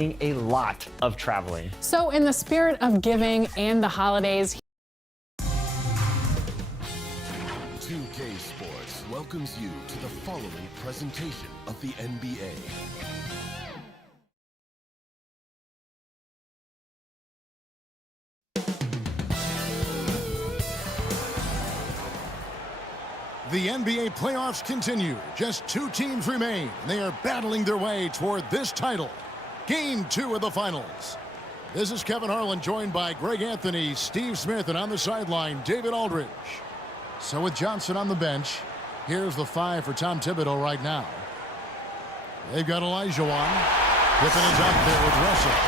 A lot of traveling. So in the spirit of giving and the holidays, 2K Sports welcomes you to the following presentation of the NBA. The NBA playoffs continue. Just two teams remain. They are battling their way toward this title. Game 2 of the finals. This is Kevin Harlan, joined by Greg Anthony, Steve Smith, and on the sideline, David Aldridge. So with Johnson on the bench, here's the 5 for Tom Thibodeau right now. They've got Olajuwon. Pippen is out there with Russell.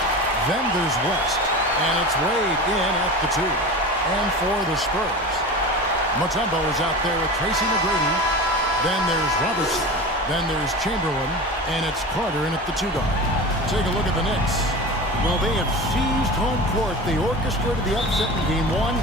Then there's West. And it's Wade in at the 2. And for the Spurs, Mutombo is out there with Tracy McGrady. Then there's Robertson. Then there's Chamberlain. And it's Carter in at the 2 guard. Take a look at the Knicks. Well, they have seized home court. They orchestrated the upset in Game 1.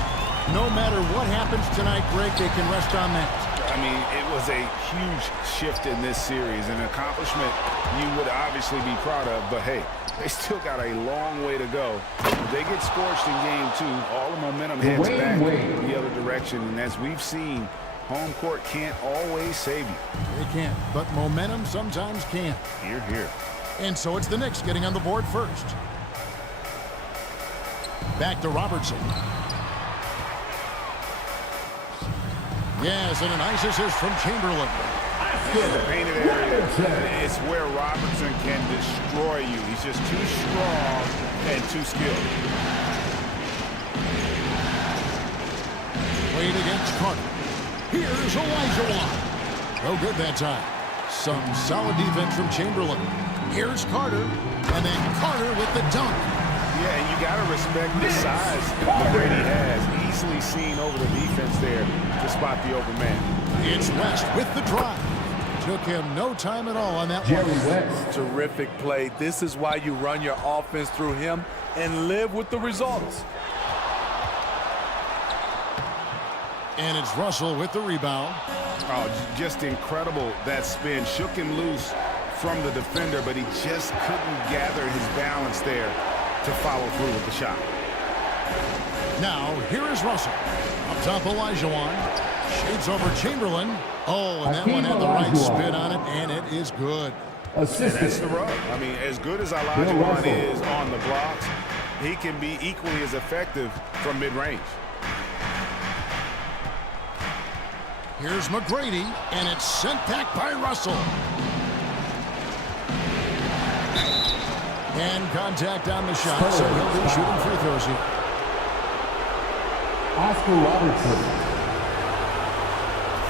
No matter what happens tonight, Greg, they can rest on that. I mean, it was a huge shift in this series, an accomplishment you would obviously be proud of, but hey, they still got a long way to go. If they get scorched in Game 2, all the momentum heads back the other direction, and as we've seen, home court can't always save you. They can't, but momentum sometimes can. Here. And so it's the Knicks getting on the board first. Back to Robertson. Yes, and a nice assist from Chamberlain. The painted area is where Robertson can destroy you. He's just too strong and too skilled. Played against Carter. Here's Olajuwon. No good that time. Some solid defense from Chamberlain. Here's Carter. And then Carter with the dunk. Yeah, and you got to respect the size McGrady has. Easily seen over the defense there to spot the open man. It's West with the drive. Took him no time at all on that one. Terrific play. This is why you run your offense through him and live with the results. And it's Russell with the rebound. Oh, just incredible. That spin shook him loose from the defender, but he just couldn't gather his balance there to follow through with the shot. Now, here is Russell. Up top, Olajuwon. Shades over Chamberlain. Oh, and that one had the right spin on it, and it is good. And that's the rub. I mean, as good as Olajuwon is on the blocks, he can be equally as effective from mid-range. Here's McGrady, and it's sent back by Russell. And contact on the shot, so he'll be shooting free throws here. Oscar Robertson.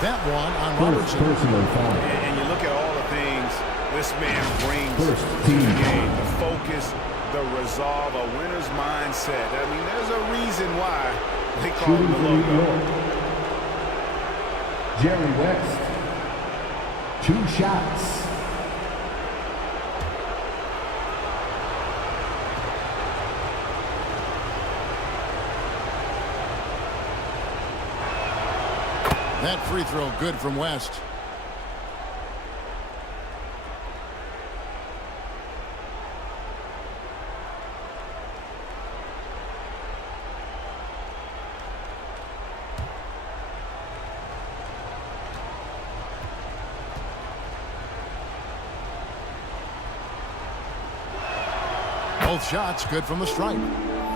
That one on Robertson. And you look at all the things this man brings to the game. The focus, the resolve, a winner's mindset. I mean, there's a reason why they call him the logo. Jerry West. 2 shots. That free throw good from West. Both shots good from the stripe.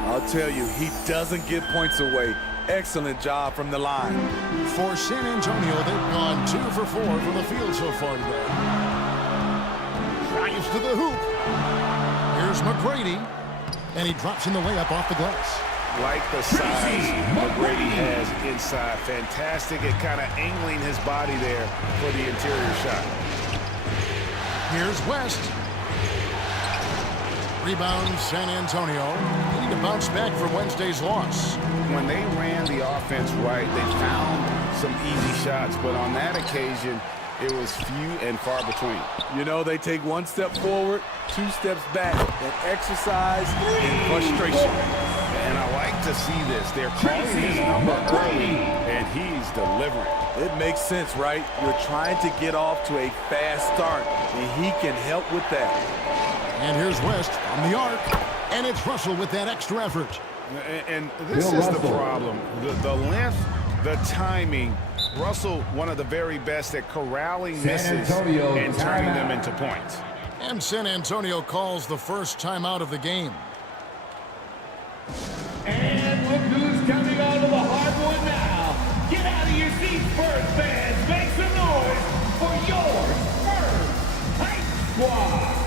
I'll tell you, he doesn't give points away. Excellent job from the line. For San Antonio, they've gone 2 for 4 from the field so far today. Drives to the hoop. Here's McGrady. And he drops in the layup off the glass. Like the size McGrady has inside. Fantastic at kind of angling his body there for the interior shot. Here's West. Rebound San Antonio. They need to bounce back from Wednesday's loss. When they ran the offense right, they found some easy shots, but on that occasion, it was few and far between. You know, they take 1 step forward, 2 steps back, and exercise in frustration. And I like to see this. They're calling his number early, and he's delivering. It makes sense, right? You're trying to get off to a fast start, and he can help with that. And here's West from the arc. And it's Russell with that extra effort. And this is the problem. The length, the timing. Russell, one of the very best at corralling misses and turning them into points. And San Antonio calls the first timeout of the game. And look who's coming onto the hardwood now. Get out of your seats, Spurs fans. Make some noise for your Spurs Hype Squad.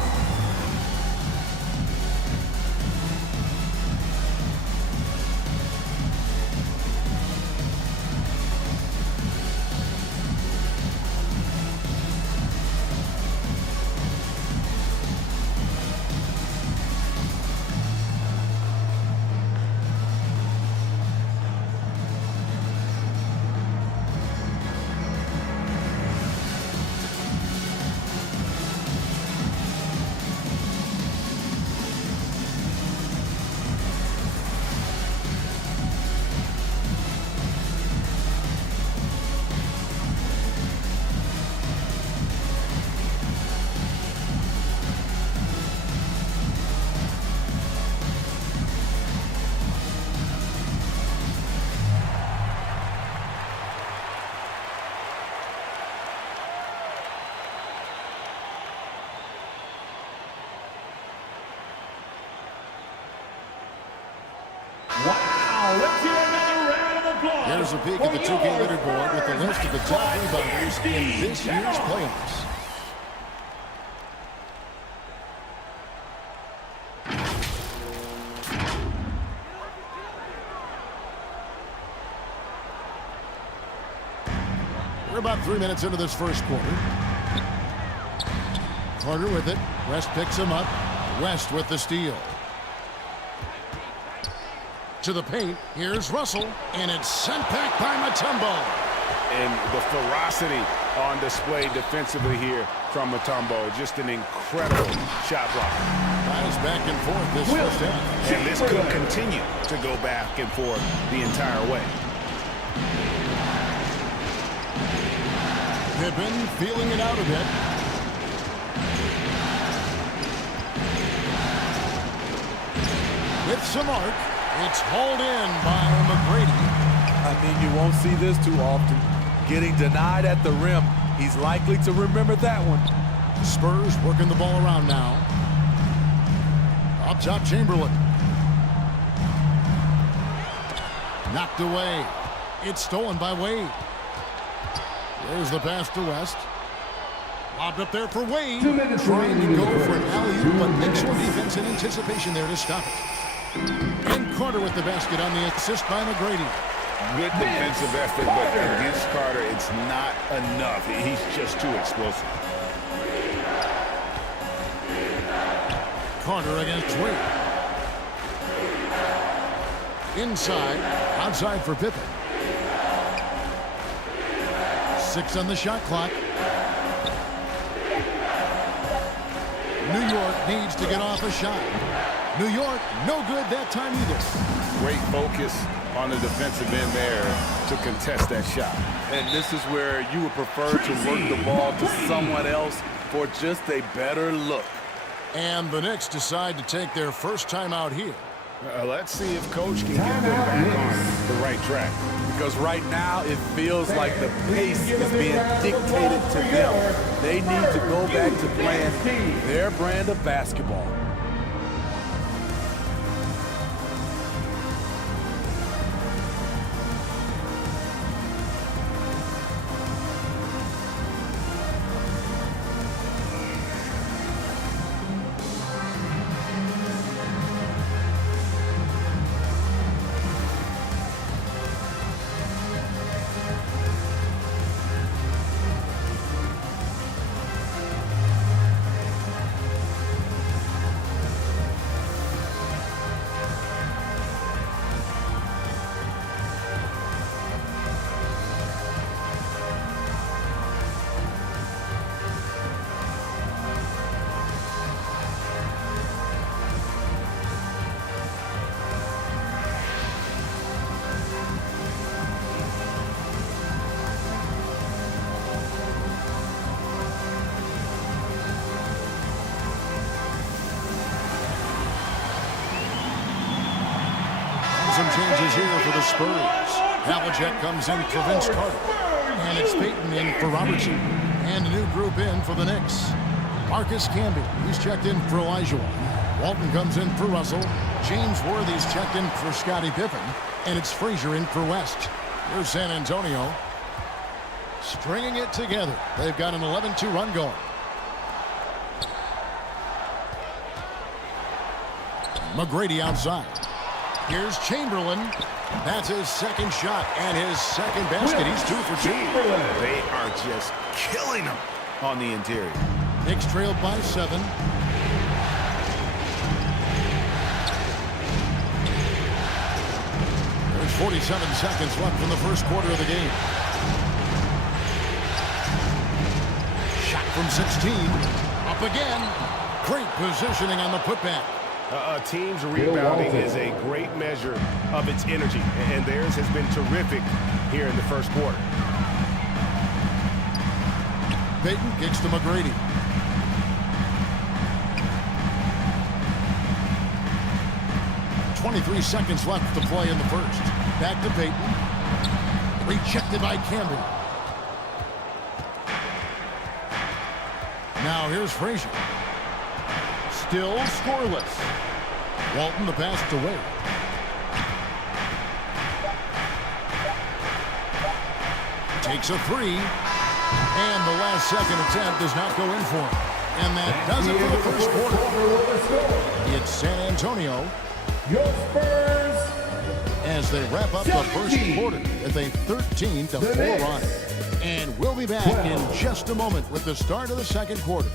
Wow, let's hear another round of applause. Here's a peek at the 2K leaderboard with the list of the top rebounders in this year's playoffs. We're about 3 minutes into this first quarter. Carter with it. West picks him up. West with the steal. To the paint. Here's Russell. And it's sent back by Mutombo. And the ferocity on display defensively here from Mutombo. Just an incredible shot block. Guys back and forth this first half. And this could continue to go back and forth the entire way. Pippen feeling it out a bit. With some arc, it's hauled in by McGrady. I mean, you won't see this too often. Getting denied at the rim. He's likely to remember that one. Spurs working the ball around now. Up top, Chamberlain. Knocked away. It's stolen by Wade. There's the pass to West. Lobbed up there for Wade. 2 minutes Trying to remaining go in the for an first. alley-oop, 2 but minutes. excellent defense and anticipation there to stop it. And Carter with the basket on the assist by McGrady. Good defensive effort, but against Carter, it's not enough. He's just too explosive. Carter against Wade. Inside, outside for Pippen. 6 on the shot clock. New York needs to get off a shot. New York, no good that time either. Great focus on the defensive end there to contest that shot. And this is where you would prefer to work the ball to someone else for just a better look. And the Knicks decide to take their first time out here. Let's see if Coach can get them back on the right track. Because right now it feels like the pace is being dictated to them. They need to go back to playing their brand of basketball. some changes here for the Spurs. Havlicek comes in for Vince Carter. And it's Payton in for Robertson. And a new group in for the Knicks. Marcus Camby, he's checked in for Olajuwon. Walton comes in for Russell. James Worthy's checked in for Scottie Pippen. And it's Frazier in for West. Here's San Antonio. Stringing it together. They've got an 11-2 run going. McGrady outside. Here's Chamberlain. That's his second shot and his second basket. He's 2 for 2. They are just killing him on the interior. Knicks trailed by 7. There's 47 seconds left in the first quarter of the game. Shot from 16. Up again. Great positioning on the putback. A team's rebounding is a great measure of its energy, and theirs has been terrific here in the first quarter. Payton kicks to McGrady. .23 seconds left to play in the first. Back to Payton. Rejected by Camby. Now here's Frazier. Still scoreless. Walton the pass to Wade. Takes a 3. And the last second attempt does not go in for him. And that does it for the first quarter. It's San Antonio. Your Spurs. As they wrap up the first quarter with a 13-4 run. And we'll be back in just a moment with the start of the second quarter.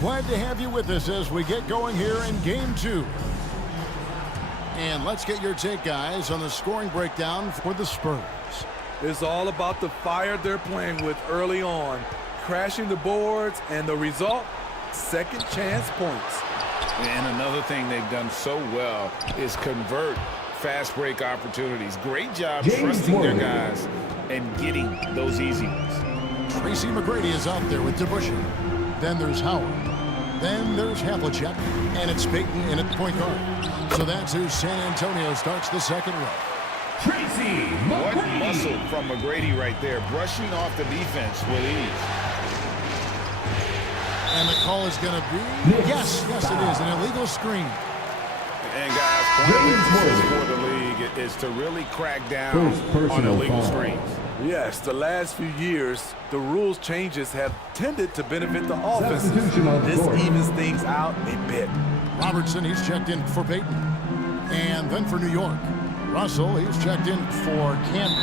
Glad to have you with us as we get going here in Game 2. And let's get your take, guys, on the scoring breakdown for the Spurs. It's all about the fire they're playing with early on, crashing the boards, and the result, second chance points. And another thing they've done so well is convert fast break opportunities. Great job trusting their guys and getting those easy ones. Tracy McGrady is out there with DeBusschere. Then there's Howard. Then there's Havlicek. And it's Payton in at point guard. So that's who San Antonio starts the second row. Tracy What McGrady. muscle from McGrady right there, brushing off the defense with ease. And the call is going to be, yes, it is, an illegal screen. And guys, one of the emphasis for the league is to really crack down on illegal screens. Yes, the last few years, the rules changes have tended to benefit the offense. This evens things out a bit. Robertson, he's checked in for Payton. And then for New York, Russell, he's checked in for Camby.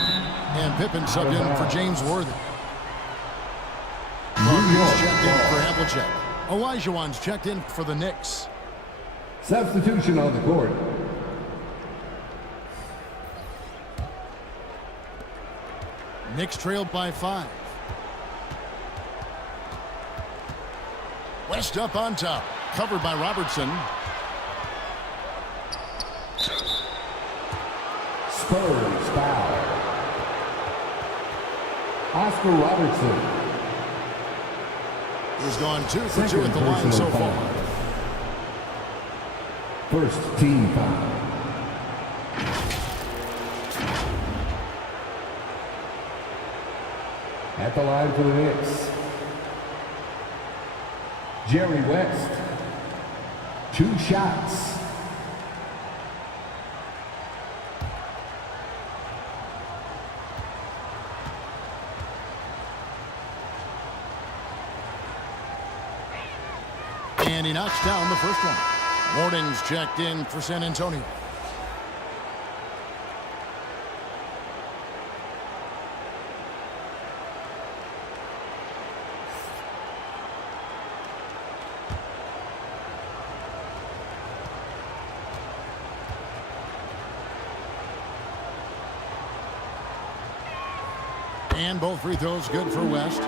And Pippen subbed in for James Worthy. He's checked in for Havlicek. Olajuwon's checked in for the Knicks. Substitution on the court. Knicks trailed by 5. West up on top. Covered by Robertson. Spurs foul. Oscar Robertson. He's gone 2 for 2 at the line so far. First team foul. At the line for the Knicks, Jerry West. 2 shots. And he knocks down the first one. Morning's checked in for San Antonio. And both free throws good for West.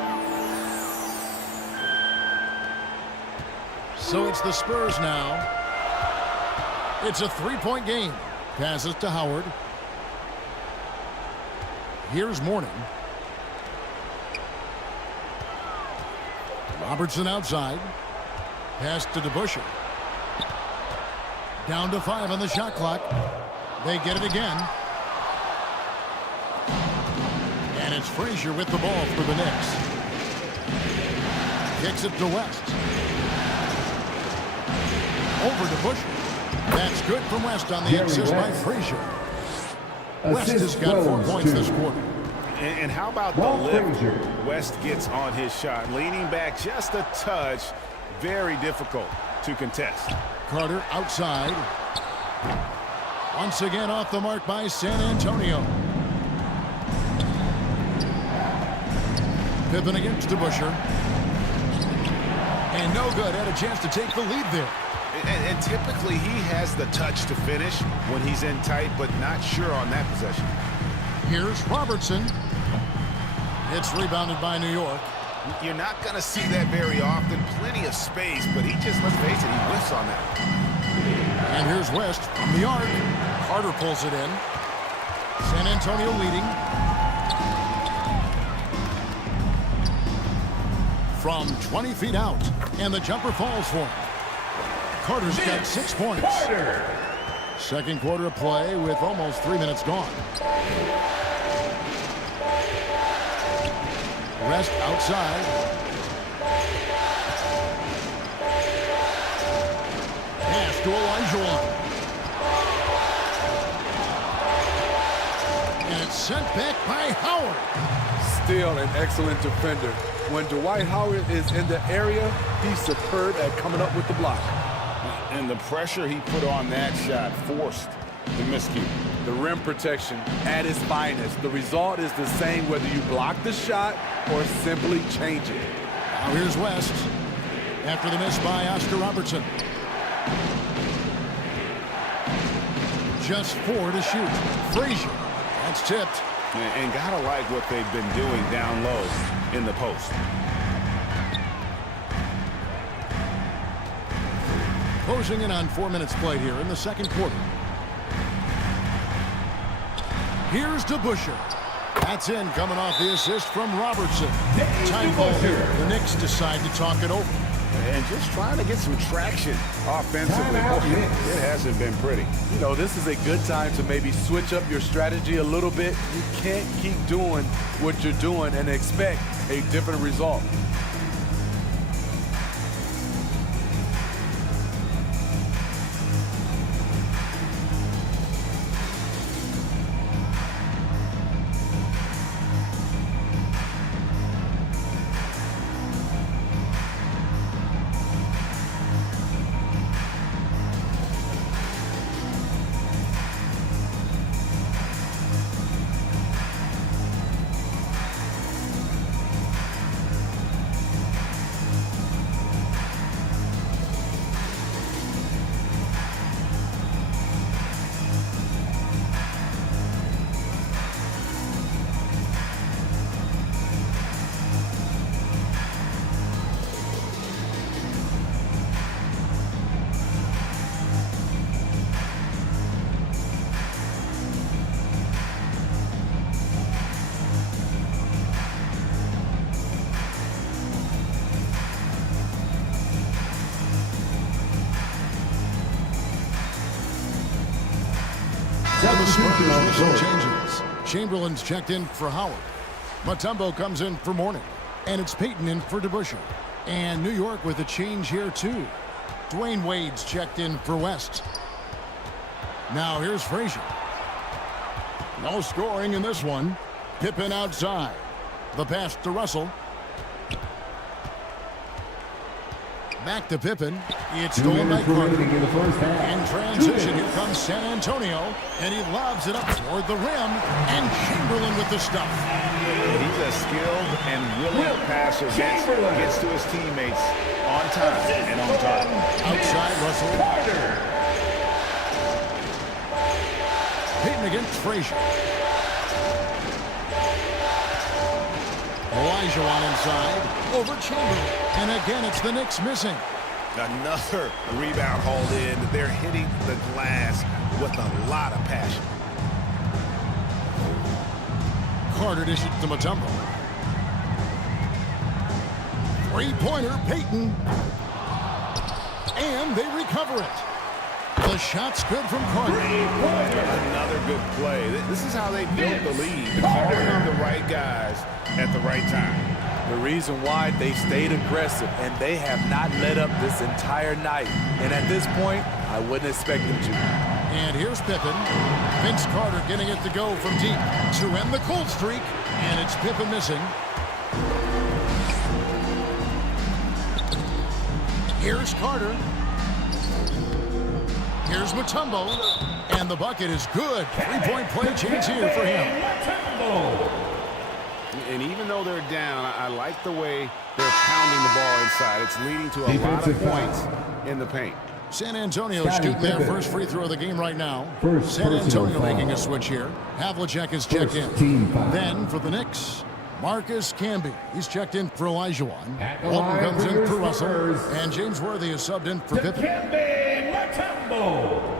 So it's the Spurs now. It's a three-point game. Passes to Howard. Here's Morning. Robertson outside. Pass to DeBusschere. Down to 5 on the shot clock. They get it again. And it's Frazier with the ball for the Knicks. Kicks it to West. Over to DeBusschere. That's good from West on the assist by Frazier. West has got 4 points this quarter. And how about the lift West gets on his shot? Leaning back just a touch. Very difficult to contest. Carter outside. Once again off the mark by San Antonio. Pippen against DeBusschere. And no good. Had a chance to take the lead there. And typically he has the touch to finish when he's in tight, but not sure on that possession. Here's Robertson. It's rebounded by New York. You're not going to see that very often. Plenty of space, but he just, let's face it, he whiffs on that. And here's West from the arc. Carter pulls it in. San Antonio leading. From 20 feet out. And the jumper falls for him. Carter's got 6 points. Carter. Second quarter of play with almost 3 minutes gone. West outside. Pass to Elijah. And it's sent back by Howard. Still an excellent defender. When Dwight Howard is in the area, he's superb at coming up with the block. And the pressure he put on that shot forced the miscue. The rim protection at its finest. The result is the same whether you block the shot or simply change it. Now here's West. After the miss by Oscar Robertson. Just 4 to shoot. Frazier. That's tipped. And gotta like what they've been doing down low in the post. Closing in on 4 minutes played here in the second quarter. Here's DeBusschere. That's in, coming off the assist from Robertson. Time ball here. The Knicks decide to talk it over. And just trying to get some traction offensively. It hasn't been pretty. You know, this is a good time to maybe switch up your strategy a little bit. You can't keep doing what you're doing and expect a different result. The Spurs with some changes. Chamberlain's checked in for Howard. Mutombo comes in for Morning. And it's Payton in for DeBusschere. And New York with a change here too. Dwayne Wade's checked in for West. Now here's Frazier. No scoring in this one. Pippen outside. The pass to Russell. Back to Pippen. It's stolen by Carter. In transition, here comes San Antonio. And he lobs it up toward the rim. And Chamberlain with the stuff. He's a skilled and willing passer. Gets to his teammates on time and on target. Outside Russell. Carter. Payton against Frazier. Elijah on inside. Over Chamberlain. And again, it's the Knicks missing. Another rebound hauled in. They're hitting the glass with a lot of passion. Carter dishes to Mutombo. Three-pointer, Payton. And they recover it. The shot's good from Carter. Another good play. This is how they built the lead. Calling on the right guys at the right time. The reason why they stayed aggressive, and they have not let up this entire night. And at this point, I wouldn't expect them to. And here's Pippen. Vince Carter getting it to go from deep to end the cold streak. And it's Pippen missing. Here's Carter. Here's Mutombo. And the bucket is good. Three-point play chance here for him. And even though they're down, I like the way they're pounding the ball inside. It's leading to a lot of points in the paint. San Antonio shooting their first free throw of the game right now. First San Antonio foul. making a switch here. Havlicek is checked in. Team foul. Then for the Knicks, Marcus Camby. He's checked in for Olajuwon. At the Walton line comes in for for Russell. Spurs. And James Worthy is subbed in for Pippen. Dikembe Mutombo.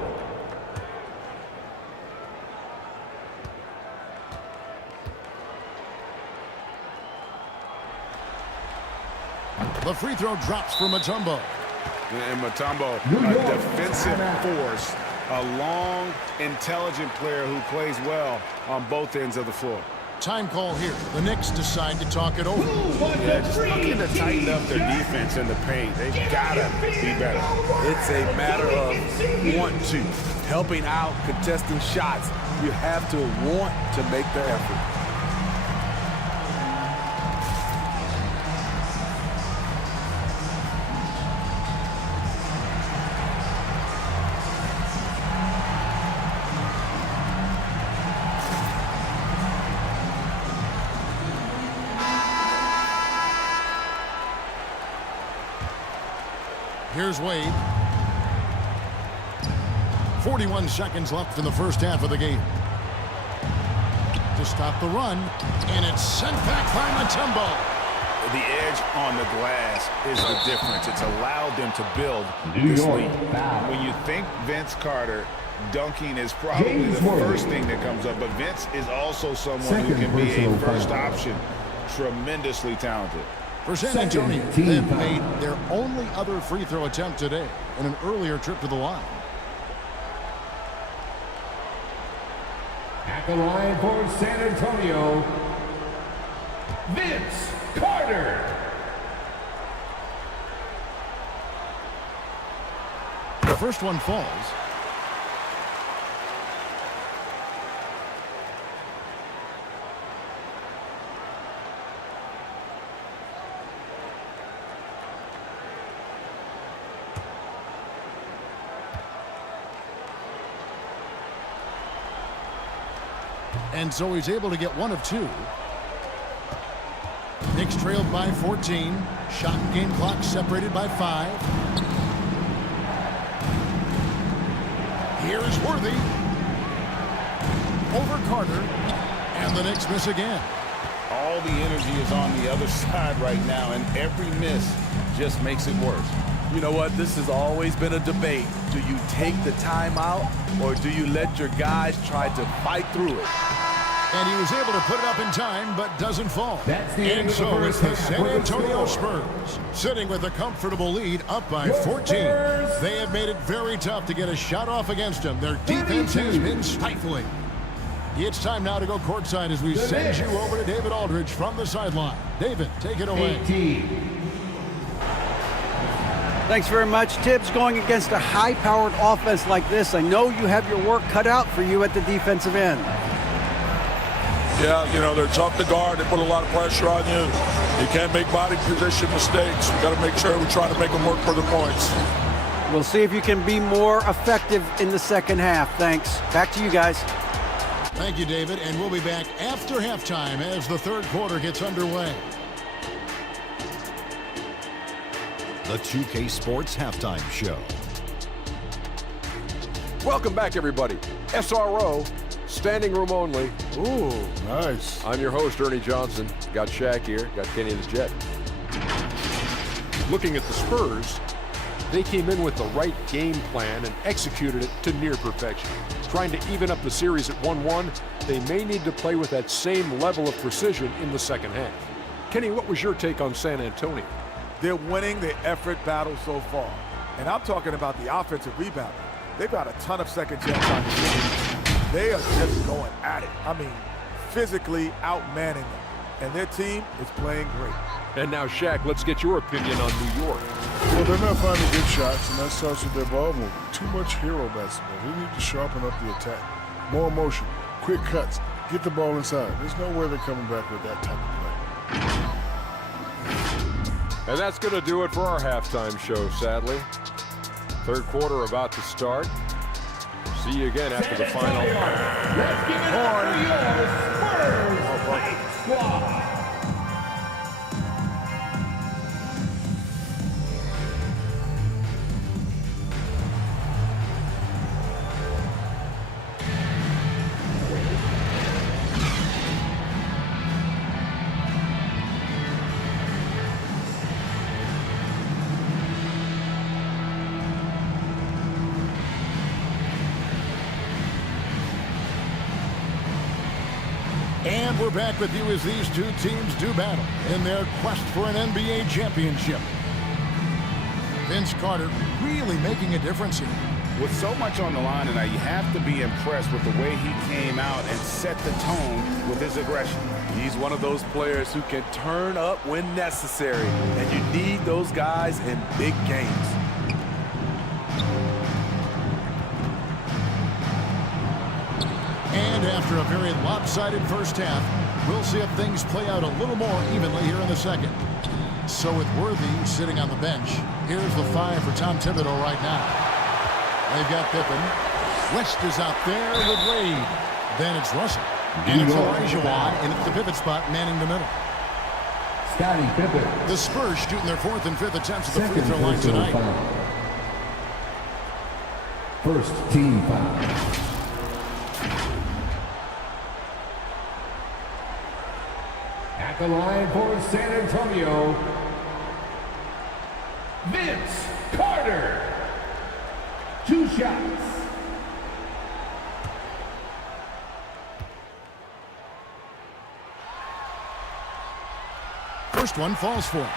The free throw drops for Mutombo. And Mutombo, New a York, defensive timeout. force, a long, intelligent player who plays well on both ends of the floor. Time call here. The Knicks decide to talk it over. Yeah, just looking to tighten up their defense in the paint. They've got to be better. It's a matter of want to. Helping out, contesting shots. You have to want to make the effort. Here's Wade. 41 seconds left in the first half of the game. To stop the run, and it's sent back by Mutombo. The edge on the glass is the difference. It's allowed them to build New this York, lead. foul. When you think Vince Carter, dunking is probably James the Worthy. first thing that comes up, but Vince is also someone Second who can be a personal first foul. option. Tremendously talented. For San Second Antonio, team they've foul. made their only other free throw attempt today in an earlier trip to the line. At the line for San Antonio, Vince Carter. The first one falls. And so he's able to get one of two. Knicks trailed by 14. Shot and game clock separated by 5. Here's Worthy. Over Carter. And the Knicks miss again. All the energy is on the other side right now, and every miss just makes it worse. You know what? This has always been a debate. Do you take the timeout, or do you let your guys try to fight through it? And he was able to put it up in time, but doesn't fall. That's the end And of the so it's first the half. San With the Antonio score. Spurs sitting with a comfortable lead up by Your 14. Spurs. They have made it very tough to get a shot off against them. Their defense has 32. been stifling. It's time now to go courtside as we The send you Knicks. over to David Aldridge from the sideline. David, take it away. 18. Thanks very much, Tibbs. Going against a high-powered offense like this, I know you have your work cut out for you at the defensive end. Yeah, you know, they're tough to guard. They put a lot of pressure on you. You can't make body position mistakes. We got to make sure we try to make them work for the points. We'll see if you can be more effective in the second half. Thanks. Back to you guys. Thank you, David, and we'll be back after halftime as the third quarter gets underway. The 2K Sports Halftime Show. Welcome back, everybody. SRO, standing room only. Ooh, nice. I'm your host, Ernie Johnson. Got Shaq here, got Kenny the Jet. Looking at the Spurs, They came in with the right game plan and executed it to near perfection. Trying to even up the series at 1-1, they may need to play with that same level of precision in the second half. Kenny, what was your take on San Antonio? They're winning the effort battle so far. And I'm talking about the offensive rebound. They've got a ton of second chance opportunities. They are just going at it. I mean, physically outmanning them. And their team is playing great. And now, Shaq, let's get your opinion on New York. Well, they're not finding good shots, and that starts with their ball movement. Too much hero basketball. They need to sharpen up the attack. More motion, quick cuts, get the ball inside. There's no way they're coming back with that type of play. And that's going to do it for our halftime show, sadly. Third quarter about to start. See you again after the final. Let's give it up for your Spurs Hype Squad. And we're back with you as these two teams do battle in their quest for an NBA championship. Vince Carter really making a difference here. With so much on the line tonight, you have to be impressed with the way he came out and set the tone with his aggression. He's one of those players who can turn up when necessary, and you need those guys in big games. And after a very lopsided first half, we'll see if things play out a little more evenly here in the second. So with Worthy sitting on the bench, here's the 5 for Tom Thibodeau right now. They've got Pippen. West is out there with Wade. Then it's Russell. And it's Olajuwon in at the pivot spot, manning the middle. Scottie Pippen. The Spurs shooting their 4th and 5th attempts at the free throw line tonight. First team foul. At the line for San Antonio, Vince Carter. 2 shots. First one falls for him.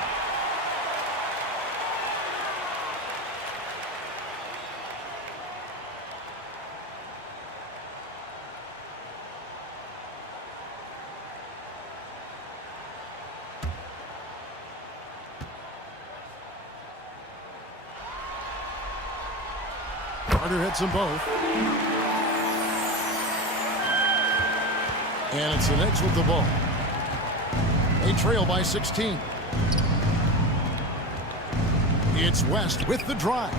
Carter hits them both. And it's the Knicks with the ball. They trail by 16. It's West with the drive.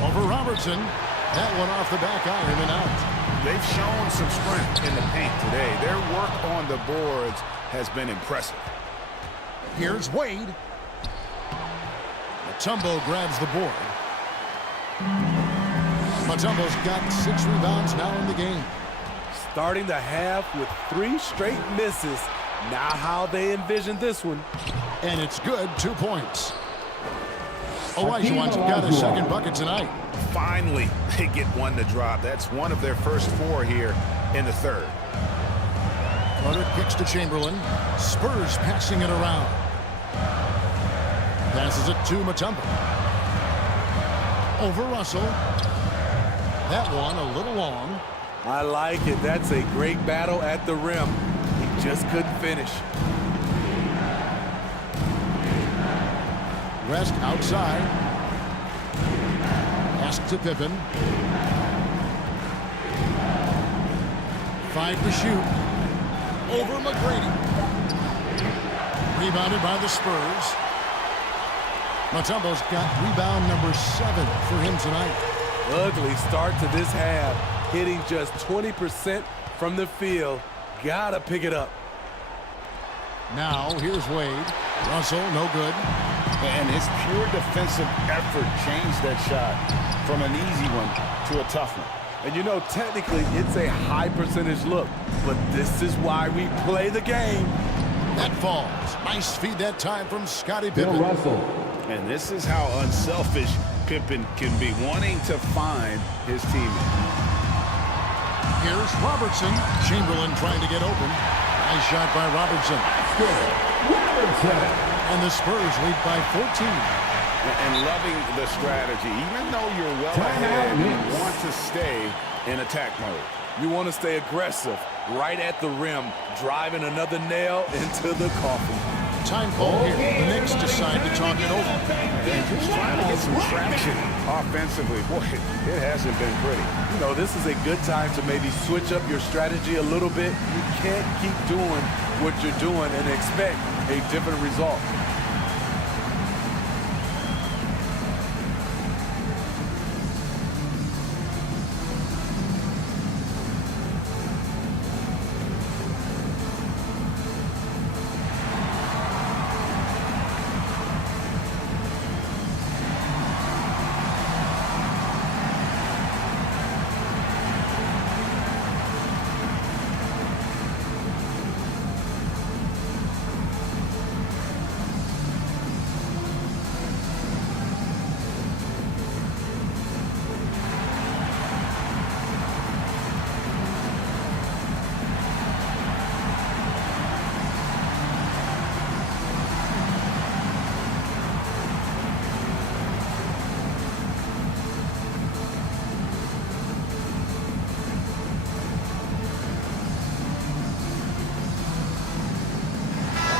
Over Robertson. That one off the back iron and out. They've shown some strength in the paint today. Their work on the boards has been impressive. Here's Wade. Mutombo grabs the board. Mutombo's got 6 rebounds now in the game. Starting the half with 3 straight misses. Not how they envisioned this one. And it's good, 2 points. Olajuwon's got his second bucket tonight. Finally, they get one to drop. That's one of their first 4 here in the third. Carter kicks to Chamberlain. Spurs passing it around. Passes it to Mutombo. Over Russell. That one a little long. I like it. That's a great battle at the rim. He just couldn't finish. West outside. Pass to Pippen. 5 to shoot. Over McGrady. Rebounded by the Spurs. Mutombo's got rebound number 7 for him tonight. Ugly start to this half. Hitting just 20% from the field. Gotta pick it up. Now, here's Wade. Russell, no good. And his pure defensive effort changed that shot from an easy one to a tough one. And you know, technically, it's a high percentage look. But this is why we play the game. That falls. Nice feed that time from Scottie Pippen. Bill Russell. And this is how unselfish Pippen can be, wanting to find his teammate. Here's Robertson. Chamberlain trying to get open. Nice shot by Robertson. And the Spurs lead by 14. And loving the strategy. Even though you're well ahead, you want to stay in attack mode. You want to stay aggressive, right at the rim, driving another nail into the coffin. Time call here. The Knicks decide to talk it over. And just trying to get some traction offensively. Boy, it hasn't been pretty. You know, this is a good time to maybe switch up your strategy a little bit. You can't keep doing what you're doing and expect a different result.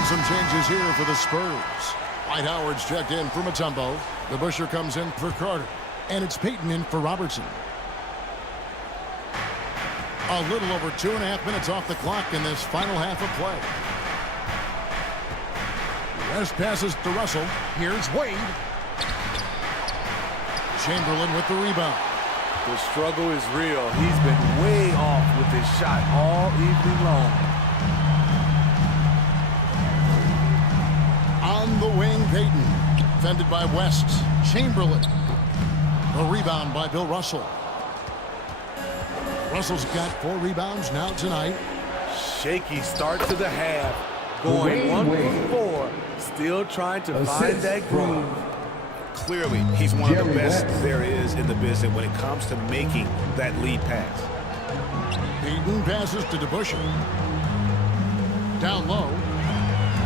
Some changes here for the Spurs. Dwight Howard's checked in for Mutombo. The Busher comes in for Carter. And it's Payton in for Robertson. A little over 2.5 minutes off the clock in this final half of play. West passes to Russell. Here's Wade. Chamberlain with the rebound. The struggle is real. He's been way off with his shot all evening long. On the wing, Payton. Defended by West. Chamberlain. A rebound by Bill Russell. Russell's got 4 rebounds now tonight. Shaky start to the half. Going 1 for 4. Still trying to find that groove. Clearly, he's one of the best there is in the business when it comes to making that lead pass. Payton passes to DeBusschere. Down low.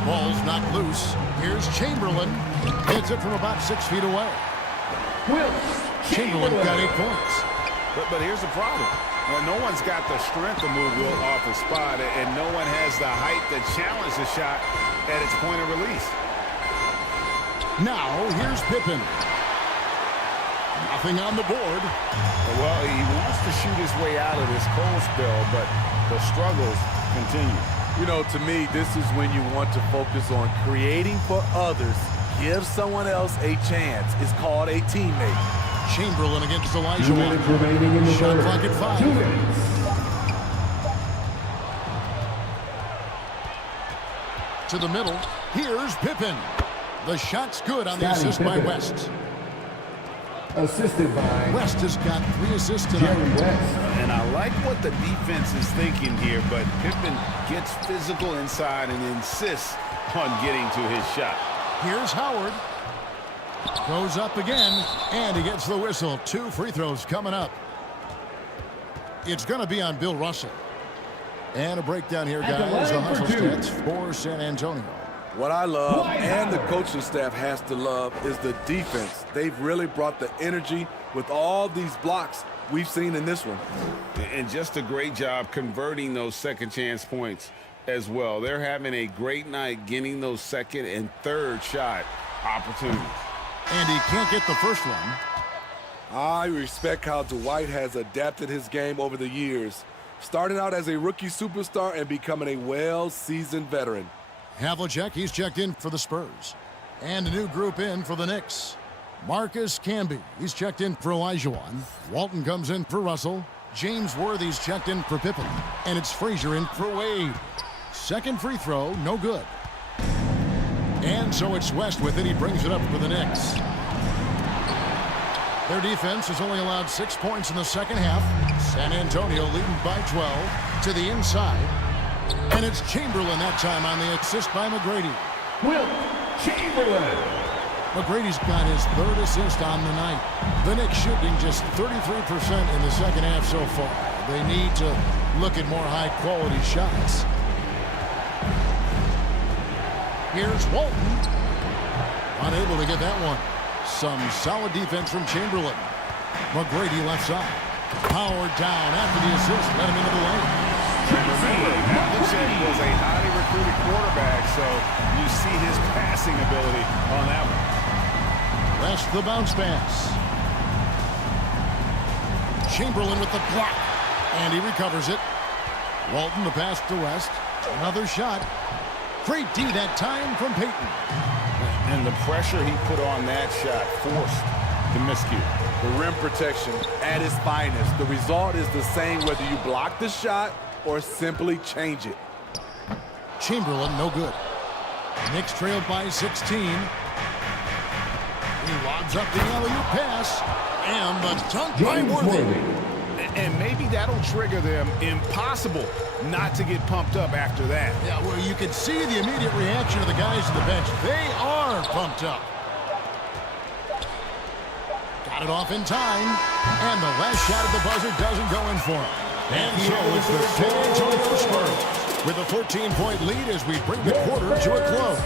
Ball's knocked loose. Here's Chamberlain. Hits it from about 6 feet away. Chamberlain got 8 points. But here's the problem. Well, no one's got the strength to move Will off the spot, and no one has the height to challenge the shot at its point of release. Now, here's Pippen. Nothing on the board. Well, he wants to shoot his way out of this cold spell, but the struggles continue. You know, to me, this is when you want to focus on creating for others. Give someone else a chance. It's called a teammate. Chamberlain against Elijah. Shot clock at 5. 2 minutes. To the middle. Here's Pippen. The shot's good on the assist by West. Assisted by West has got 3 assists tonight. And I like what the defense is thinking here, but Pippen gets physical inside and insists on getting to his shot. Here's Howard. Goes up again, and he gets the whistle. 2 free throws coming up. It's going to be on Bill Russell. And a breakdown here, guys. The hustle stats for San Antonio. What I love, and the coaching staff has to love, is the defense. They've really brought the energy with all these blocks we've seen in this one. And just a great job converting those second chance points as well. They're having a great night getting those second and third shot opportunities. And he can't get the first one. I respect how Dwight has adapted his game over the years, starting out as a rookie superstar and becoming a well-seasoned veteran. Havlicek, he's checked in for the Spurs. And a new group in for the Knicks. Marcus Camby, he's checked in for Olajuwon. Walton comes in for Russell. James Worthy's checked in for Pippen. And it's Frazier in for Wade. Second free throw, no good. And so it's West with it. He brings it up for the Knicks. Their defense has only allowed 6 points in the second half. San Antonio leading by 12 to the inside. And it's Chamberlain that time on the assist by McGrady. Will Chamberlain. McGrady's got his third assist on the night. The Knicks shooting just 33% in the second half so far. They need to look at more high-quality shots. Here's Walton. Unable to get that one. Some solid defense from Chamberlain. McGrady left side. Powered down after the assist. Let him into the lane. Remember, Havlicek was a highly recruited quarterback, so you see his passing ability on that one. West the bounce pass. Chamberlain with the block. And he recovers it. Walton the pass to West. Another shot. Great D that time from Payton. And the pressure he put on that shot forced the miscue. The rim protection at its finest. The result is the same whether you block the shot or simply change it. Chamberlain, no good. Knicks trailed by 16. He lobs up the alley-oop pass. And the dunk by Worthy. And maybe that'll trigger them. Impossible not to get pumped up after that. Yeah, well, you can see the immediate reaction of the guys on the bench. They are pumped up. Got it off in time. And the last shot at the buzzer doesn't go in for him. And so it's the San Antonio Spurs with a 14-point lead as we bring the quarter to a close.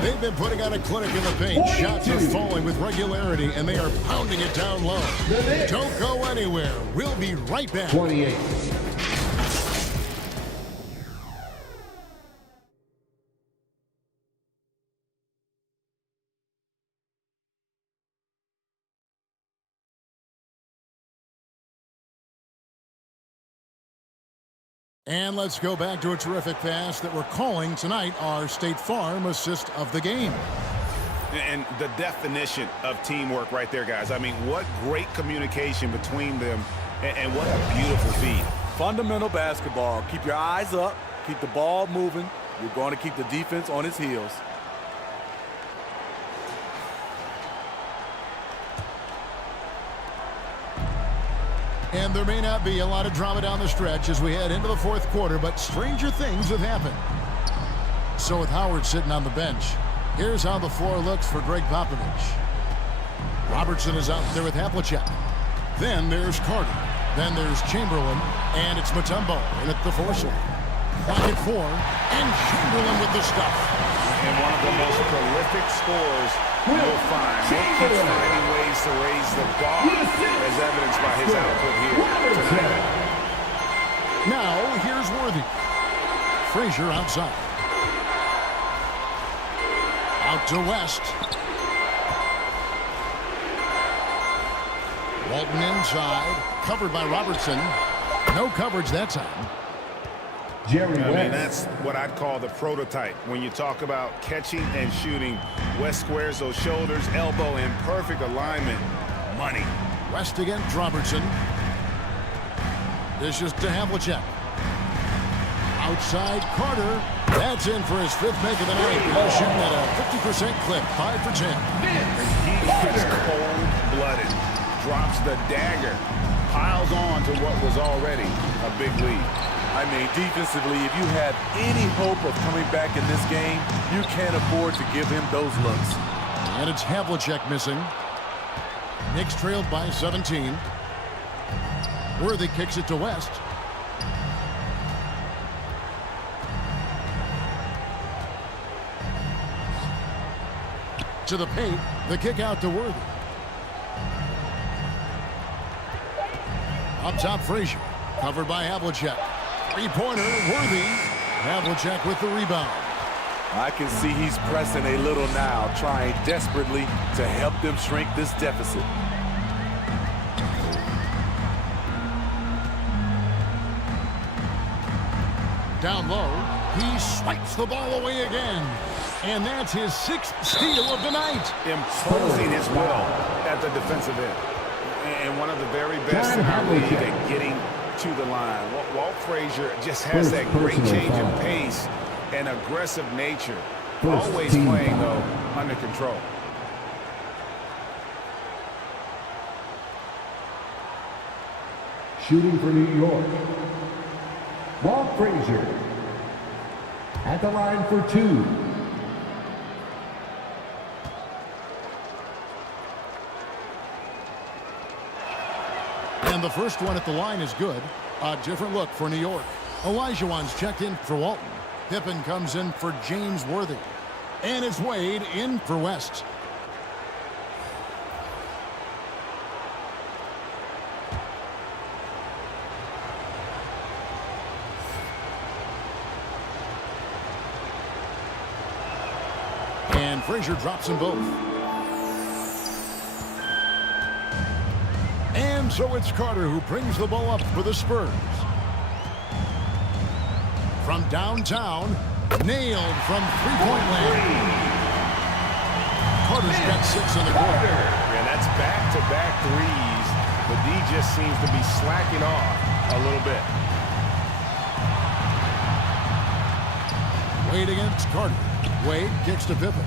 They've been putting on a clinic in the paint. Shots are falling with regularity, and they are pounding it down low. Don't go anywhere. We'll be right back. 28. And let's go back to a terrific pass that we're calling tonight our State Farm assist of the game. And the definition of teamwork right there, guys. I mean, what great communication between them, and what a beautiful feed. Fundamental basketball. Keep your eyes up. Keep the ball moving. You're going to keep the defense on its heels. And there may not be a lot of drama down the stretch as we head into the fourth quarter, but stranger things have happened. So with Howard sitting on the bench, here's how the floor looks for Greg Popovich. Robertson is out there with Havlicek. Then there's Carter. Then there's Chamberlain, and it's Mutombo in at the force line. Pocket four, and Chamberlain with the stuff. And one of the most prolific scorers you'll find. He keeps finding ways to raise the bar, as evidenced by his output here tonight. Now, here's Worthy. Frazier outside. Out to West. Walton inside. Covered by Robertson. No coverage that time. I mean, that's what I'd call the prototype. When you talk about catching and shooting, West squares those shoulders, elbow in perfect alignment. Money. West against Robertson. This is to Havlicek. Outside Carter. That's in for his fifth make of the night. He's shooting at a 50% clip, 5 for 10. He is cold-blooded. Drops the dagger. Piles on to what was already a big lead. I mean, defensively, if you have any hope of coming back in this game, you can't afford to give him those looks. And it's Havlicek missing. Knicks trailed by 17. Worthy kicks it to West. To the paint, the kick out to Worthy. Up top, Frazier. Covered by Havlicek. Three-pointer, Worthy. Havlicek with the rebound. I can see he's pressing a little now, trying desperately to help them shrink this deficit. Down low, he swipes the ball away again. And that's his 6th steal of the night. Imposing his will at the defensive end. And one of the very best in our league at getting to the line. Walt Frazier just has that great change in pace and aggressive nature. Always playing, though, under control. Shooting for New York, Walt Frazier. At the line for 2. And the first one at the line is good. A different look for New York. Olajuwon's checked in for Walton. Pippen comes in for James Worthy. And it's Wade in for West. And Frazier drops them both. And so it's Carter who brings the ball up for the Spurs. From downtown, nailed from three-point land. Carter's got 6 in the quarter. Yeah, that's back-to-back threes, but D just seems to be slacking off a little bit. Wade against Carter. Wade kicks to Pippen.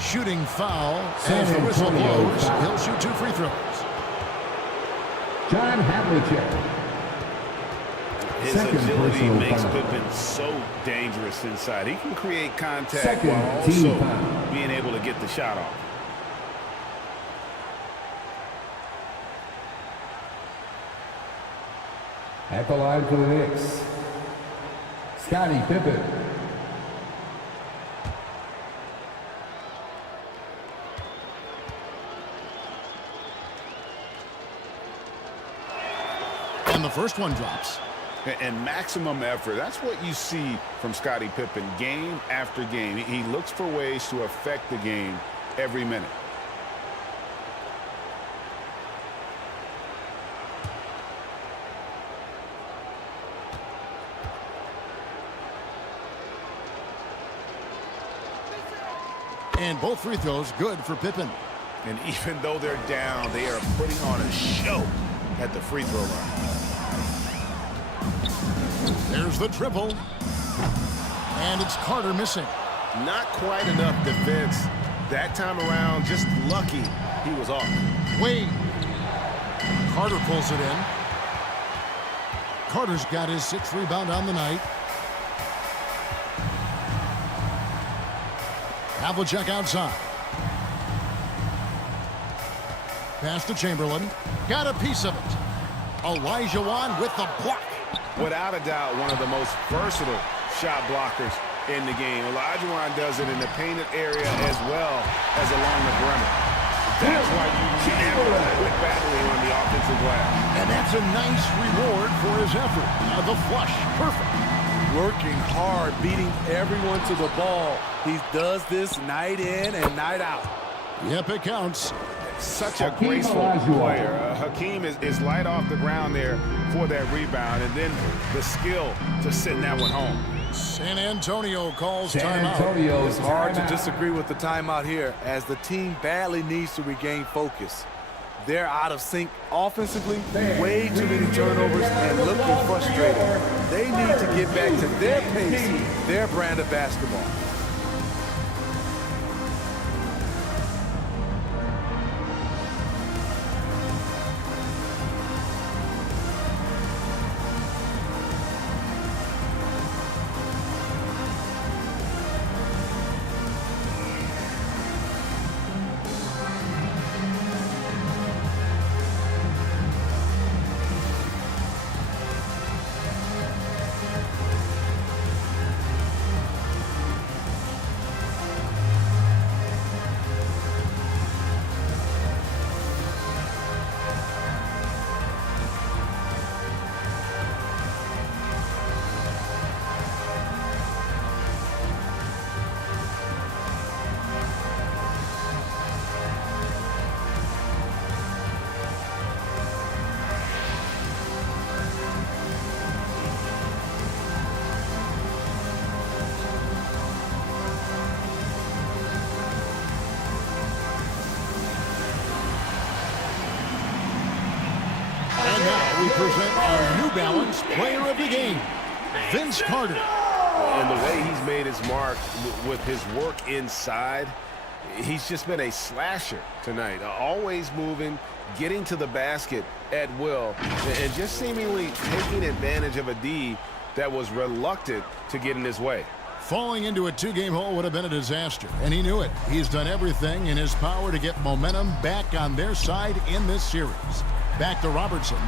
Shooting foul. As the whistle blows, he'll shoot 2 free throws. John Havlicek. His agility makes Pippen so dangerous inside. He can create contact while also being able to get the shot off. At the line for the Knicks, Scottie Pippen. And the first one drops. And maximum effort. That's what you see from Scottie Pippen game after game. He looks for ways to affect the game every minute. And both free throws good for Pippen. And even though they're down, they are putting on a show at the free throw line. There's the triple. And it's Carter missing. Not quite enough defense that time around. Just lucky he was off. Wade. Carter pulls it in. Carter's got his 6th rebound on the night. Havlicek outside. Pass to Chamberlain. Got a piece of it. Olajuwon with the block. Without a doubt, one of the most versatile shot blockers in the game. Olajuwon does it in the painted area as well as along the perimeter. That's why you never quit battling on the offensive glass. And that's a nice reward for his effort. The flush, perfect. Working hard, beating everyone to the ball. He does this night in and night out. Yep, it counts. Such a graceful player. Hakeem is light off the ground there for that rebound, and then the skill to send that one home. San Antonio calls timeout. It's hard to disagree with the timeout here, as the team badly needs to regain focus. They're out of sync offensively, way too many turnovers, and looking frustrated. They need to get back to their pace, their brand of basketball. We present our New Balance Player of the Game, Vince Carter. And the way he's made his mark with his work inside, he's just been a slasher tonight. Always moving, getting to the basket at will, and just seemingly taking advantage of a D that was reluctant to get in his way. Falling into a two-game hole would have been a disaster, and he knew it. He's done everything in his power to get momentum back on their side in this series. Back to Robertson.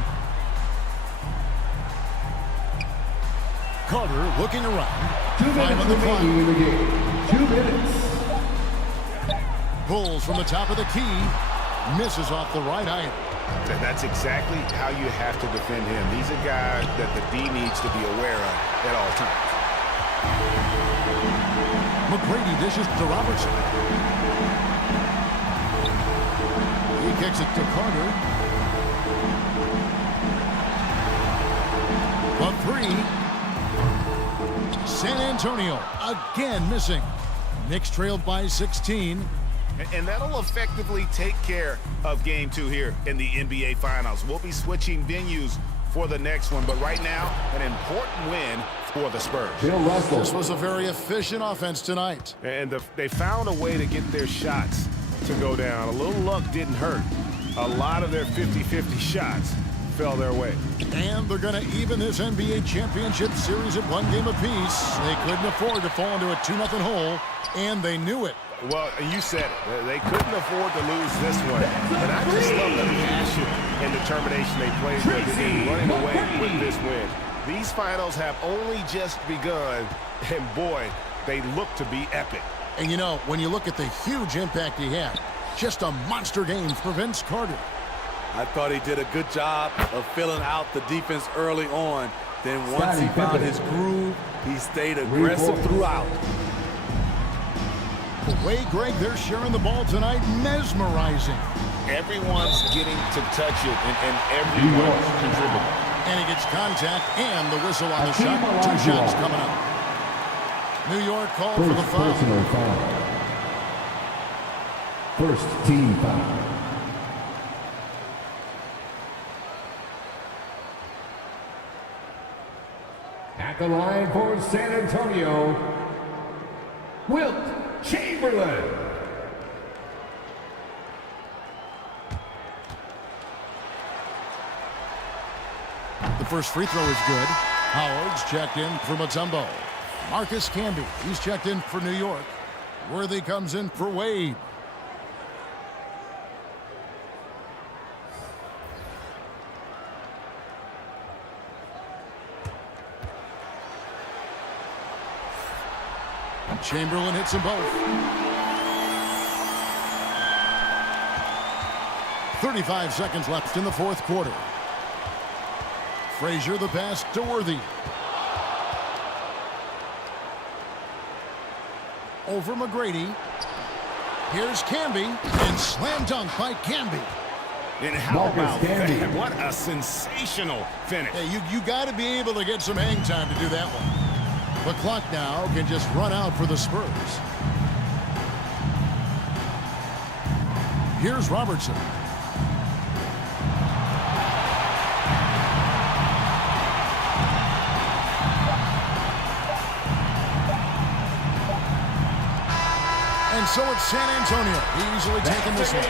Carter looking around. 2 minutes remaining in the game. 2 minutes. Pulls from the top of the key. Misses off the right iron. That's exactly how you have to defend him. He's a guy that the D needs to be aware of at all times. McGrady dishes to Robertson. He kicks it to Carter. A three. San Antonio again missing. Knicks trailed by 16. And that'll effectively take care of game 2 here in the NBA Finals. We'll be switching venues for the next one, but right now, an important win for the Spurs. This was a very efficient offense tonight. And they found a way to get their shots to go down. A little luck didn't hurt. A lot of their 50-50 shots fell their way. And they're going to even this NBA championship series at 1 game apiece. They couldn't afford to fall into a 2-0 hole, and they knew it. Well, you said it. They couldn't afford to lose this one. But I just love the passion and determination they played with in running away with this win. These finals have only just begun, and boy, they look to be epic. And you know, when you look at the huge impact he had, just a monster game for Vince Carter. I thought he did a good job of filling out the defense early on. Then once he found his groove, he stayed aggressive throughout. The way, Greg, they're sharing the ball tonight, mesmerizing. Everyone's getting to touch it, and everyone's contributing. And he gets contact and the whistle on the shot. 2 shots coming up. New York called for the foul. First team foul. At the line for San Antonio, Wilt Chamberlain. The first free throw is good. Howard's checked in for Mutombo. Marcus Camby, he's checked in for New York. Worthy comes in for Wade. Chamberlain hits them both. 35 seconds left in the fourth quarter. Frazier the pass to Worthy. Over McGrady. Here's Camby, and slam dunk by Camby. And how about that? What a sensational finish. Hey, you got to be able to get some hang time to do that one. The clock now can just run out for the Spurs. Here's Robertson. And so it's San Antonio easily taking this one.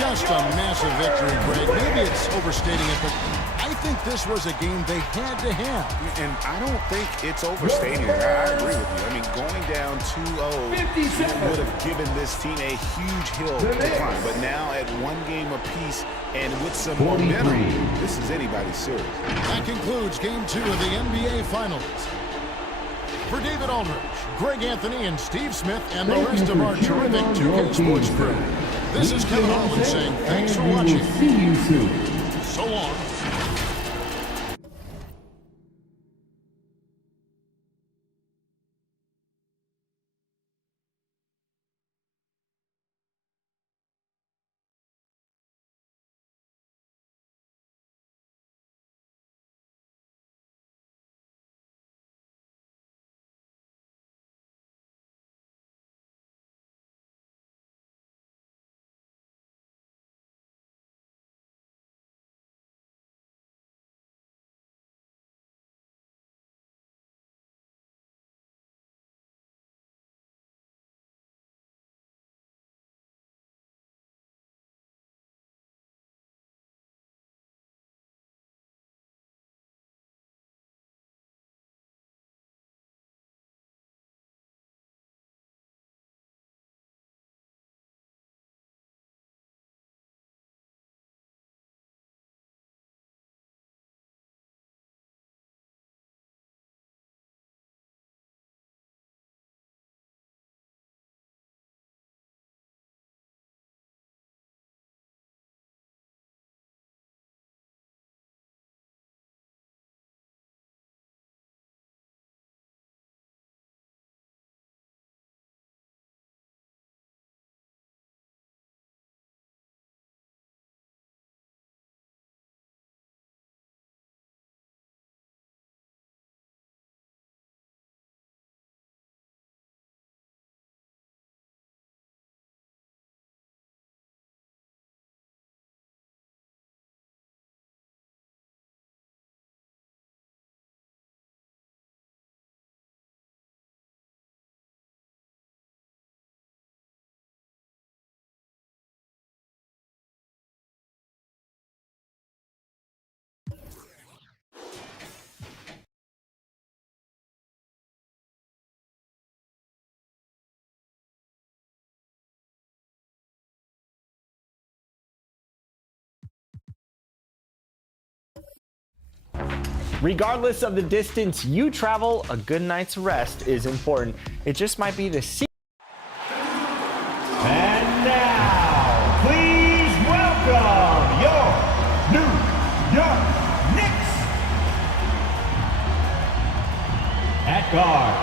Just a massive victory, Greg. Maybe it's overstating it, but I think this was a game they had to have. And I don't think it's overstating it. I agree with you. I mean, going down 2-0 would have given this team a huge hill to climb. But now at 1 game apiece and with some momentum, this is anybody's series. That concludes Game 2 of the NBA Finals. For David Aldridge, Greg Anthony, and Steve Smith, and the rest of our terrific 2K Sports crew, this is Kevin Harlan saying thanks for watching. See you soon. So long. Regardless of the distance you travel, a good night's rest is important. It just might be the secret. And now, please welcome your New York Knicks. At guard,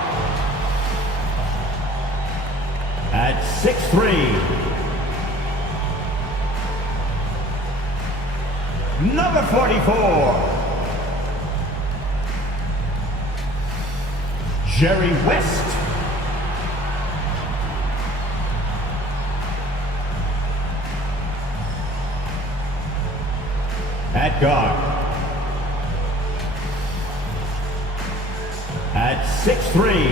at 6'3", number 44, Jerry West. At guard, at 6'3",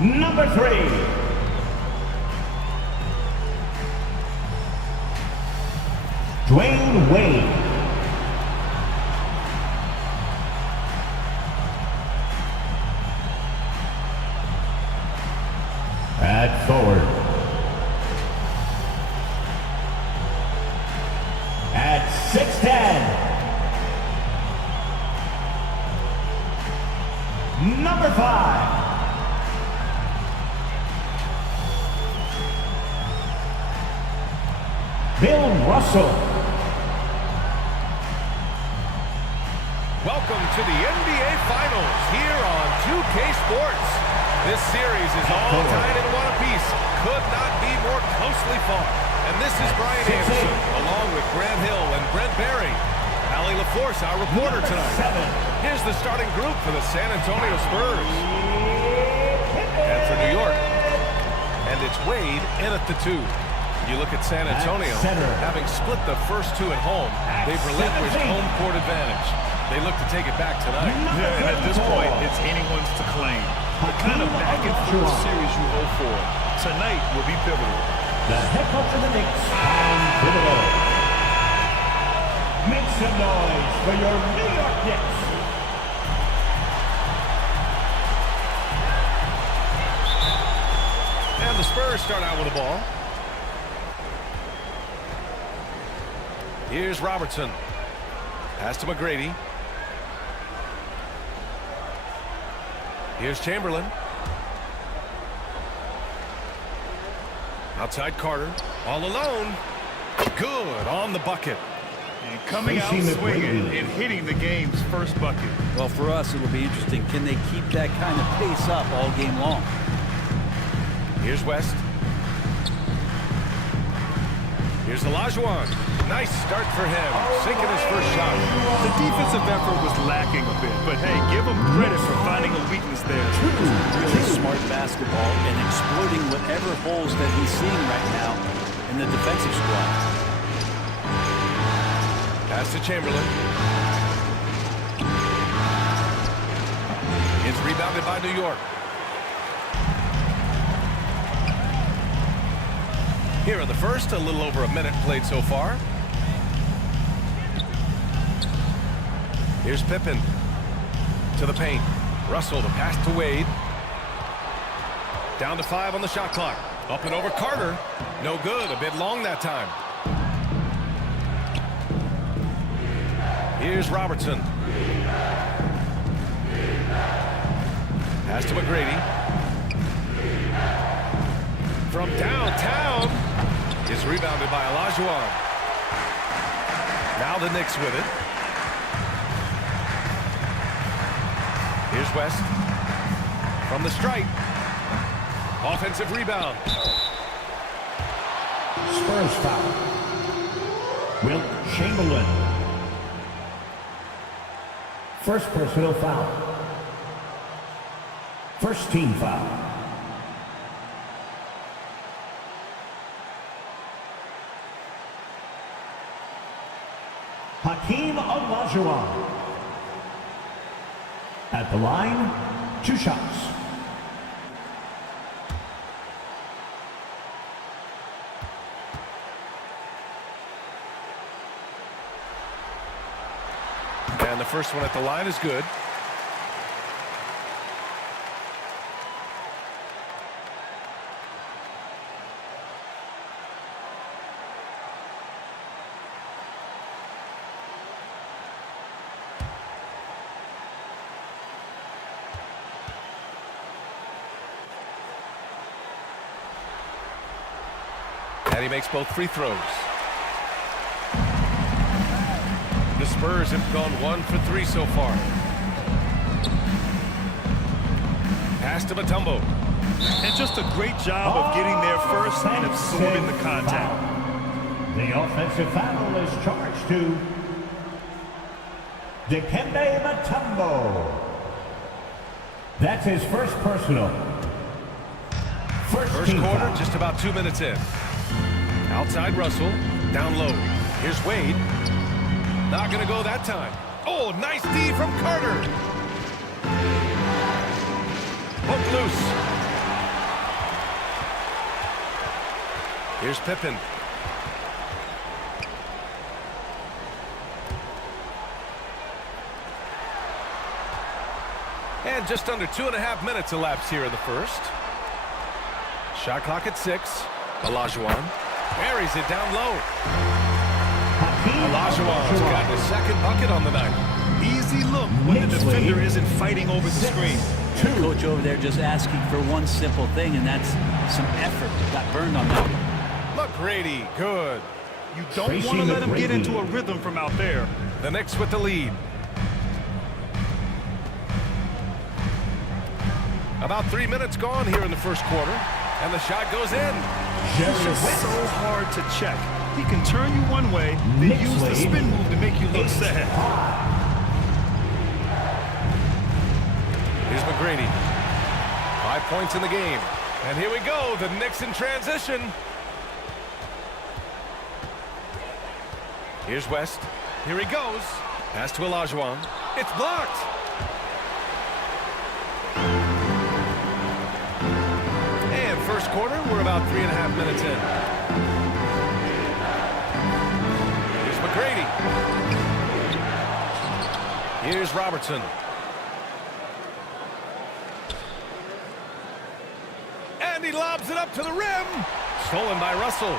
number 3, Dwayne Wade. At forward, at 6'10", number 5, Bill Russell. Welcome to the NBA Finals here on 2K Sports. This series is all tied in one apiece. Could not be more closely fought. And this is Brian Anderson, along with Grant Hill and Brent Barry. Allie LaForce, our reporter tonight. Here's the starting group for the San Antonio Spurs. And for New York, and it's Wade in at the 2. You look at San Antonio, having split the first 2 at home, they've relinquished home court advantage. They look to take it back tonight. Yeah, and at this point, it's anyone's to claim. The kind of back-and-forth series you hope for tonight will be pivotal. The head coach of the Knicks on pivotal. Make some noise for your New York Knicks. And the Spurs start out with the ball. Here's Robertson. Pass to McGrady. Here's Chamberlain. Outside Carter. All alone. Good on the bucket. And coming out swinging and hitting the game's first bucket. Well, for us, it will be interesting. Can they keep that kind of pace up all game long? Here's West. Here's Olajuwon. Nice start for him, sinking his first shot. The defensive effort was lacking a bit, but hey, give him credit for finding a weakness there. Really smart basketball and exploiting whatever holes that he's seeing right now in the defensive squad. Pass to Chamberlain. It's rebounded by New York. Here in the first, a little over a minute played so far. Here's Pippen to the paint. Russell, the pass to Wade. Down to 5 on the shot clock. Up and over Carter. No good. A bit long that time. Here's Robertson. Pass to McGrady. From downtown. Is rebounded by Olajuwon. Now the Knicks with it. Here's West. From the stripe. Offensive rebound. Spurs foul. Wilt Chamberlain. First personal foul. First team foul. Hakeem Olajuwon. At the line, 2 shots. And the first one at the line is good. And he makes both free throws. The Spurs have gone 1 for 3 so far. Pass to Mutombo. And just a great job of getting there first and absorbing the contact. The offensive foul is charged to Dikembe Mutombo. That's his first personal. First quarter, foul. Just about 2 minutes in. Outside Russell, down low. Here's Wade. Not going to go that time. Oh, nice D from Carter. Hook loose. Here's Pippen. And just under 2.5 minutes elapsed here in the first. Shot clock at 6. Olajuwon buries it down low. Olajuwon's got the second bucket on the night. Easy look when the defender isn't fighting over the screen. The coach over there just asking for one simple thing, and that's some effort. Got burned on that one. McGrady, good. You don't want to let him get into a rhythm from out there. The Knicks with the lead. About 3 minutes gone here in the first quarter, and the shot goes in. He's just so hard to check. He can turn you one way, then use the spin move to make you look sad. Here's McGrady. 5 points in the game. And here we go, the Knicks in transition. Here's West. Here he goes. Pass to Olajuwon. It's blocked. And first quarter, we're about 3.5 minutes in. Here's McGrady. Here's Robertson. And he lobs it up to the rim. Stolen by Russell.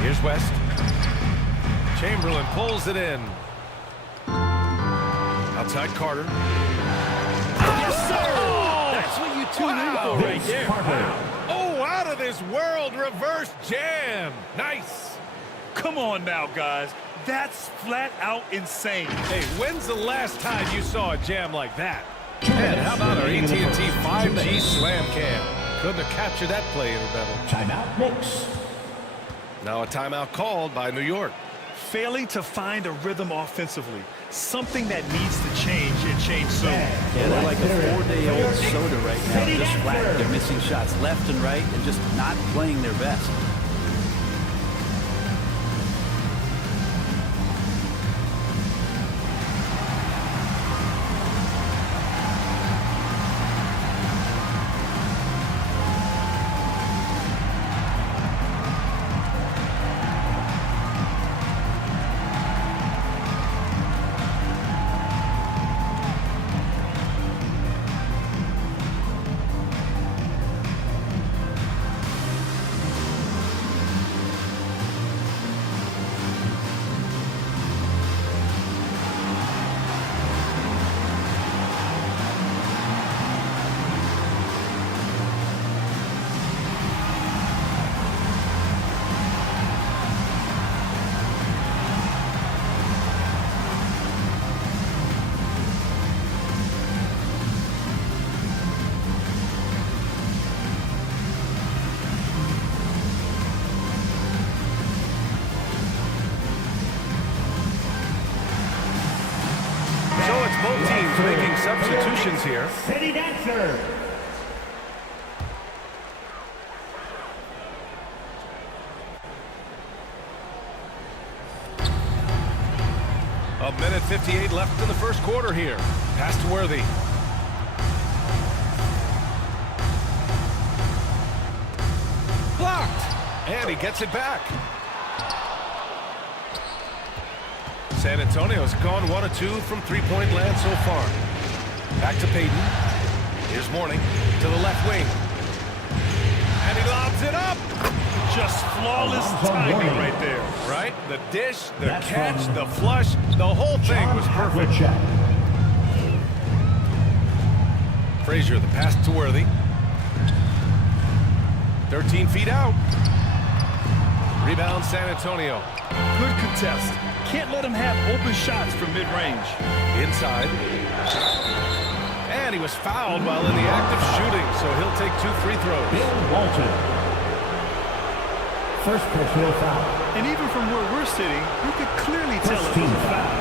Here's West. Chamberlain pulls it in. Outside Carter. Yes, sir! Oh, that's what you tune in for right there. Wow. Oh, out of this world reverse jam. Nice. Come on now, guys. That's flat out insane. Hey, when's the last time you saw a jam like that? And how about our AT&T 5G Slam Cam? Couldn't have captured that play any better. Timeout Knicks. Now a timeout called by New York. Failing to find a rhythm offensively. Something that needs to change and change soon. Yeah, they're like a 4-day-old soda right now. Just flat. They're missing shots left and right and just not playing their best. Both teams making substitutions here. City Dancer. A minute 58 left in the first quarter here. Pass to Worthy. Blocked. And he gets it back. San Antonio's gone 1 of 2 from three-point land so far. Back to Payton. Here's Mourning to the left wing. And he lobs it up. Just flawless timing right there. Right? The dish, the catch, the flush, the whole thing was perfect. Frazier, the pass to Worthy. 13 feet out. Rebound San Antonio. Good contest. Can't let him have open shots from mid-range. Inside. And he was fouled while in the act of shooting, so he'll take 2 free throws. Bill Walton. First personal foul. And even from where we're sitting, you could clearly tell it was a foul.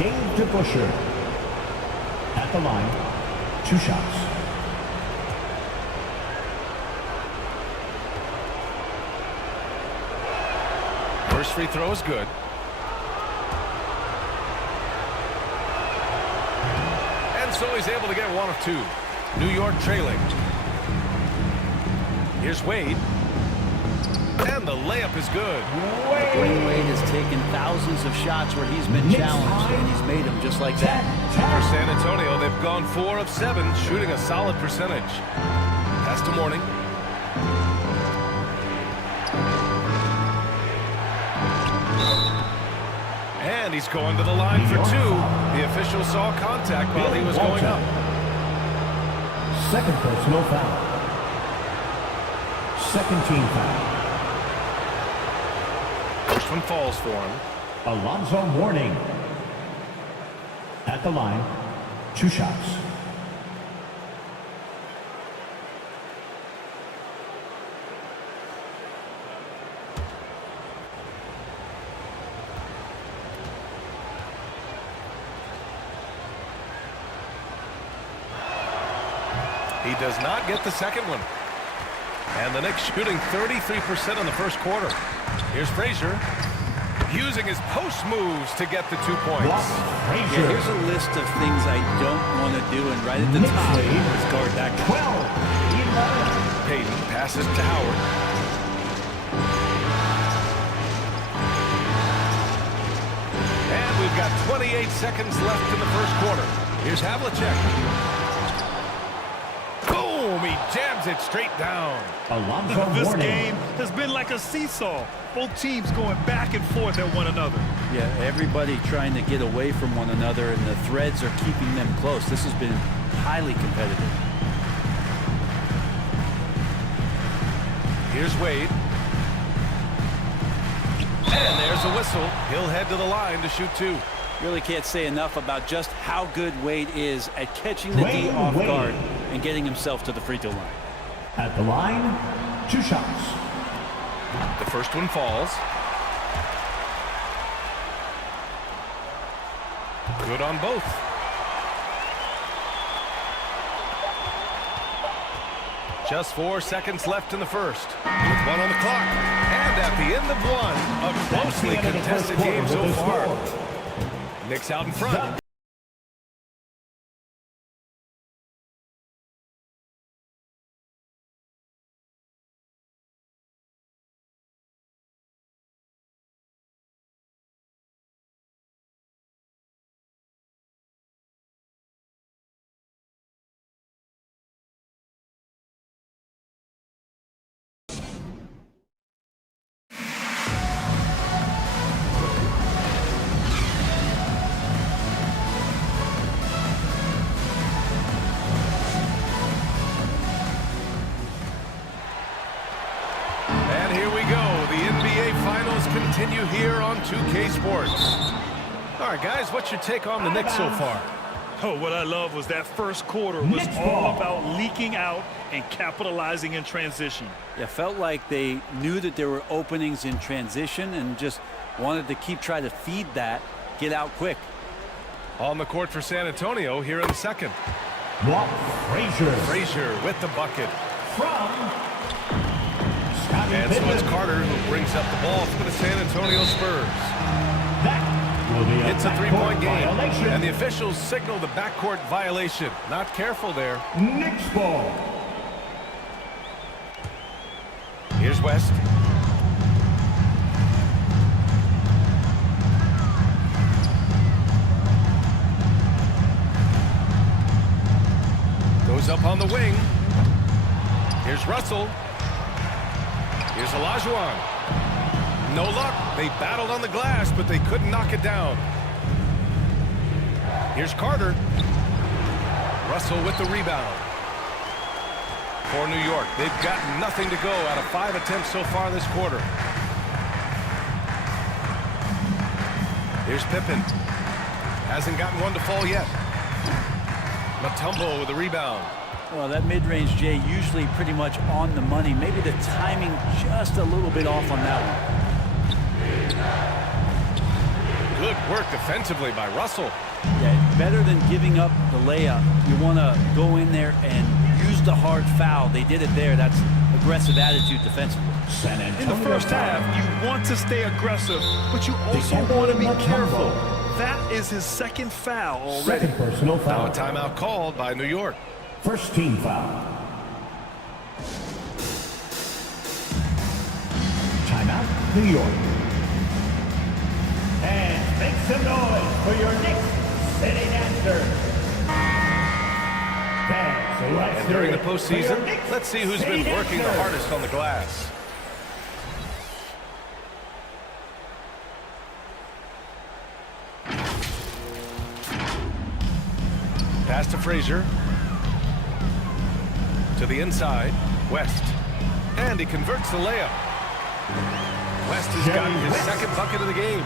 Dave DeBuscher. At the line, 2 shots. First free throw is good. And so he's able to get 1 of 2. New York trailing. Here's Wade. And the layup is good. Dwayne Wade has taken thousands of shots where he's been challenged, and he's made them just like that. For San Antonio, they've gone 4 of 7, shooting a solid percentage. Pass to Mourning. And he's going to the line for 2. The official saw contact while he was going up. Second personal foul. Second team foul. First one falls for him. Alonzo Mourning. At the line, 2 shots. He does not get the second one. And the Knicks shooting 33% in the first quarter. Here's Frazier using his post moves to get the 2 points. Yeah, here's a list of things I don't want to do, and right at the top is guard that. 12. Payton passes to Howard. And we've got 28 seconds left in the first quarter. Here's Havlicek. He jams it straight down. This game has been like a seesaw. Both teams going back and forth at one another. Yeah, everybody trying to get away from one another, and the threads are keeping them close. This has been highly competitive. Here's Wade. And there's a whistle. He'll head to the line to shoot 2. Really can't say enough about just how good Wade is at catching the D off guard and getting himself to the free throw line. At the line, 2 shots. The first one falls. Good on both. Just 4 seconds left in the first. With 1 on the clock. And at the end of 1, a closely contested game so far. Knicks out in front. Continue here on 2K Sports. All right, guys, what's your take on the Knicks so far? Oh, what I love was that first quarter was all about leaking out and capitalizing in transition. Yeah, felt like they knew that there were openings in transition and just wanted to keep trying to feed that, get out quick. On the court for San Antonio here in the second. Frazier. Frazier with the bucket. And so it's Carter who brings up the ball for the San Antonio Spurs. It's a 3-point game, and the officials signal the backcourt violation. Not careful there. Knicks ball. Here's West. Goes up on the wing. Here's Russell. Here's Olajuwon. No luck. They battled on the glass, but they couldn't knock it down. Here's Carter. Russell with the rebound. For New York, they've got nothing to go out of 5 attempts so far this quarter. Here's Pippen. Hasn't gotten one to fall yet. Mutombo with the rebound. Well, that mid-range, Jay, usually pretty much on the money. Maybe the timing just a little bit off on that one. Good work defensively by Russell. Yeah, better than giving up the layup. You want to go in there and use the hard foul. They did it there. That's aggressive attitude defensively. In the first half, you want to stay aggressive, but you also want to be careful. That is his second foul already. Now a timeout called by New York. First team foul. Timeout, New York. And make some noise for your Knicks sitting answer. And during the postseason, let's see who's been working the hardest on the glass. Pass to Frazier. To the inside, West. And he converts the layup. West has gotten his second bucket of the game.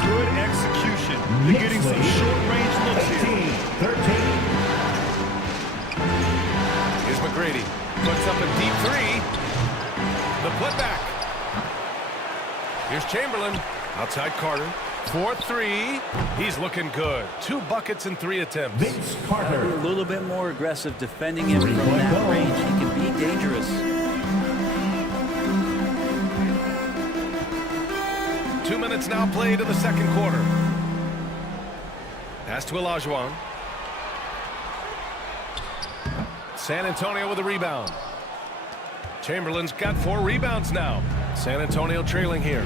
Good execution. They're getting some short-range looks here. 13. Here's McGrady. Puts up a deep three. The putback. Here's Chamberlain. Outside Carter. 4-3. He's looking good. 2 buckets in 3 attempts. Vince Carter. A little bit more aggressive defending him from that range. He can be dangerous. 2 minutes now played in the second quarter. Pass to Olajuwon. San Antonio with a rebound. Chamberlain's got 4 rebounds now. San Antonio trailing here.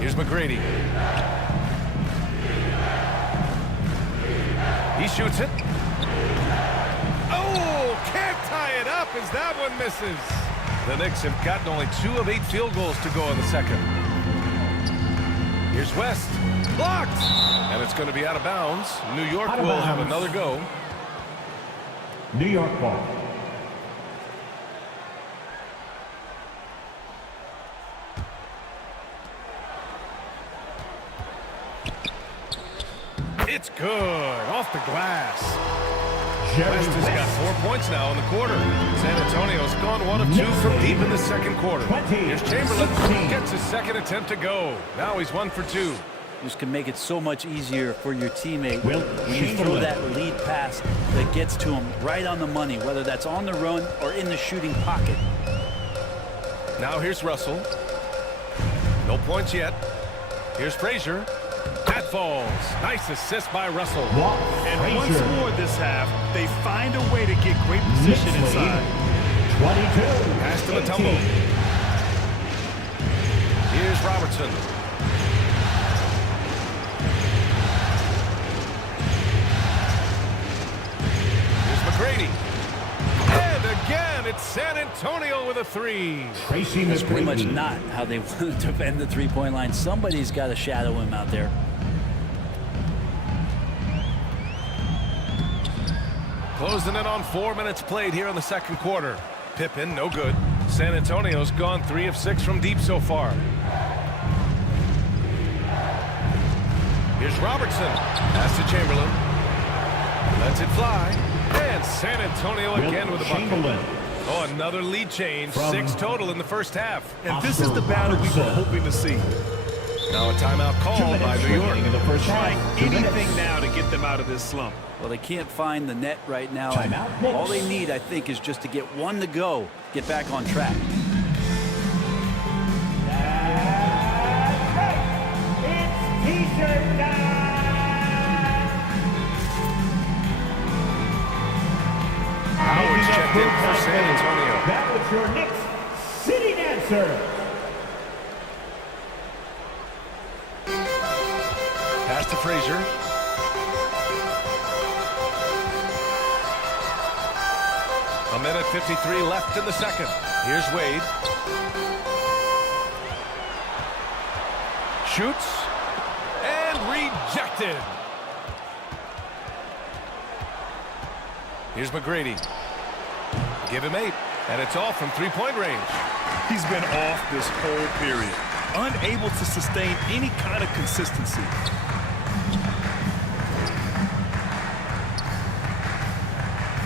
Here's McGrady. He shoots it. Oh, can't tie it up as that one misses. The Knicks have gotten only 2 of 8 field goals to go in the second. Here's West. Blocked. And it's going to be out of bounds. New York will have another go. New York ball. It's good. Off the glass. West has got 4 points now in the quarter. San Antonio's gone 1 of 2 from deep in the second quarter. Here's Chamberlain. Gets his second attempt to go. Now he's 1 for 2. This can make it so much easier for your teammate when you throw that lead pass that gets to him right on the money, whether that's on the run or in the shooting pocket. Now here's Russell. No points yet. Here's Frazier. That falls. Nice assist by Russell. And once more this half, they find a way to get great position inside. 22. Pass to Mutombo. Here's Robertson. Here's McGrady. And again, it's San Antonio with a 3. That's pretty much not how they want to defend the three-point line. Somebody's got to shadow him out there. Closing in on 4 minutes played here in the second quarter. Pippen, no good. San Antonio's gone 3 of 6 from deep so far. Here's Robertson. Pass to Chamberlain. Lets it fly. And San Antonio again with a bucket. Oh, another lead change. 6 total in the first half. And this is the battle we were hoping to see. Now a timeout called by New York. Trying anything now to get them out of this slump. Well, they can't find the net right now. All they need, I think, is just to get 1 to go, get back on track. It's T-shirt time! Howard's checked in for San Antonio. That was your Knicks sitting answer. Pass to Frazier. A minute 53 left in the second. Here's Wade. Shoots. And rejected. Here's McGrady. Give him 8, and it's off from three-point range. He's been off this whole period, unable to sustain any kind of consistency.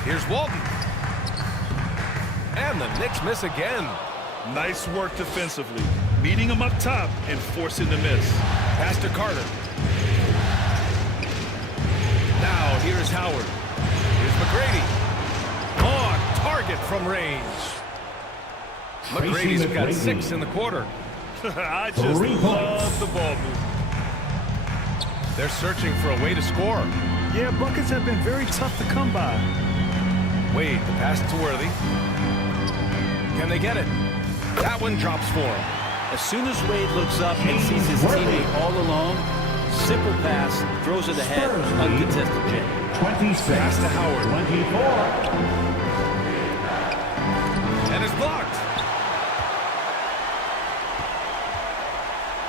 Here's Walton. And the Knicks miss again. Nice work defensively, meeting him up top and forcing the miss. Pass to Carter. Now here's Howard. Here's McGrady. On target from range. McGrady's got 6 in the quarter. I just love the ball movement. They're searching for a way to score. Yeah, buckets have been very tough to come by. Wade, the pass to Worthy. Can they get it? That one drops for him. As soon as Wade looks up and sees his teammate all alone, simple pass, throws it ahead, uncontested jam. 26. Pass to Howard. 24. And it's blocked.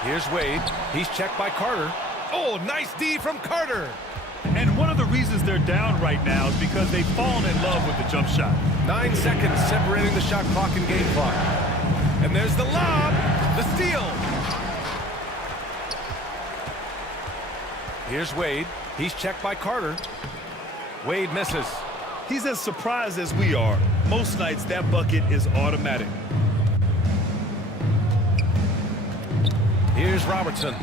Here's Wade. He's checked by Carter. Oh, nice D from Carter. And one of the reasons they're down right now is because they've fallen in love with the jump shot. 9 seconds separating the shot clock and game clock. And there's the lob, the steal. Here's Wade. He's checked by Carter. Wade misses. He's as surprised as we are. Most nights that bucket is automatic. Here's Robertson.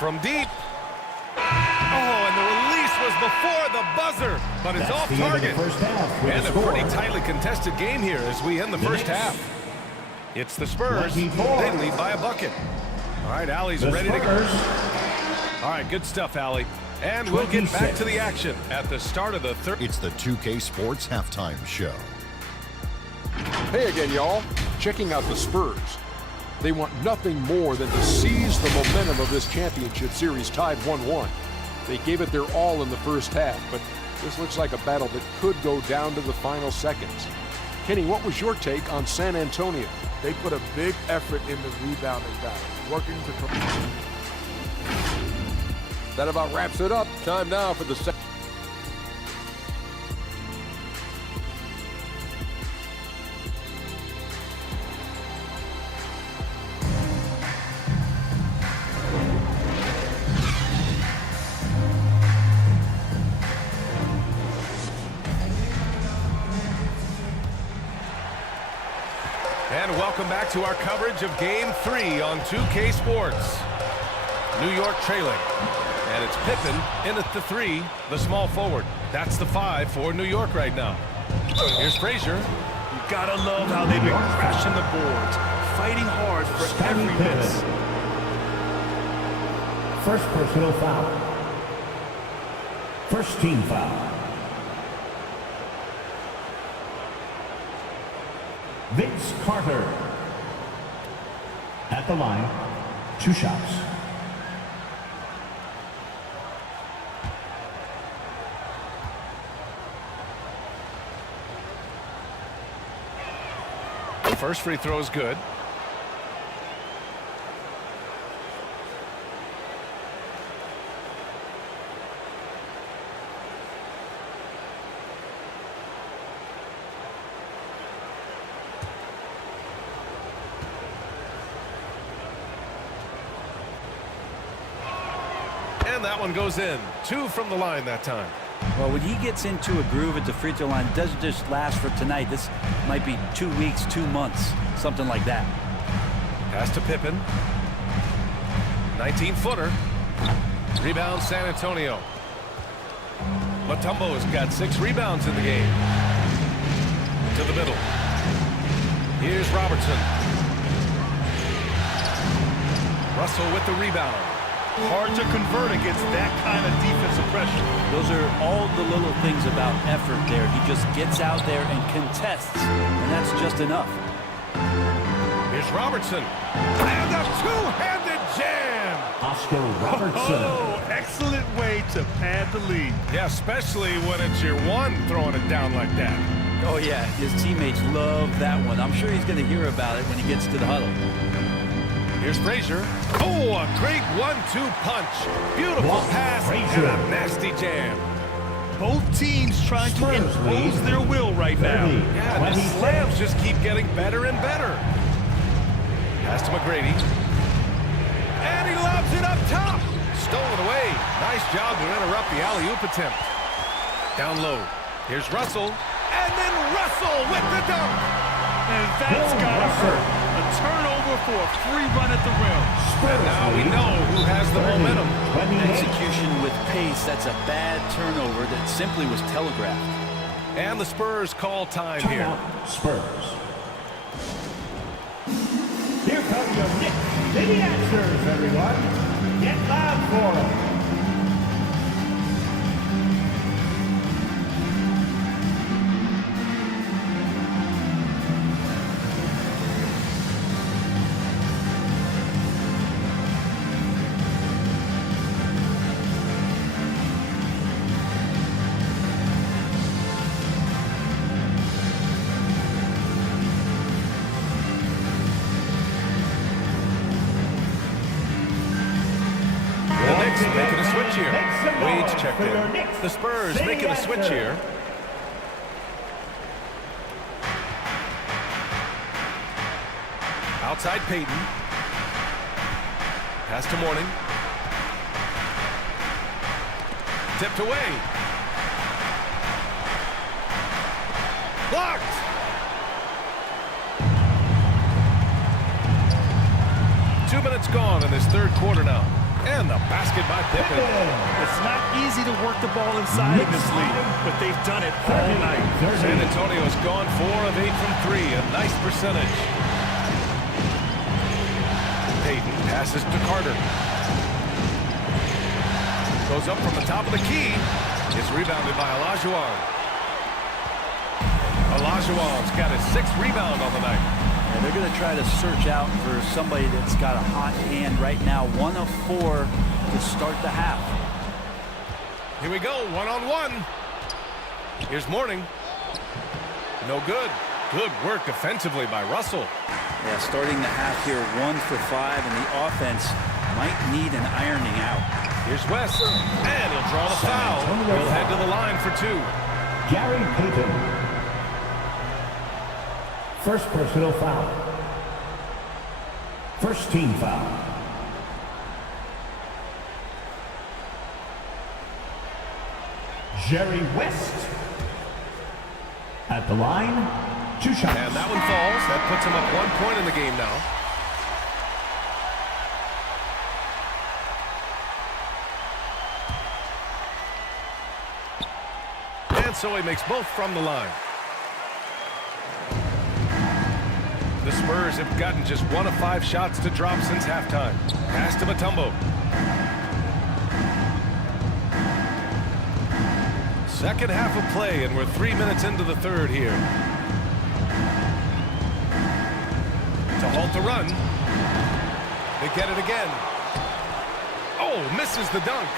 From deep. Oh, and the release was before the buzzer, but it's off target. And a pretty tightly contested game here as we end the first half. It's the Spurs. They lead by a bucket. All right, Allie's ready to go. All right, good stuff, Allie. And we'll get back to the action at the start of the third. It's the 2K Sports Halftime Show. Hey again, y'all. Checking out the Spurs. They want nothing more than to seize the momentum of this championship series tied 1-1. They gave it their all in the first half, but this looks like a battle that could go down to the final seconds. Kenny, what was your take on San Antonio? They put a big effort in the rebounding battle, working to come. That about wraps it up. Time now for the second. And welcome back to our coverage of Game 3 on 2K Sports. New York trailing. And it's Pippen in at the 3, the small forward. That's the 5 for New York right now. Here's Frazier. You gotta love how they've been crashing the boards, fighting hard for every miss. First personal foul. First team foul. Vince Carter. At the line, 2 shots. First free throw is good. And that one goes in. 2 from the line that time. Well, when he gets into a groove at the free throw line, it doesn't just last for tonight. This might be 2 weeks, 2 months, something like that. Pass to Pippen. 19-footer. Rebound San Antonio. Mutombo's got 6 rebounds in the game. To the middle. Here's Robertson. Russell with the rebound. Hard to convert against that kind of defensive pressure. Those are all the little things about effort there. He just gets out there and contests, and that's just enough. Here's Robertson. And a two-handed jam. Oscar Robertson. Oh, excellent way to pad the lead. Yeah, especially when it's your one throwing it down like that. Oh, yeah, his teammates love that one. I'm sure he's going to hear about it when he gets to the huddle. Here's Frazier. Oh, a great 1-2 punch. Beautiful pass and a nasty jam. Both teams trying to impose their will right now. Yeah, the slams just keep getting better and better. Pass to McGrady. And he lobs it up top. Stolen away. Nice job to interrupt the alley-oop attempt. Down low. Here's Russell. And then Russell with the dunk. And that's gotta hurt. A turnover for a free run at the rim. And now we know who has the momentum. Execution with pace, that's a bad turnover that simply was telegraphed. And the Spurs call time here. Spurs. Here come your Knicks City answers, everyone. Get loud for them. Making a switch here. Wade's checked in. The Spurs making a switch here. Outside Payton. Pass to Mourning. Tipped away. Blocked. Two minutes gone in this third quarter now. And the basket by Pippen. It's not easy to work the ball inside in this league, but they've done it all night. San Antonio's gone 4 of 8 from 3, a nice percentage. Payton passes to Carter. Goes up from the top of the key. It's rebounded by Olajuwon. Olajuwon's got his 6th rebound on the night. And they're going to try to search out for somebody that's got a hot hand right now. 1 of 4 to start the half. Here we go, one-on-one. Here's Mourning. No good. Good work defensively by Russell. Yeah, starting the half here, 1 for 5, and the offense might need an ironing out. Here's West, and he'll draw the foul. He'll head to the line for 2. Gary Payton. First personal foul. First team foul. Jerry West. At the line, 2 shots. And that one falls. That puts him up 1 point in the game now. And so he makes both from the line. The Spurs have gotten just 1 of 5 shots to drop since halftime. Pass to Mutombo. Second half of play, and we're 3 minutes into the third here. To halt the run. They get it again. Oh, misses the dunk.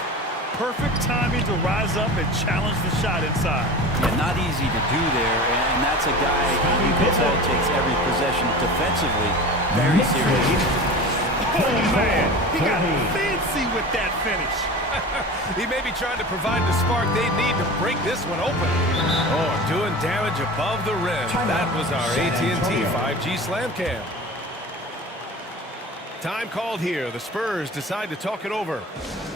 Perfect timing to rise up and challenge the shot inside. Yeah, not easy to do there, and that's a guy you can tell takes every possession defensively very seriously. Oh, man, he got fancy with that finish. He may be trying to provide the spark they need to break this one open. Oh, doing damage above the rim. That was our AT&T 5G Slam Cam. Time called here. The Spurs decide to talk it over.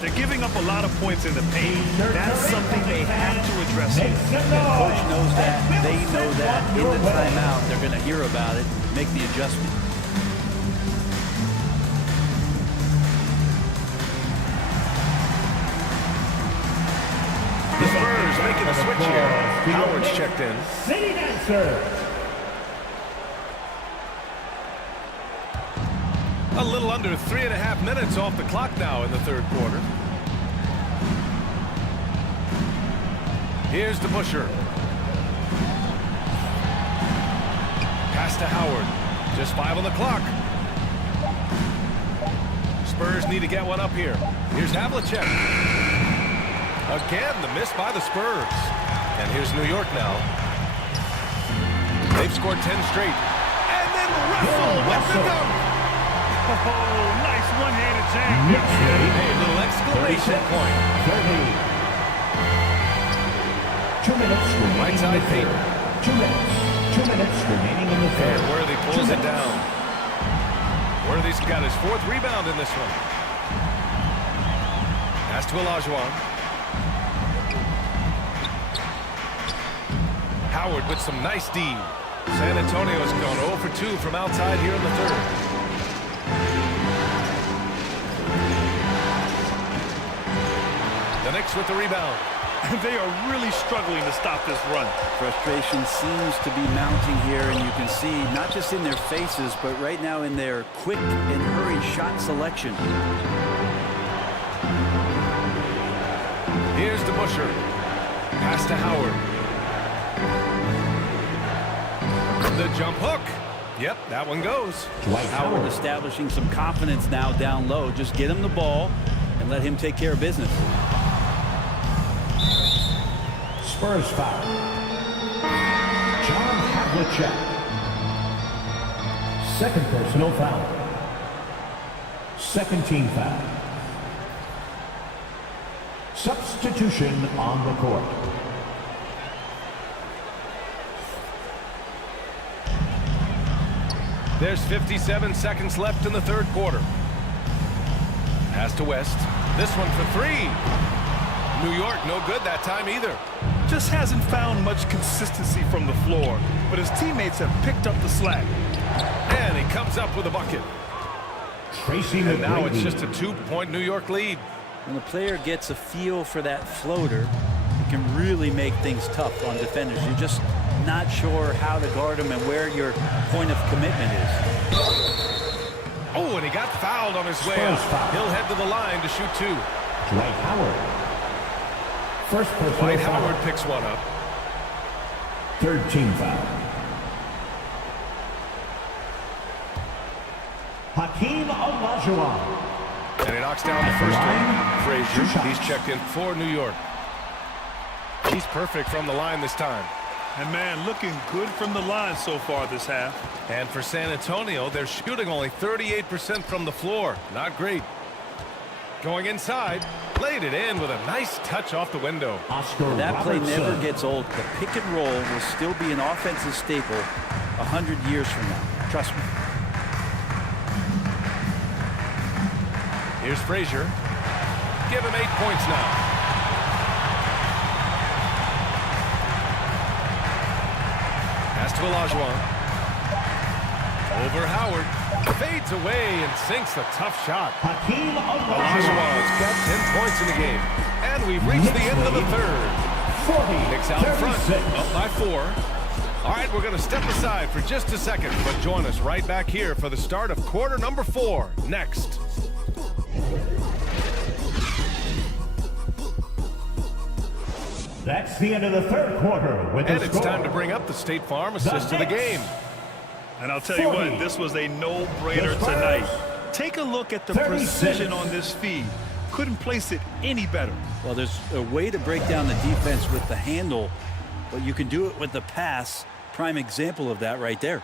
They're giving up a lot of points in the paint. That's something they have to address here. Coach knows that. They know that. In the timeout, they're going to hear about it, make the adjustment. The Spurs making the switch here. Howard's checked in. City answer. A little under 3.5 minutes off the clock now in the third quarter. Here's the Busher. Pass to Howard. Just 5 on the clock. Spurs need to get one up here. Here's Havlicek. Again, the miss by the Spurs. And here's New York now. They've scored 10 straight. And then Russell with the dunk. Oh, nice one-handed jam. A little exclamation point. 2 minutes remaining Right in side the feet. third. 2 minutes. 2 minutes remaining in the third. And Worthy pulls it down. Worthy's got his 4th rebound in this one. Pass to Olajuwon. Howard with some nice D. San Antonio's gone 0 for 2 from outside here in the third. The Knicks with the rebound. They are really struggling to stop this run. Frustration seems to be mounting here, and you can see not just in their faces, but right now in their quick and hurried shot selection. Here's the Busher. Pass to Howard. The jump hook. Yep, that one goes. Howard establishing some confidence now down low. Just get him the ball and let him take care of business. Spurs foul. John Havlicek. Second personal foul. Second team foul. Substitution on the court. There's 57 seconds left in the third quarter. Pass to West. This one for 3. New York, no good that time either. Just hasn't found much consistency from the floor, but his teammates have picked up the slack. And he comes up with a bucket. And now it's just a 2-point New York lead. When a player gets a feel for that floater, it can really make things tough on defenders. You're just not sure how to guard them and where your point of commitment is. Oh, and he got fouled on his way out. He'll head to the line to shoot 2. Dwight Howard. First personal Dwight foul. Howard picks one up. Third team foul. Hakeem Olajuwon. And he knocks down the first one. Frazier, he's checked in for New York. He's perfect from the line this time. And man, looking good from the line so far this half. And for San Antonio, they're shooting only 38% from the floor. Not great. Going inside, laid it in with a nice touch off the window. That play never gets old. The pick and roll will still be an offensive staple 100 years from now. Trust me. Here's Frazier. Give him 8 points now. Pass to Olajuwon. Over Howard. Fades away and sinks a tough shot. Hakeem Olajuwon's got 10 points in the game. And we've reached the end of the third. Knicks out front, up by 4. All right, we're going to step aside for just a second, but join us right back here for the start of quarter number 4 next. That's the end of the third quarter. And it's time to bring up the State Farm assist of the game. And I'll tell you what, this was a no-brainer tonight. Take a look at the precision on this feed. Couldn't place it any better. Well, there's a way to break down the defense with the handle, but you can do it with the pass. Prime example of that right there.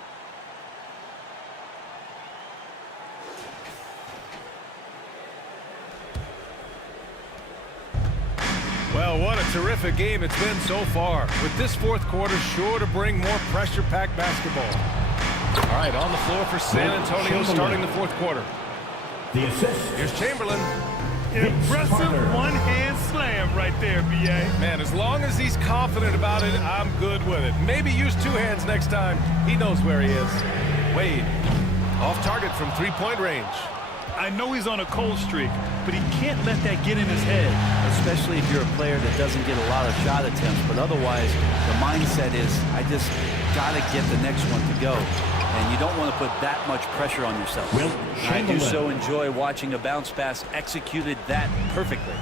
Well, what a terrific game it's been so far. With this fourth quarter sure to bring more pressure-packed basketball. All right, on the floor for San Antonio starting the fourth quarter. The assist. Here's Chamberlain. Impressive one-hand slam right there, B.A. Man, as long as he's confident about it, I'm good with it. Maybe use 2 hands next time. He knows where he is. Wade, off target from 3-point range. I know he's on a cold streak, but he can't let that get in his head. Especially if you're a player that doesn't get a lot of shot attempts, but otherwise the mindset is, I just got to get the next one to go. And you don't want to put that much pressure on yourself. I do so enjoy watching a bounce pass executed that perfectly.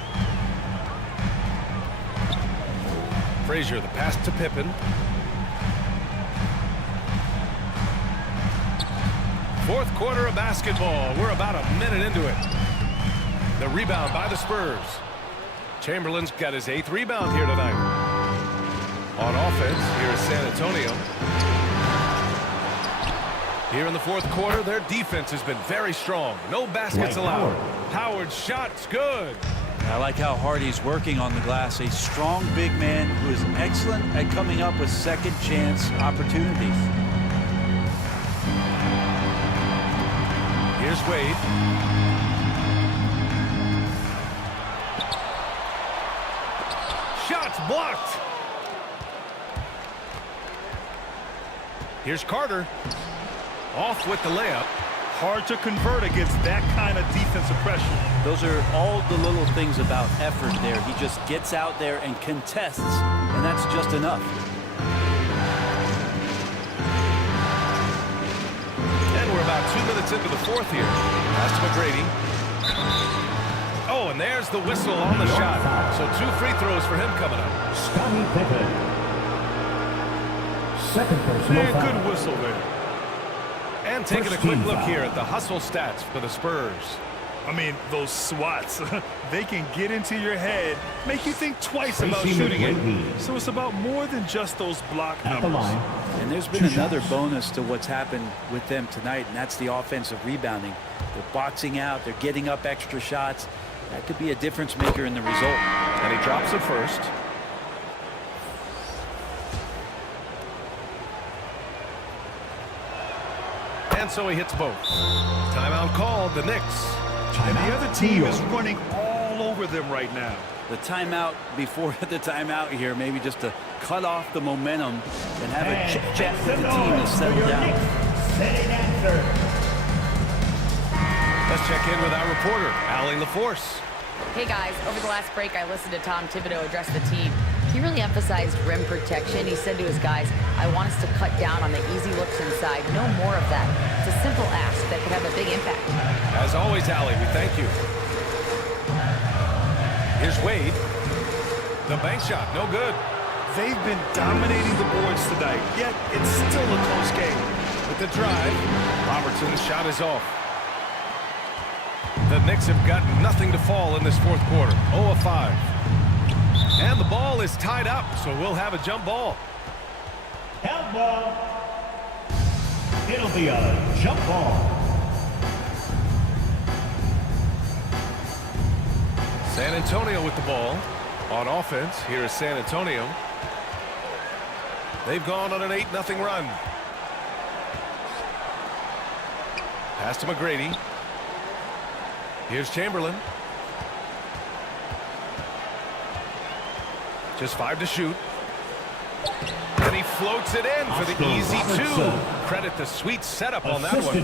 Frazier, the pass to Pippen. Fourth quarter of basketball. We're about a minute into it. The rebound by the Spurs. Chamberlain's got his 8th rebound here tonight. On offense, here is San Antonio. Here in the fourth quarter, their defense has been very strong. No baskets allowed. Howard's shot's good. I like how hard he's working on the glass. A strong big man who is excellent at coming up with second chance opportunities. Here's Wade. Shots blocked. Here's Carter. Off with the layup. Hard to convert against that kind of defensive pressure. Those are all the little things about effort there. He just gets out there and contests, and that's just enough. And we're about 2 minutes into the fourth here. Pass to McGrady. Oh, and there's the whistle on the shot. So 2 free throws for him coming up. Scottie Pippen. Second personal foul. Good whistle there. And taking a quick look here at the hustle stats for the Spurs. I mean, those swats, they can get into your head, make you think twice about shooting it. So it's about more than just those block numbers. And there's been another bonus to what's happened with them tonight, and that's the offensive rebounding. They're boxing out, they're getting up extra shots. That could be a difference maker in the result. And he drops it first. And so he hits both. Timeout called, the Knicks. And the other team is running all over them right now. The timeout before the timeout here, maybe just to cut off the momentum and have a chit-chat with the team to settle down. Let's check in with our reporter, Allie LaForce. Hey guys, over the last break I listened to Tom Thibodeau address the team. He really emphasized rim protection. He said to his guys, I want us to cut down on the easy looks inside. No more of that. It's a simple ask that could have a big impact. As always, Allie, we thank you. Here's Wade. The bank shot, no good. They've been dominating the boards tonight, yet it's still a close game. With the drive, Robertson's shot is off. The Knicks have got nothing to fall in this fourth quarter. 0 of 5. And the ball is tied up, so we'll have a jump ball. Help ball. It'll be a jump ball. San Antonio with the ball. On offense, here is San Antonio. They've gone on an 8-0 run. Pass to McGrady. Here's Chamberlain. Just 5 to shoot. And he floats it in for the easy 2. Credit the sweet setup on that one.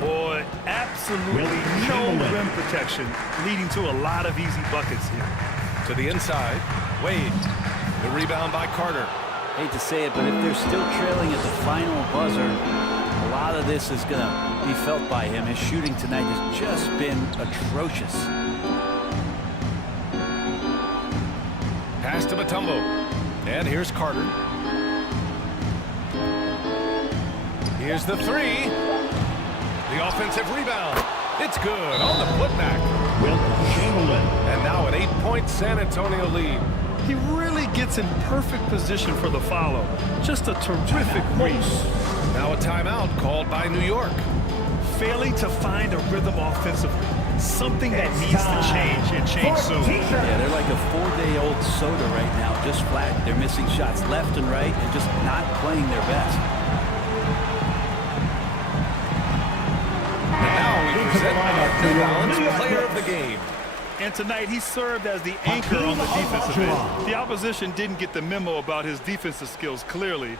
Boy, absolutely no rim protection, leading to a lot of easy buckets here. To the inside, Wade. The rebound by Carter. Hate to say it, but if they're still trailing at the final buzzer, a lot of this is going to be felt by him. His shooting tonight has just been atrocious. Pass to Mutombo. And here's Carter. Here's the 3. The offensive rebound. It's good on the putback. And now an 8-point San Antonio lead. He really gets in perfect position for the follow. Just a terrific reach. Now a timeout called by New York. Failing to find a rhythm offensively. Something that needs to change and change soon. Yeah, they're like a 4-day-old soda right now, just flat. They're missing shots left and right and just not playing their best. And now we present our New Balance player of the game. And tonight he served as the anchor on the defensive end. The opposition didn't get the memo about his defensive skills clearly,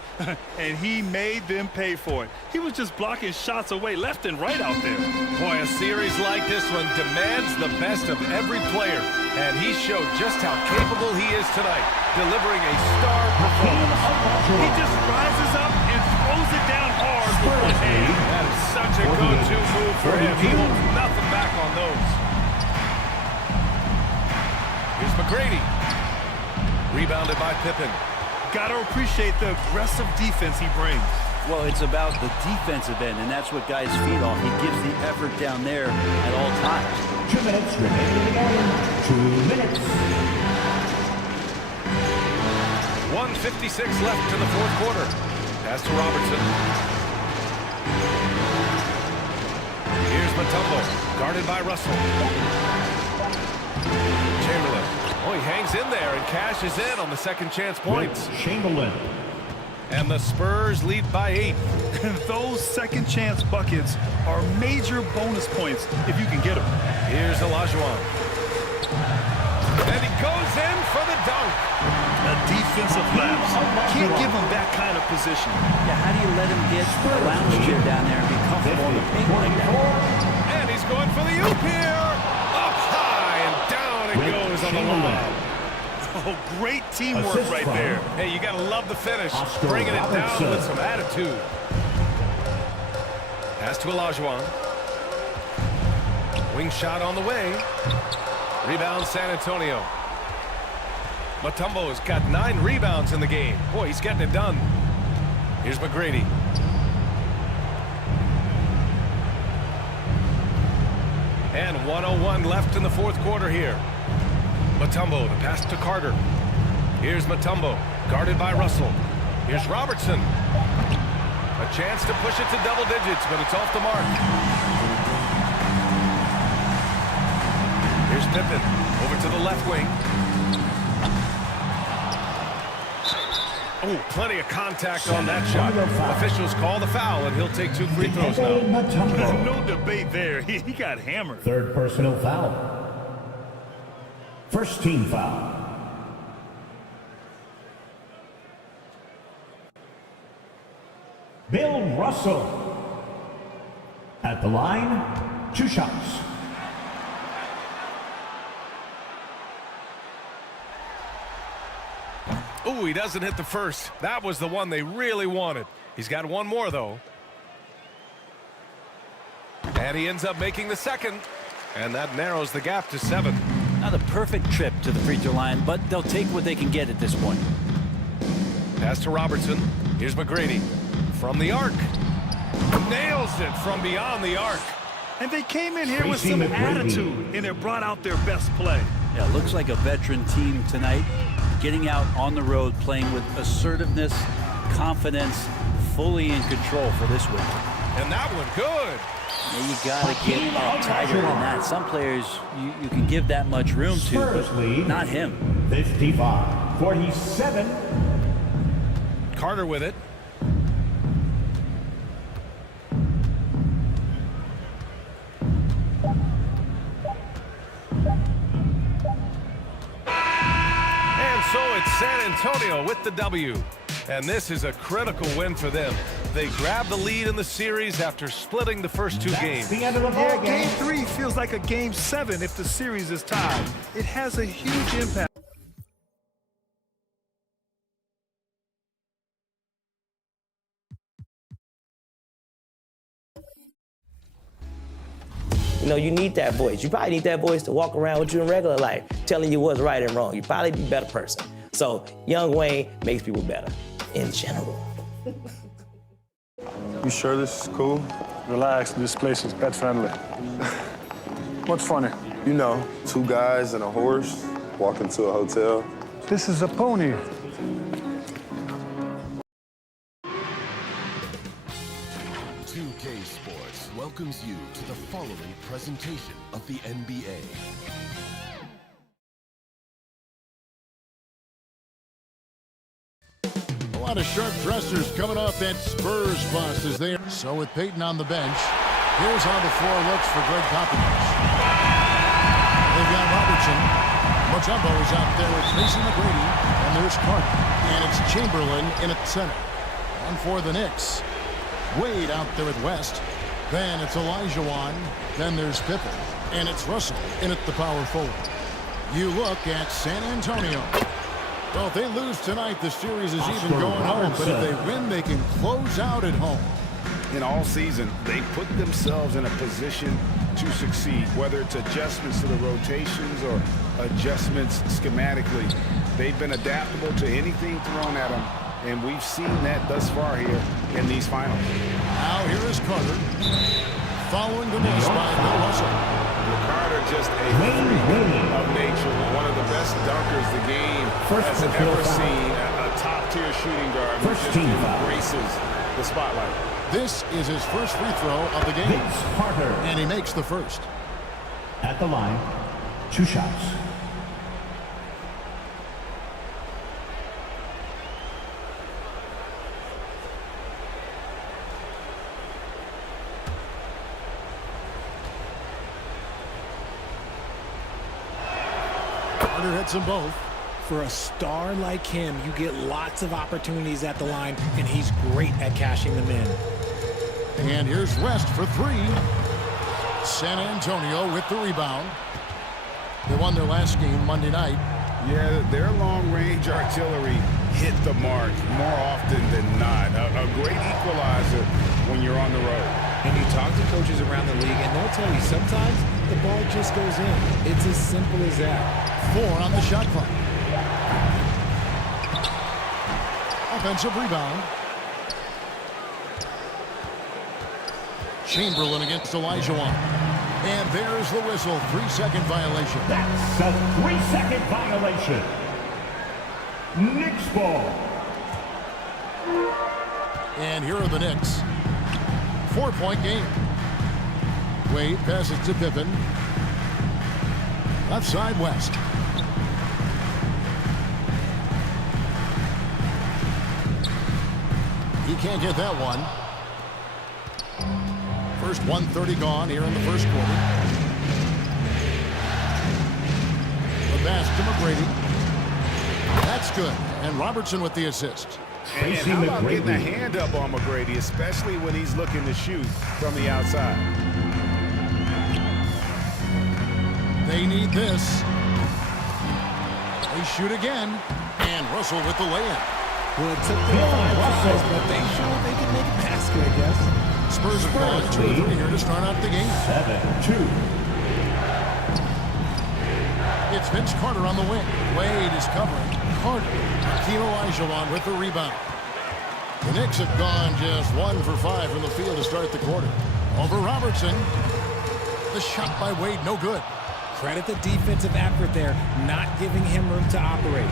and he made them pay for it. He was just blocking shots away left and right out there. Boy, a series like this one demands the best of every player, and he showed just how capable he is tonight, delivering a star performance. He just rises up and throws it down hard with one hand. That is such a go-to move for him. He holds nothing back on those. Here's McGrady. Rebounded by Pippen. Got to appreciate the aggressive defense he brings. Well, it's about the defensive end, and that's what guys feed off. He gives the effort down there at all times. 2 minutes remaining in the game. 2 minutes. 1:56 left in the fourth quarter. Pass to Robertson. Here's Mutombo, guarded by Russell. Chamberlain. Oh, he hangs in there and cashes in on the second chance points. Chamberlain. And the Spurs lead by 8. Those second chance buckets are major bonus points if you can get them. Here's Olajuwon. And he goes in for the dunk. A defensive lapse. Can't give him that kind of position. Yeah, how do you let him get a lounge chair down there and be comfortable in the paint like that? And he's going for the oop here. Up high and down it goes on the lob. Oh, great teamwork right there. Hey, you got to love the finish. Bringing it down with some attitude. Pass to Olajuwon. Wing shot on the way. Rebound San Antonio. Mutombo's got 9 rebounds in the game. Boy, he's getting it done. Here's McGrady. And 1:01 left in the fourth quarter here. Mutombo, the pass to Carter. Here's Mutombo, guarded by Russell. Here's Robertson. A chance to push it to double digits, but it's off the mark. Here's Pippen, over to the left wing. Oh, plenty of contact on that shot. Officials call the foul, and he'll take 2 free throws now. No debate there. He got hammered. Third personal foul. First team foul. Bill Russell. At the line, 2 shots. Ooh, he doesn't hit the first. That was the one they really wanted. He's got 1 more, though. And he ends up making the second. And that narrows the gap to 7. Not a perfect trip to the free throw line, but they'll take what they can get at this point. Pass to Robertson. Here's McGrady. From the arc. Nails it from beyond the arc. And they came in here with some attitude, and it brought out their best play. Yeah, it looks like a veteran team tonight. Getting out on the road, playing with assertiveness, confidence, fully in control for this win. And that one good. Yeah, you got to get up tighter than that. Some players you can give that much room to, but not him. 55-47. Carter with it. So it's San Antonio with the W. And this is a critical win for them. They grab the lead in the series after splitting the first 2 games. The end of the ball game. Game 3 feels like a game 7 if the series is tied. It has a huge impact. You know, you need that voice. You probably need that voice to walk around with you in regular life, telling you what's right and wrong. You probably be a better person. So, young Wayne makes people better, in general. You sure this is cool? Relax, this place is pet friendly. What's funny? You know, 2 guys and a horse walk into a hotel. This is a pony. Welcomes you to the following presentation of the NBA. A lot of sharp dressers coming off that Spurs bust as they are. So with Peyton on the bench, here's how the floor looks for Greg Popovich. They've got Robertson. Mutombo is out there with Tracy McGrady, and there's Carter. And it's Chamberlain in at center. On for the Knicks. Wade out there with West. Then it's Olajuwon. Then there's Pippen. And it's Russell in at the power forward. You look at San Antonio. Well, if they lose tonight, the series is even going home. But if they win, they can close out at home. In all season, they put themselves in a position to succeed, whether it's adjustments to the rotations or adjustments schematically. They've been adaptable to anything thrown at them. And we've seen that thus far here in these finals. Now here is Carter. Following the miss by Bill Russell. Carter just a freak of nature. One of the best dunkers the game has ever seen. A top-tier shooting guard who just embraces the spotlight. This is his first free throw of the game. Carter. And he makes the first. At the line, 2 shots. Carter hits them both. For a star like him, you get lots of opportunities at the line, and he's great at cashing them in. And here's West for three. San Antonio with the rebound. They won their last game Monday night. Yeah, their long-range artillery hit the mark more often than not. A great equalizer when you're on the road. And you talk to coaches around the league, and they'll tell you sometimes the ball just goes in. It's as simple as that. 4 on the shot clock. Offensive rebound. Chamberlain against Olajuwon. And there's the whistle. 3-second violation. That's a 3-second violation. Knicks ball. And here are the Knicks. 4-point game. Wade passes to Pippen. Left side, West. He can't get that one. First 1:30 gone here in the first quarter. The pass to McGrady. That's good. And Robertson with the assist. And how about getting a hand up on McGrady, especially when he's looking to shoot from the outside? They need this. They shoot again. And Russell with the layup. Well, it took them 5 tries, but they showed they can make a basket, I guess. Spurs have gone 2-3 here to start out the game. 7-2. It's Vince Carter on the wing. Wade is covering. Carter. Hakeem Olajuwon with the rebound. The Knicks have gone just 1 for 5 from the field to start the quarter. Over Robertson. The shot by Wade, no good. Credit the defensive effort there, not giving him room to operate.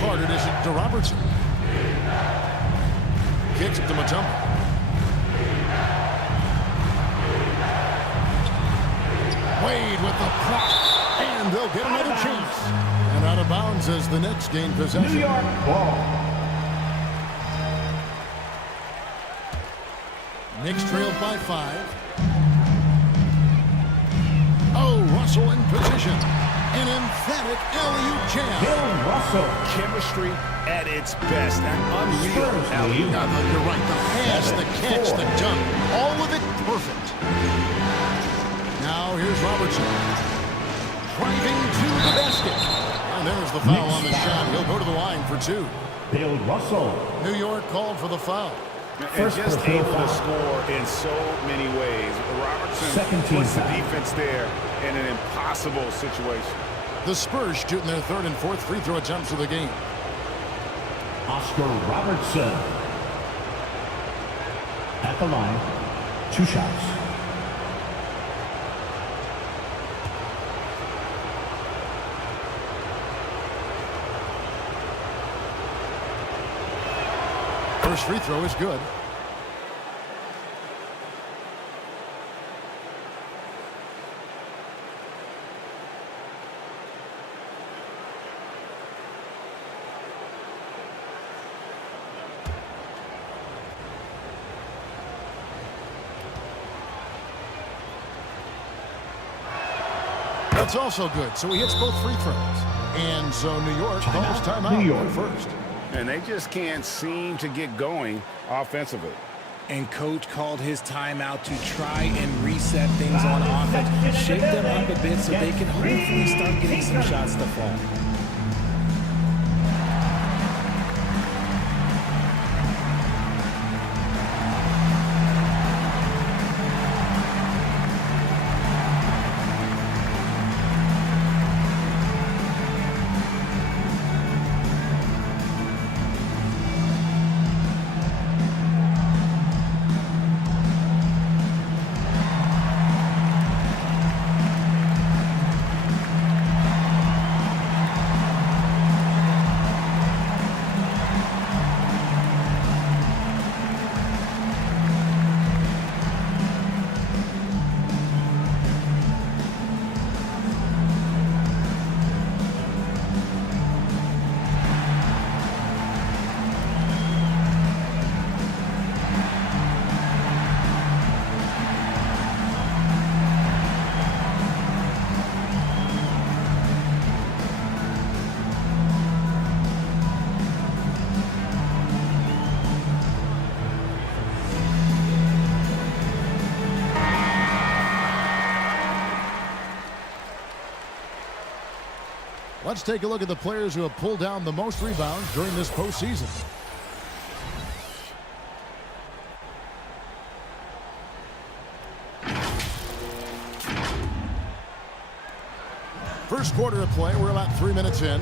Carter dishes it to Robertson. Kicks it to Mutombo. Wade with the block. And they'll get another chance. And out of bounds as the Knicks gain possession. New York ball. Knicks trailed by 5. Oh, Russell in position. An emphatic alley-oop jam. Bill Russell. Chemistry at its best. An unreal alley-oop. You're right. The pass, the catch, the dunk. All of it perfect. Now here's Robertson. Driving to the basket. And there's the foul on the shot. He'll go to the line for 2. Bill Russell. New York called for the foul. And just able to score in so many ways. Robertson puts the defense there in an impossible situation. The Spurs shooting their 3rd and 4th free throw attempts of the game. Oscar Robertson. At the line, 2 shots. First free throw is good. That's also good. So he hits both free throws. And so New York calls timeout. New York first. And they just can't seem to get going offensively. And coach called his timeout to try and reset things on offense. Shake them up a bit so they can hopefully start getting some shots to fall. Let's take a look at the players who have pulled down the most rebounds during this postseason. First quarter of play, we're about 3 minutes in.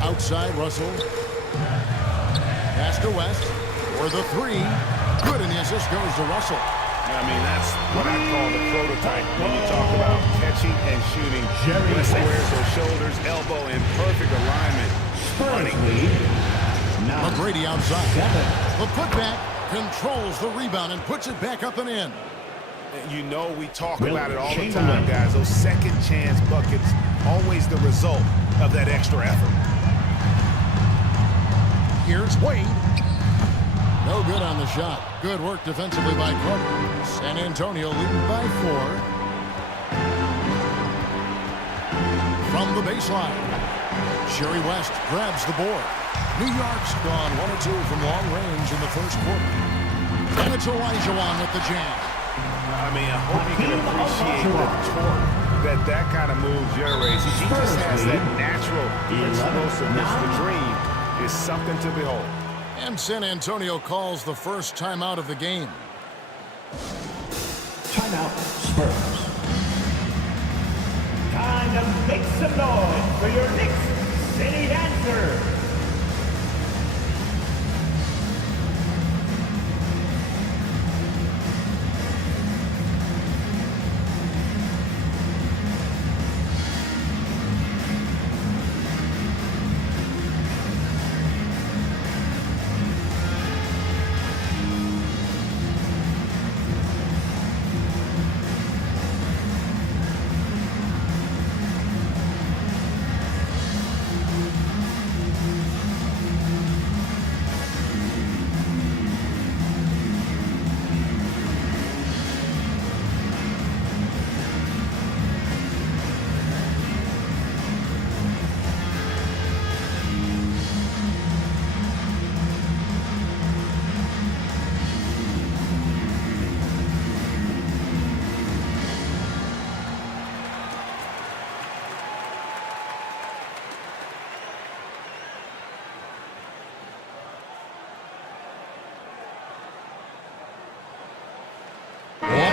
Outside, Russell. Pass to West for the three. Good, and the assist goes to Russell. I mean, that's what I call the prototype when you talk about catching and shooting. West wears those shoulders, elbow in perfect alignment. Spurs lead. McGrady outside. The putback controls the rebound and puts it back up and in. You know we talk about it all the time, guys. Those second chance buckets, always the result of that extra effort. Here's Wade. No good on the shot. Good work defensively by Carter. San Antonio leading by 4. From the baseline, Sherry West grabs the board. New York's gone 1 or 2 from long range in the first quarter. And it's Olajuwon with the jam. I mean, I hope you can appreciate the torque that kind of move generates. He just has that natural explosiveness. The dream is something to behold. And San Antonio calls the first timeout of the game. Timeout, Spurs. Time to make some noise for your Knicks City Dancers.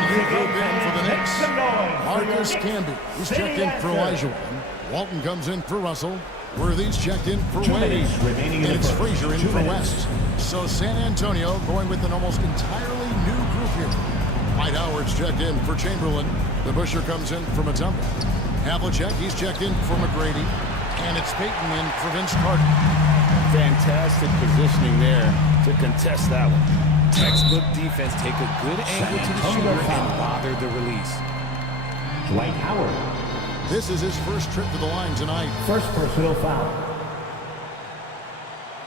For the Knicks, Marcus Camby. He's checked in for Olajuwon. Walton comes in for Russell. Worthy's checked in for Wade. And it's Frazier in for West. So San Antonio going with an almost entirely new group here. Dwight Howard's checked in for Chamberlain. The Busher comes in for Mutombo. Havlicek, he's checked in for McGrady. And it's Payton in for Vince Carter. Fantastic positioning there to contest that one. Textbook defense, take a good angle to the shooter and bother the release. Dwight Howard. This is his first trip to the line tonight. First personal foul.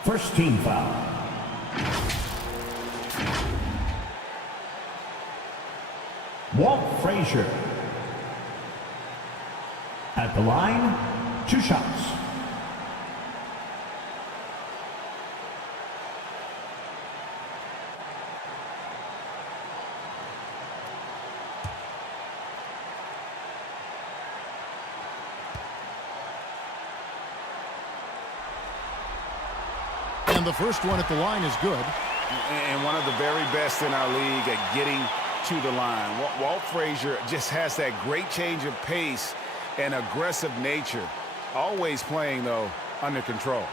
First team foul. Walt Frazier. At the line, 2 shots. And the first one at the line is good. And one of the very best in our league at getting to the line. Walt Frazier just has that great change of pace and aggressive nature. Always playing, though, under control.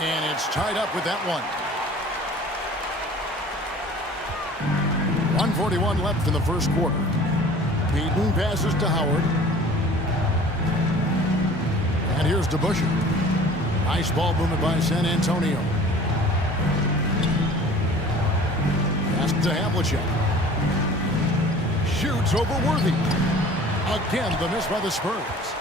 And it's tied up with that one. 1:41 left in the first quarter. Payton passes to Howard. And here's DeBusschere. Nice ball movement by San Antonio. Pass to Havlicek. Shoots over Worthy. Again, the miss by the Spurs.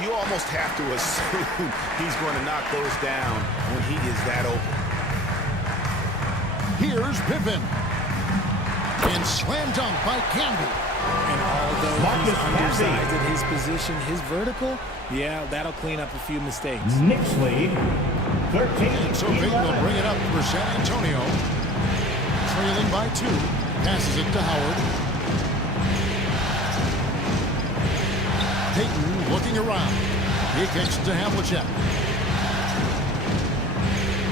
You almost have to assume he's going to knock those down when he is that open. Here's Pippen. And slam dunk by Camby. And although he's undersized at his position, his vertical, yeah, that'll clean up a few mistakes. Knicks lead. And so Payton will bring it up for San Antonio. Trailing by 2. Passes it to Howard. Payton looking around. He kicks to Havlicek.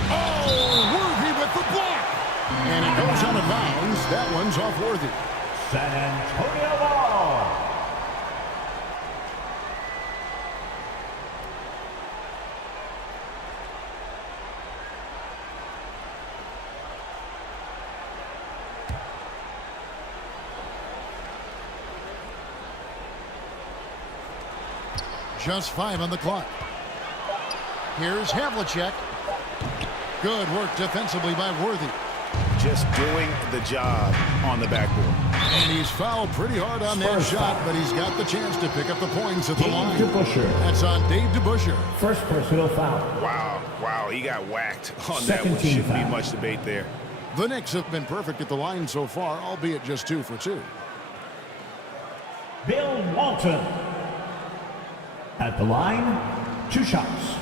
Oh, Worthy with the block. And it goes out of bounds. That one's off Worthy. San Antonio ball. Just 5 on the clock. Here's Havlicek. Good work defensively by Worthy. Just doing the job on the backboard. And he's fouled pretty hard on that shot, but he's got the chance to pick up the points at the line. That's on Dave DeBusschere. First personal foul. Wow, he got whacked on that one. Shouldn't be much debate there. The Knicks have been perfect at the line so far, albeit just 2 for 2. Bill Walton. At the line, 2 shots.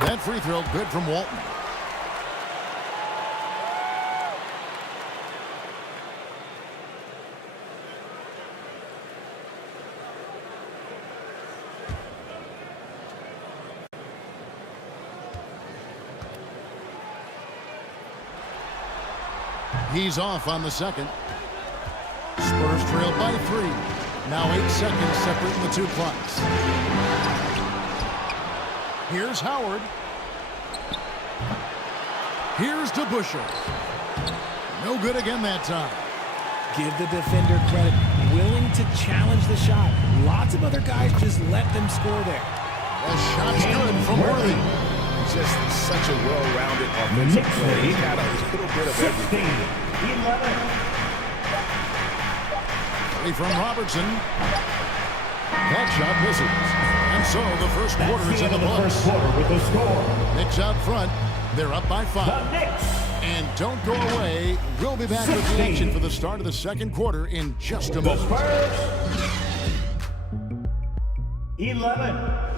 That free throw good from Walton. He's off on the second. Spurs trail by 3. Now 8 seconds separating the 2 clocks. Here's Howard. Here's DeBusschere. No good again that time. Give the defender credit. Willing to challenge the shot. Lots of other guys just let them score there. The shot's good from Worthy. Just such a well-rounded offensive player. He got a little bit of everything. 11. Play from Robertson. That shot misses. And so the first quarter is in the books. First quarter with the score. Knicks out front. They're up by 5. The Knicks. And don't go away. We'll be back with the action for the start of the second quarter in just a moment. The Spurs. 11.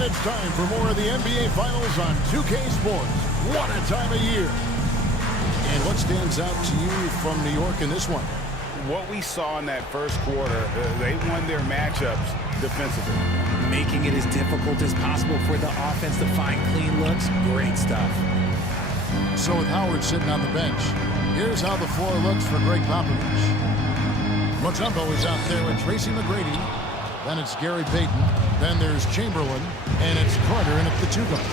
It's time for more of the NBA Finals on 2K Sports. What a time of year. And what stands out to you from New York in this one? What we saw in that first quarter, they won their matchups defensively. Making it as difficult as possible for the offense to find clean looks. Great stuff. So with Howard sitting on the bench, here's how the floor looks for Greg Popovich. Mutombo is out there with Tracy McGrady. Then it's Gary Payton. Then there's Chamberlain. And it's Carter in at the 2 guard.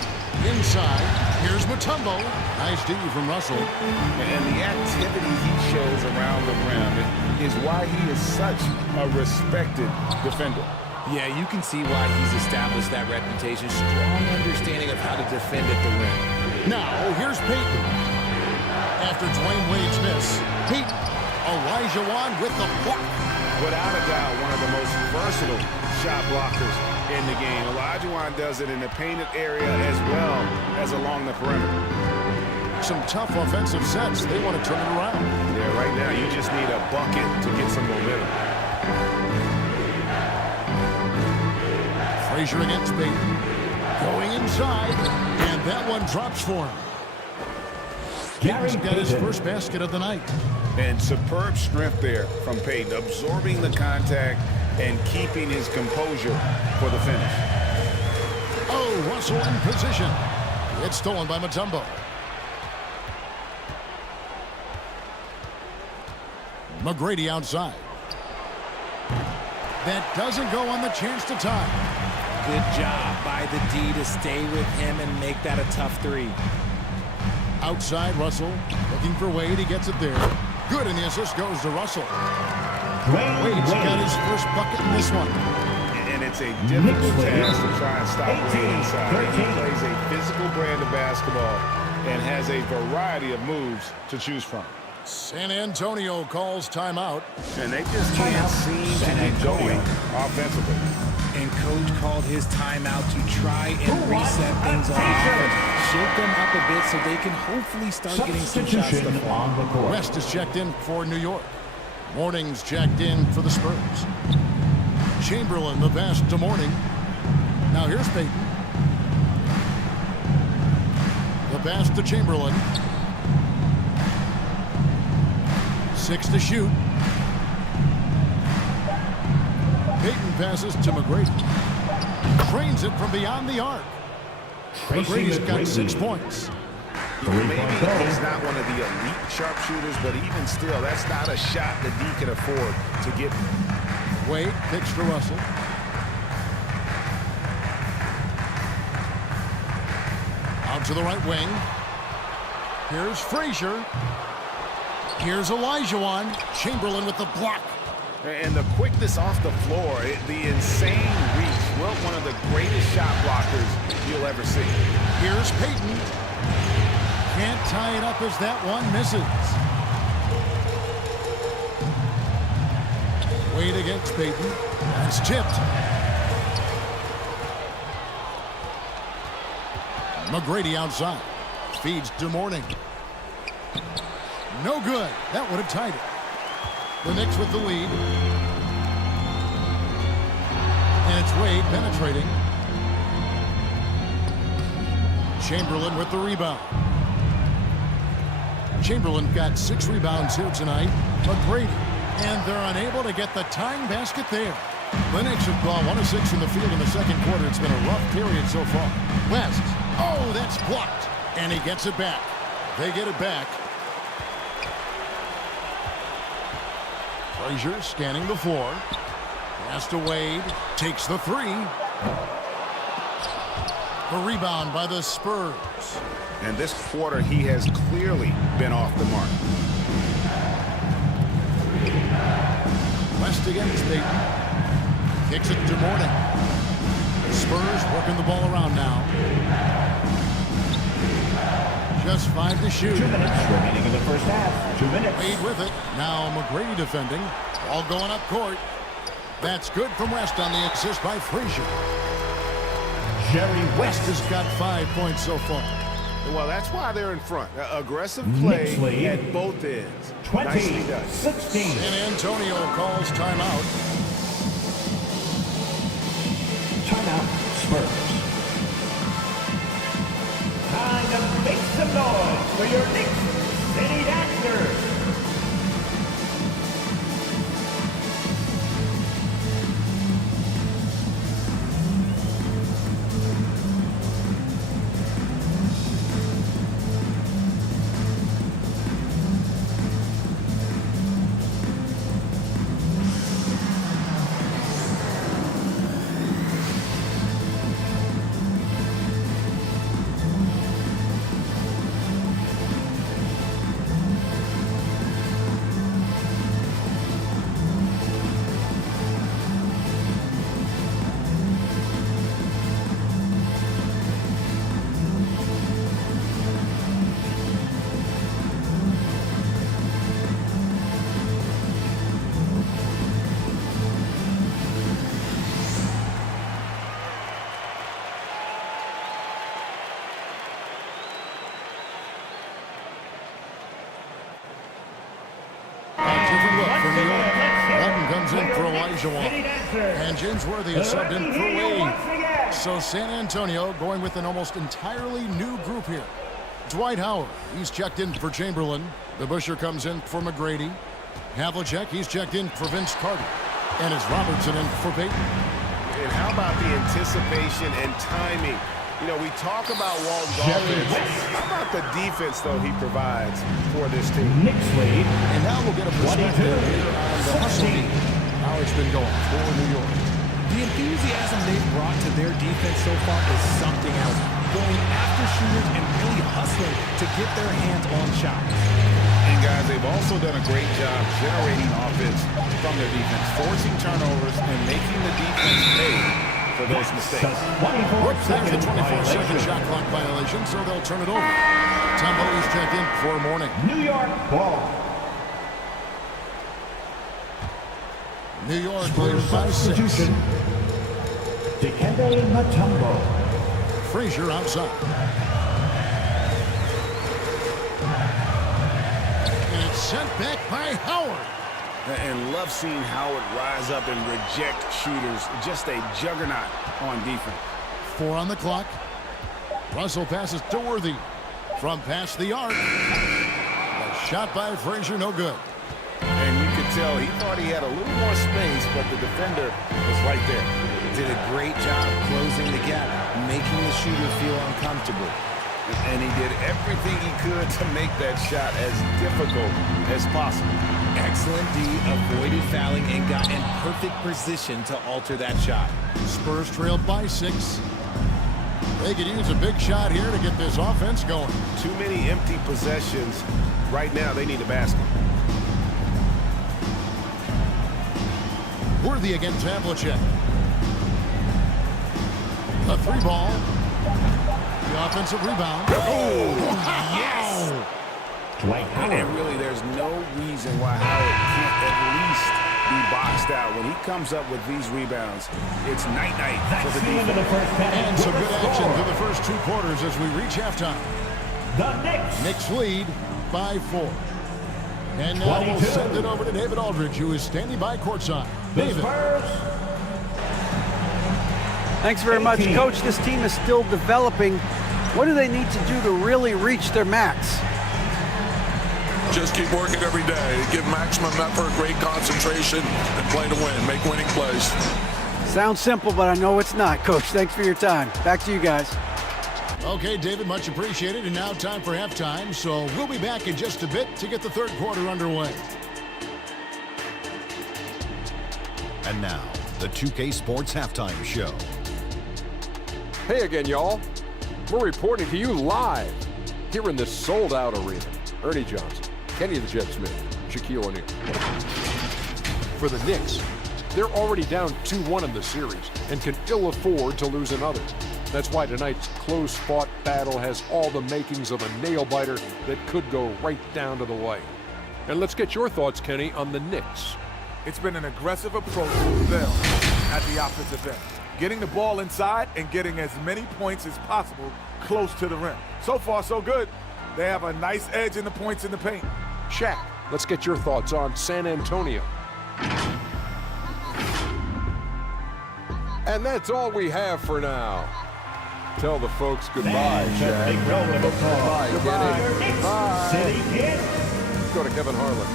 Inside, here's Mutombo. Nice D from Russell. And the activity he shows around the rim is why he is such a respected defender. Yeah, you can see why he's established that reputation. Strong understanding of how to defend at the rim. Now, here's Payton. After Dwayne Wade's miss, Payton, Elijah Wan with the block. Without a doubt, one of the most versatile shot blockers in the game. Olajuwon does it in the painted area as well as along the perimeter. Some tough offensive sets. They want to turn it around. Yeah, right now you just need a bucket to get some momentum. Frazier against Payton. Going inside, and that one drops for him. Payton's got his first basket of the night. And superb strength there from Payton, absorbing the contact and keeping his composure for the finish. Oh, Russell in position. It's stolen by Mutombo. McGrady outside. That doesn't go on the chance to tie. Good job by the D to stay with him and make that a tough 3. Outside, Russell looking for Wade. He gets it there. Good, and the assist goes to Russell. Wade's got his first bucket in this one. And it's a difficult task to try and stop Wade inside. He plays a physical brand of basketball and has a variety of moves to choose from. San Antonio calls timeout. And they just can't seem to get going offensively. And coach called his timeout to try and reset things on offense. Shake them up a bit so they can hopefully start getting some shots to fall. West is checked in for New York. Morning's checked in for the Spurs. Chamberlain, the pass to Morning. Now here's Payton. The pass to Chamberlain. 6 to shoot. Payton passes to McGrady. Trains it from beyond the arc. McGrady's got 6 points. Maybe he's not one of the elite sharpshooters, but even still, that's not a shot that he can afford to get. Wade kicks to Russell. Out to the right wing. Here's Frazier. Here's Olajuwon. Chamberlain with the block. And the quickness off the floor, the insane reach. Well, one of the greatest shot blockers you'll ever see. Here's Payton. Can't tie it up as that one misses. Wade against Payton. That's tipped. McGrady outside. Feeds to Morning. No good. That would have tied it. The Knicks with the lead. And it's Wade penetrating. Chamberlain with the rebound. Chamberlain got 6 rebounds here tonight. McGrady. And they're unable to get the tying basket there. The Knicks have gone 1 of 6 from the field in the second quarter. It's been a rough period so far. West. Oh, that's blocked. And he gets it back. They get it back. Frazier scanning the floor. Pass to Wade. Takes the 3. The rebound by the Spurs. And this quarter, he has clearly been off the mark. West against Payton. Kicks it to Morning. Spurs working the ball around now. Just 5 to shoot. 2 minutes remaining in the first half. 2 minutes. Wade with it. Now McGrady defending. All going up court. That's good from West on the assist by Frazier. Jerry West has got 5 points so far. Well, that's why they're in front. Aggressive play at both ends. 20-16. San Antonio calls timeout. Timeout, Spurs. Time to make some noise for your Knicks City Dancers. And James Worthy is subbed in for Wade. So San Antonio going with an almost entirely new group here. Dwight Howard, he's checked in for Chamberlain. DeBusschere comes in for McGrady. Havlicek, he's checked in for Vince Carter. And it's Robertson in for Payton. And how about the anticipation and timing? You know, we talk about Walton's offense. How about the defense, though, he provides for this team? Knicks lead. And now we'll get a perspective here on the hustle team. How it's been going for New York. The enthusiasm they've brought to their defense so far is something else. Going after shooters and really hustling to get their hands on shots. And And guys, they've also done a great job generating offense from their defense, forcing turnovers and making the defense pay for those mistakes. There's the 24-second shot clock violation, so they'll turn it over. Tom Bodie's checked in for morning. New York ball. New York leads by 6. Dikembe Mutombo. Frazier outside. And it's sent back by Howard. And love seeing Howard rise up and reject shooters. Just a juggernaut on defense. 4 on the clock. Russell passes to Worthy. From past the arc. A shot by Frazier, no good. And you could tell he thought he had a little more space, but the defender was right there. Did a great job closing the gap, making the shooter feel uncomfortable. And he did everything he could to make that shot as difficult as possible. Excellent D, avoided fouling and got in perfect position to alter that shot. Spurs trailed by 6. They could use a big shot here to get this offense going. Too many empty possessions. Right now, they need a basket. Worthy against Havlicek. A 3 ball. The offensive rebound. Oh, yes! Dwight Howard. And really, there's no reason why Howard can't at least be boxed out. When he comes up with these rebounds, it's night-night for the defense. And some good action for the first 2 quarters as we reach halftime. The Knicks. Knicks lead by 4. And now we'll send it over to David Aldridge, who is standing by courtside. David. Thanks very much, Coach. This team is still developing. What do they need to do to really reach their max? Just keep working every day. Give maximum effort, great concentration, and play to win. Make winning plays. Sounds simple, but I know it's not, Coach. Thanks for your time. Back to you guys. Okay, David, much appreciated. And now time for halftime. So we'll be back in just a bit to get the third quarter underway. And now, the 2K Sports Halftime Show. Hey again, y'all. We're reporting to you live here in this sold-out arena. Ernie Johnson, Kenny the Jet Smith, Shaquille O'Neal. For the Knicks, they're already down 2-1 in the series and can ill afford to lose another. That's why tonight's close-fought battle has all the makings of a nail-biter that could go right down to the wire. And let's get your thoughts, Kenny, on the Knicks. It's been an aggressive approach to them at the offensive end, getting the ball inside and getting as many points as possible close to the rim. So far, so good. They have a nice edge in the points in the paint. Shaq, let's get your thoughts on San Antonio. And that's all we have for now. Tell the folks goodbye, Shaq. Tell the folks goodbye, Kenny. Bye. Let's go to Kevin Harlan.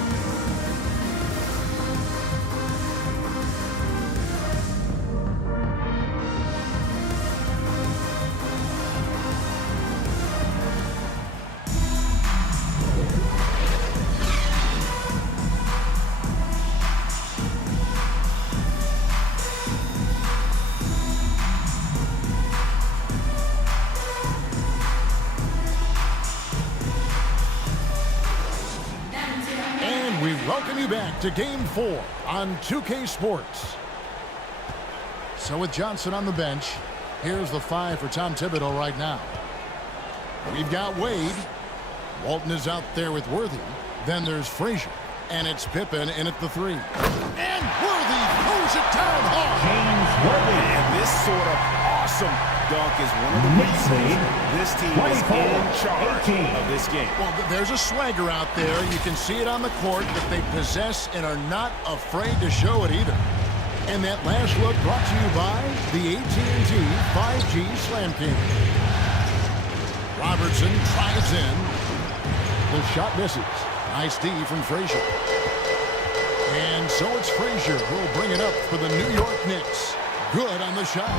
Welcome you back to Game 4 on 2K Sports. So with Johnson on the bench, here's the 5 for Tom Thibodeau right now. We've got Wade. Walton is out there with Worthy. Then there's Frazier. And it's Pippen in at the 3. And Worthy pulls it down hard. James Worthy. And this sort of awesome dunk is one of the reasons this team is in charge of this game. Well, there's a swagger out there. You can see it on the court that they possess and are not afraid to show it either. And that last look brought to you by the AT&T 5G Slam King. Robertson tries in. The shot misses. Nice D from Frazier. And so it's Frazier who will bring it up for the New York Knicks. Good on the shot.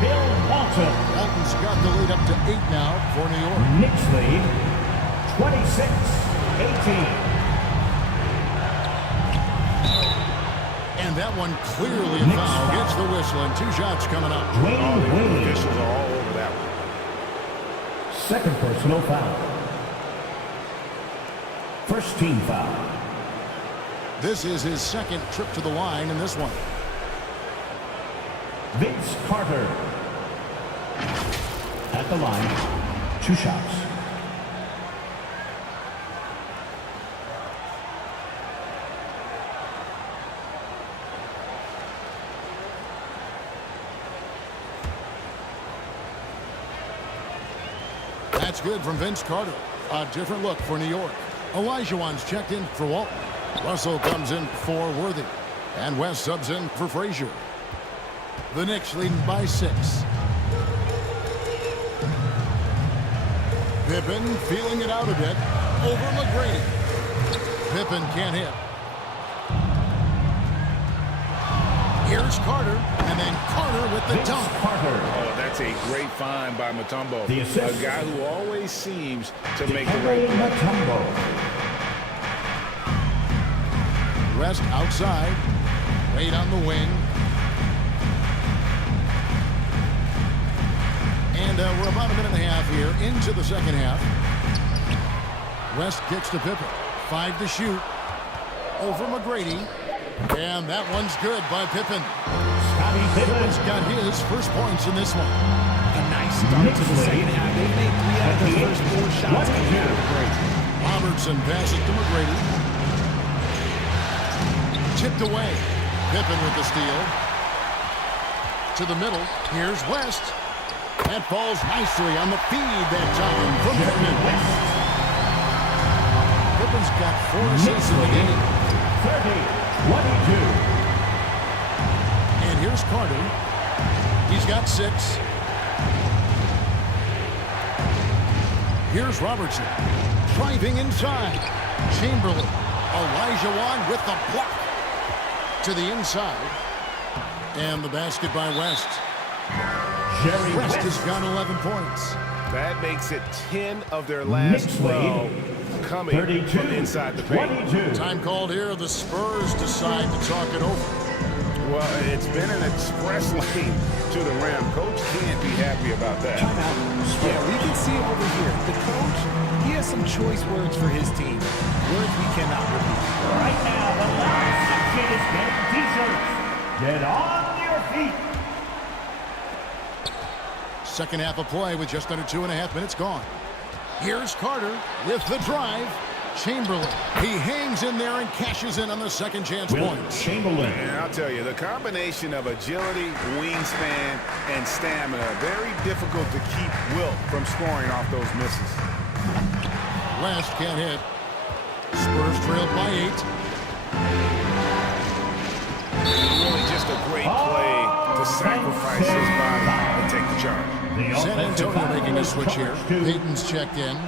Bill Walton. Walton's got the lead up to 8 now for New York. Knicks lead 26-18. And that one clearly a foul. Gets the whistle and 2 shots coming up. The officials are all over that one. Second personal foul. First team foul. This is his second trip to the line in this one. Vince Carter. At the line, 2 shots. That's good from Vince Carter. A different look for New York. Olajuwon's checked in for Walton. Russell comes in for Worthy. And West subs in for Frazier. The Knicks leading by 6. Pippen feeling it out a bit. Over McGrady. Pippen can't hit. Here's Carter. And then Carter with the dunk. Oh, that's a great find by Mutombo. A guy who always seems to make the right play. West outside. Wade on the wing. And we're about a minute and a half here into the second half. West kicks to Pippen. 5 to shoot. Over McGrady. And that one's good by Pippen. Pippen's got his first points in this one. A nice start to the second half. They've made 3 out of their first 4 shots coming out of the break. Robertson passes to McGrady. Tipped away. Pippen with the steal. To the middle. Here's West. That falls nicely on the feed that time from Pippen. Pippen's got 4 assists in the game. 30-22. And here's Carter. He's got 6. Here's Robertson. Driving inside. Chamberlain. Olajuwon with the block. To the inside. And the basket by West. West has got 11 points. That makes it 10 of their last 12 coming from inside the paint. Time called here. The Spurs decide to talk it over. Well, it's been an express lane to the rim. Coach can't be happy about that. Yeah, we can see it over here. The coach, he has some choice words for his team. Words we cannot repeat. Right now, the last section is getting t-shirts. Get on your feet. Second half of play with just under 2.5 minutes gone. Here's Carter with the drive. Chamberlain. He hangs in there and cashes in on the second chance points. Chamberlain. And I'll tell you, the combination of agility, wingspan, and stamina, very difficult to keep Wilt from scoring off those misses. West can't hit. Spurs trailed by 8. Really just a great play to sacrifice his body and take the charge. San Antonio making a switch here. Payton's checked in.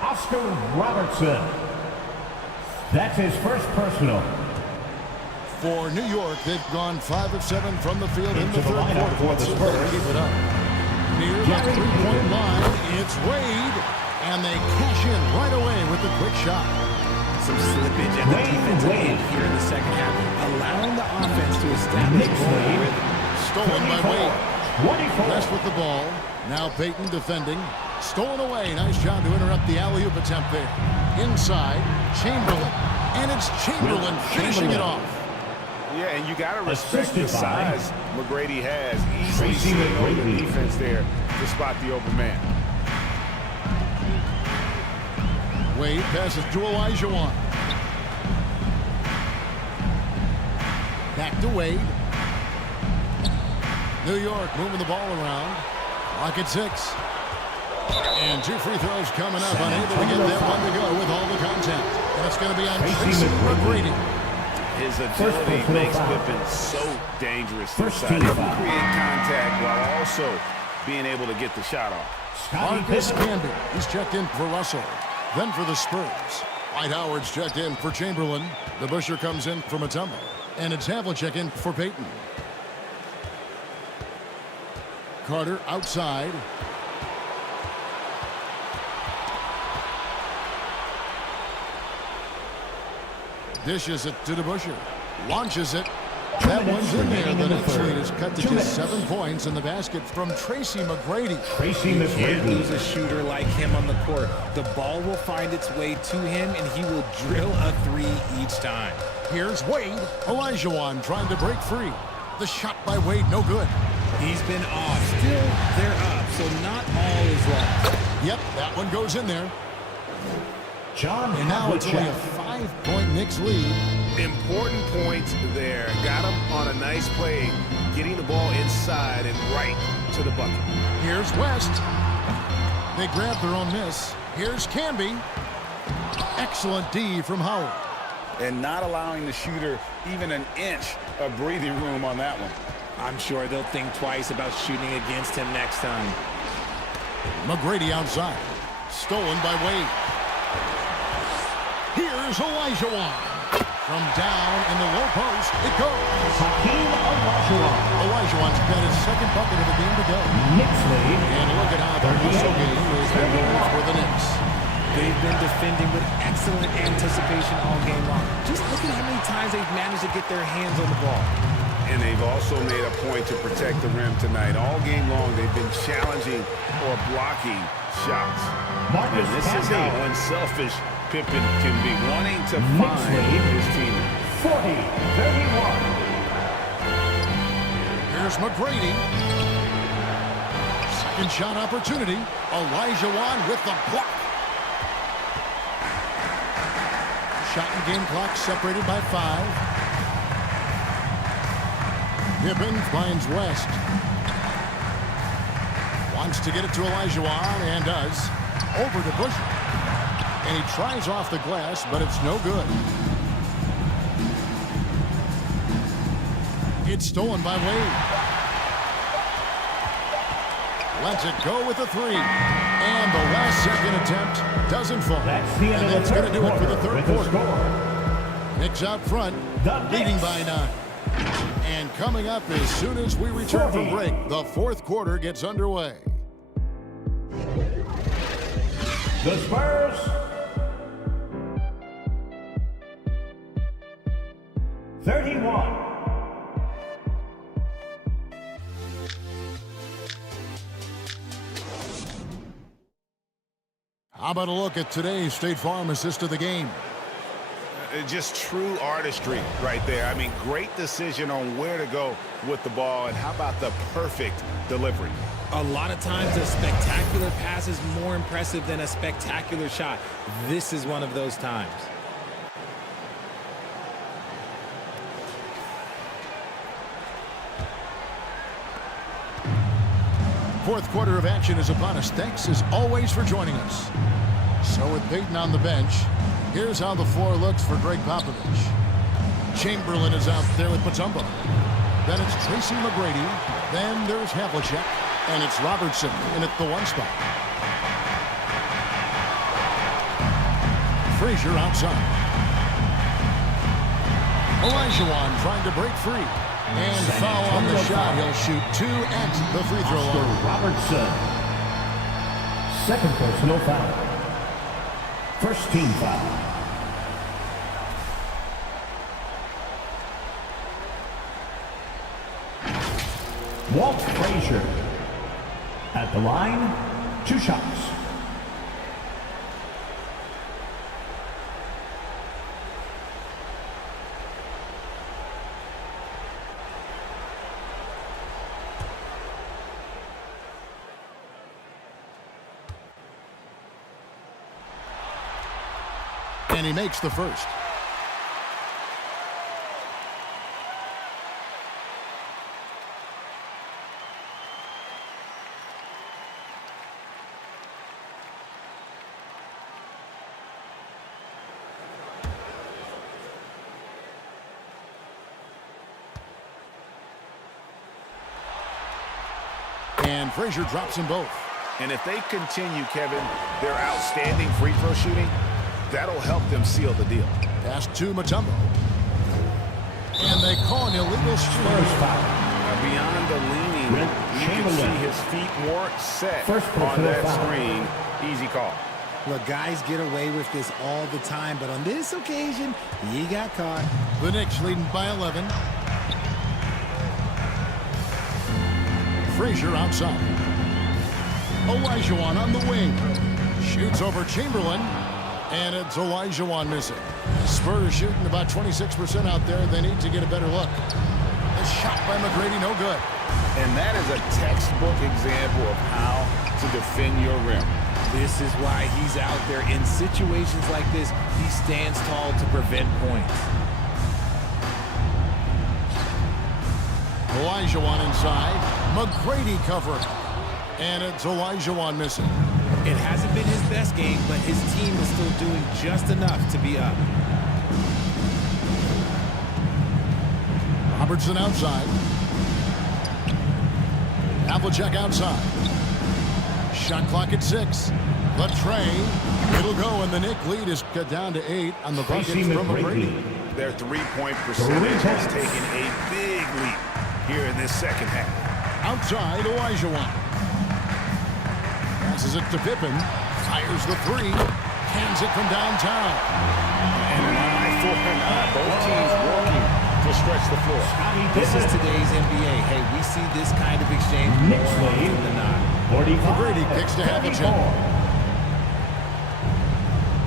Oscar Robertson. That's his first personal. For New York, they've gone 5 of 7 from the field in the third quarter. For the Spurs. Keep it up. Near the 3-point line, it's Wade. And they cash in right away with the quick shot. Some slippage at the defensive end here in the second half, allowing the offense to establish a rhythm. Stolen by Wade. West with the ball. Now Payton defending. Stolen away. Nice job to interrupt the alley-oop attempt there. Inside, Chamberlain. And it's Chamberlain finishing it off. Yeah, and you got to respect the size McGrady has. Easily seeing over the defense there to spot the open man. Wade passes to Olajuwon. Back to Wade. New York moving the ball around. Clock at 6. And 2 free throws coming up. Unable to get that one to go with all the contact. And it's going to be on Tracy McGrady. His agility makes Pippen so dangerous inside. He can create contact while also being able to get the shot off. Marcus Camby. He's checked in for Russell. Then for the Spurs. Dwight Howard's checked in for Chamberlain. The Busher comes in for Mutombo. And it's Havlicek in for Payton. Carter outside. Dishes it to the Busher. Launches it. That one's in there. The Knicks lead is cut to just 7 points in the basket from Tracy McGrady. You can't lose a shooter like him on the court. The ball will find its way to him, and he will drill a 3 each time. Here's Wade. Olajuwon trying to break free. The shot by Wade, no good. He's been off. Still, they're up, so not all is lost. Yep, that one goes in there. And now it's only a 5-point Knicks lead. Important points there. Got him on a nice play, getting the ball inside and right to the bucket. Here's West. They grab their own miss. Here's Canby. Excellent D from Howard. And not allowing the shooter even an inch of breathing room on that one. I'm sure they'll think twice about shooting against him next time. McGrady outside. Stolen by Wade. Here's Olajuwon. From down in the low post, it goes. Olajuwon's got his second bucket of the game to go. And look at how the hustle game is going for the Knicks. They've been defending with excellent anticipation all game long. Just look at how many times they've managed to get their hands on the ball. And they've also made a point to protect the rim tonight. All game long, they've been challenging or blocking shots. And this is how unselfish Pippen can be, wanting to find his team. 40-31. Here's McGrady. Second shot opportunity. Olajuwon with the block. Shot and game clock separated by 5. Pippen finds West. Wants to get it to Olajuwon and does. Over to Bush. And he tries off the glass, but it's no good. It's stolen by Wade. Lets it go with a 3. And the last second attempt doesn't fall. And that's going to do it for the third quarter. Knicks out front, leading by 9. And coming up as soon as we return from break, the fourth quarter gets underway. The Spurs. How about a look at today's State Farm assist of the game? Just true artistry right there. I mean, great decision on where to go with the ball, and how about the perfect delivery? A lot of times a spectacular pass is more impressive than a spectacular shot. This is one of those times. Fourth quarter of action is upon us. Thanks as always for joining us. So with Peyton on the bench, here's how the floor looks for Greg Popovich. Chamberlain is out there with Mutombo. Then it's Tracy McGrady. Then there's Havlicek. And it's Robertson in at the 1 spot. Frazier outside. Olajuwon trying to break free. And foul on the shot. He'll shoot 2 at the free throw line. Robertson. Second personal foul. First team foul. Walt Frazier. At the line, 2 shots. And he makes the first. And Frazier drops them both. And if they continue, Kevin, their outstanding free throw shooting, that'll help them seal the deal. Pass to Mutombo. And they call an illegal Spurs foul. Beyond the leaning, you can see his feet more set on that screen. Easy call. Look, guys get away with this all the time, but on this occasion, he got caught. The Knicks leading by 11. Frazier outside. Olajuwon on the wing. Shoots over Chamberlain. And it's Olajuwon missing. Spurs shooting about 26% out there. They need to get a better look. A shot by McGrady, no good. And that is a textbook example of how to defend your rim. This is why he's out there in situations like this. He stands tall to prevent points. Olajuwon inside. McGrady covering. And it's Olajuwon missing. It hasn't been his best game, but his team is still doing just enough to be up. Robertson outside. Havlicek outside. Shot clock at 6. The tray. It'll go, and the Knicks lead is cut down to 8 on the bucket from McGrady. Their three-point percentage has taken a big leap here in this second half. Outside, Olajuwon. Passes it to Pippen. Fires the 3. Hands it from downtown. And an eye for an eye. Both teams working to stretch the floor. This is today's NBA. Hey, we see this kind of exchange more often than not. McGrady kicks to Havlicek.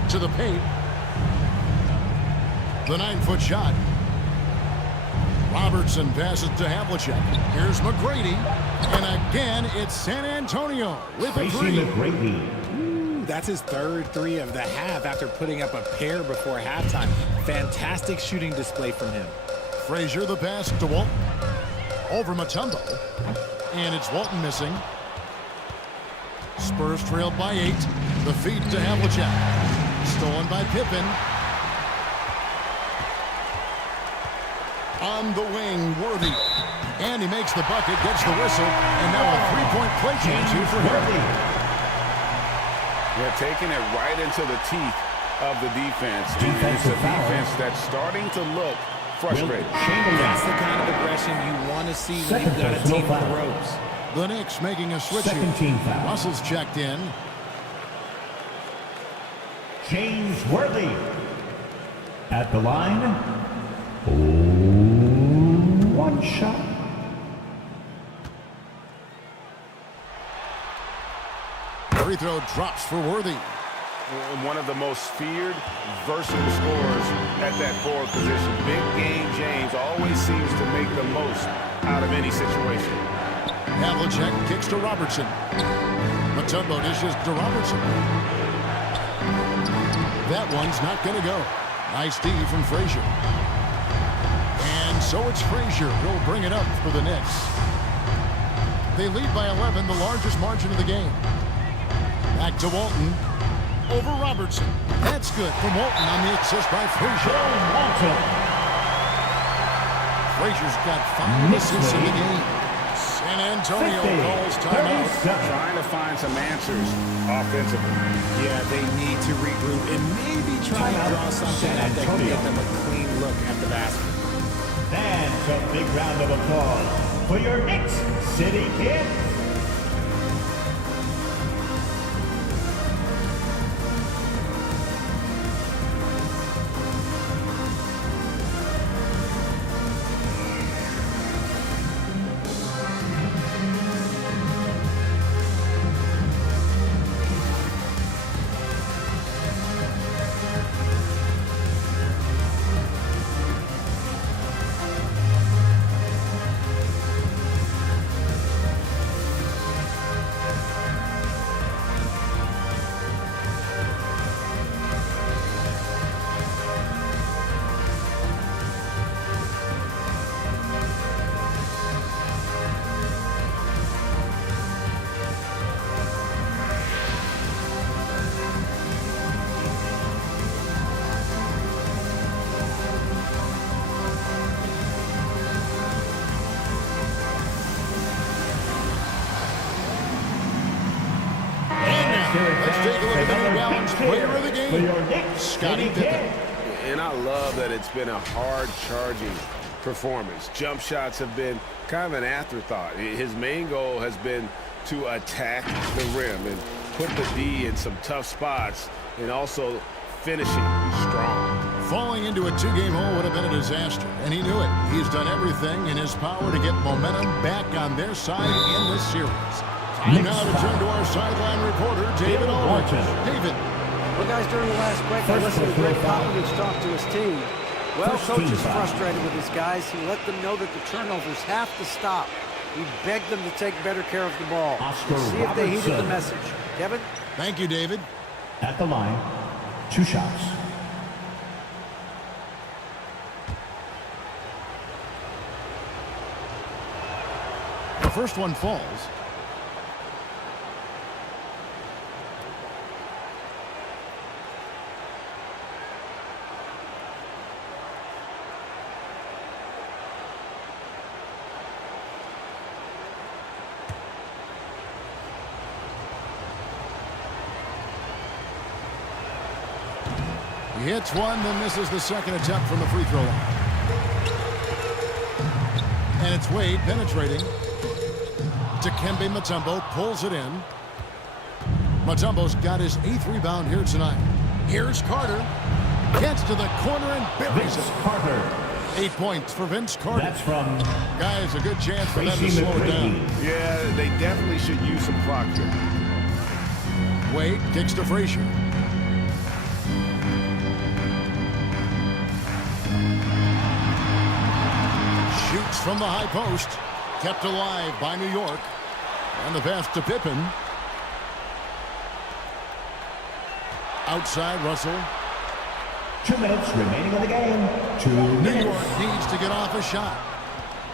To the paint. The 9-foot shot. Robertson passes to Havlicek. Here's McGrady. And again, it's San Antonio with a 3. Ooh, that's his third 3 of the half after putting up a pair before halftime. Fantastic shooting display from him. Frazier, the pass to Walton. Over Mutombo. And it's Walton missing. Spurs trailed by 8. The feed to Havlicek. Stolen by Pippen. On the wing, Worthy. And he makes the bucket, gets the whistle, and now a 3-point play chance here for Worthy. They're taking it right into the teeth of the defense. It's a defense that's starting to look frustrated. That's the kind of aggression you want to see when you've got a team on the ropes. The Knicks making a switch here. Russell's checked in. James Worthy at the line. One shot. Free throw drops for Worthy. One of the most feared, versatile scorers at that forward position. Big game James always seems to make the most out of any situation. Havlicek kicks to Robertson. Mutombo dishes to Robertson. That one's not going to go. Nice D from Frazier. And so it's Frazier who'll bring it up for the Knicks. They lead by 11, the largest margin of the game. Back to Walton. Over Robertson. That's good from Walton on the assist by Frazier. Frazier's got 5 assists in the game. San Antonio calls timeout. Trying to find some answers offensively. Yeah, they need to regroup and maybe try to draw something out that can get them a clean look at the basket. And a big round of applause for your Knicks City Kids. Let's take a look at the New Balance player of the game, Scottie Pippen. And I love that it's been a hard-charging performance. Jump shots have been kind of an afterthought. His main goal has been to attack the rim and put the D in some tough spots and also finishing strong. Falling into a two-game hole would have been a disaster, and he knew it. He's done everything in his power to get momentum back on their side in this series. Time now to turn to our sideline reporter, David Aldridge. David. Well, guys, during the last break, I listened to Greg Popovich talk to his team. Well, coach is frustrated with his guys. He let them know that the turnovers have to stop. He begged them to take better care of the ball. See if they heeded the message. Kevin? Thank you, David. At the line, 2 shots. The first one falls. He hits one, then misses the second attempt from the free throw line. And it's Wade penetrating. Dikembe Mutombo pulls it in. Mutombo's got his 8th rebound here tonight. Here's Carter. Gets to the corner and buries it. Carter. 8 points for Vince Carter. That's from guys, a good chance for them to slow it down. Yeah, they definitely should use some clock here. Wade kicks to Frazier. Shoots from the high post. Kept alive by New York. And the pass to Pippen. Outside Russell. 2 minutes remaining in the game. 2 minutes. New York needs to get off a shot.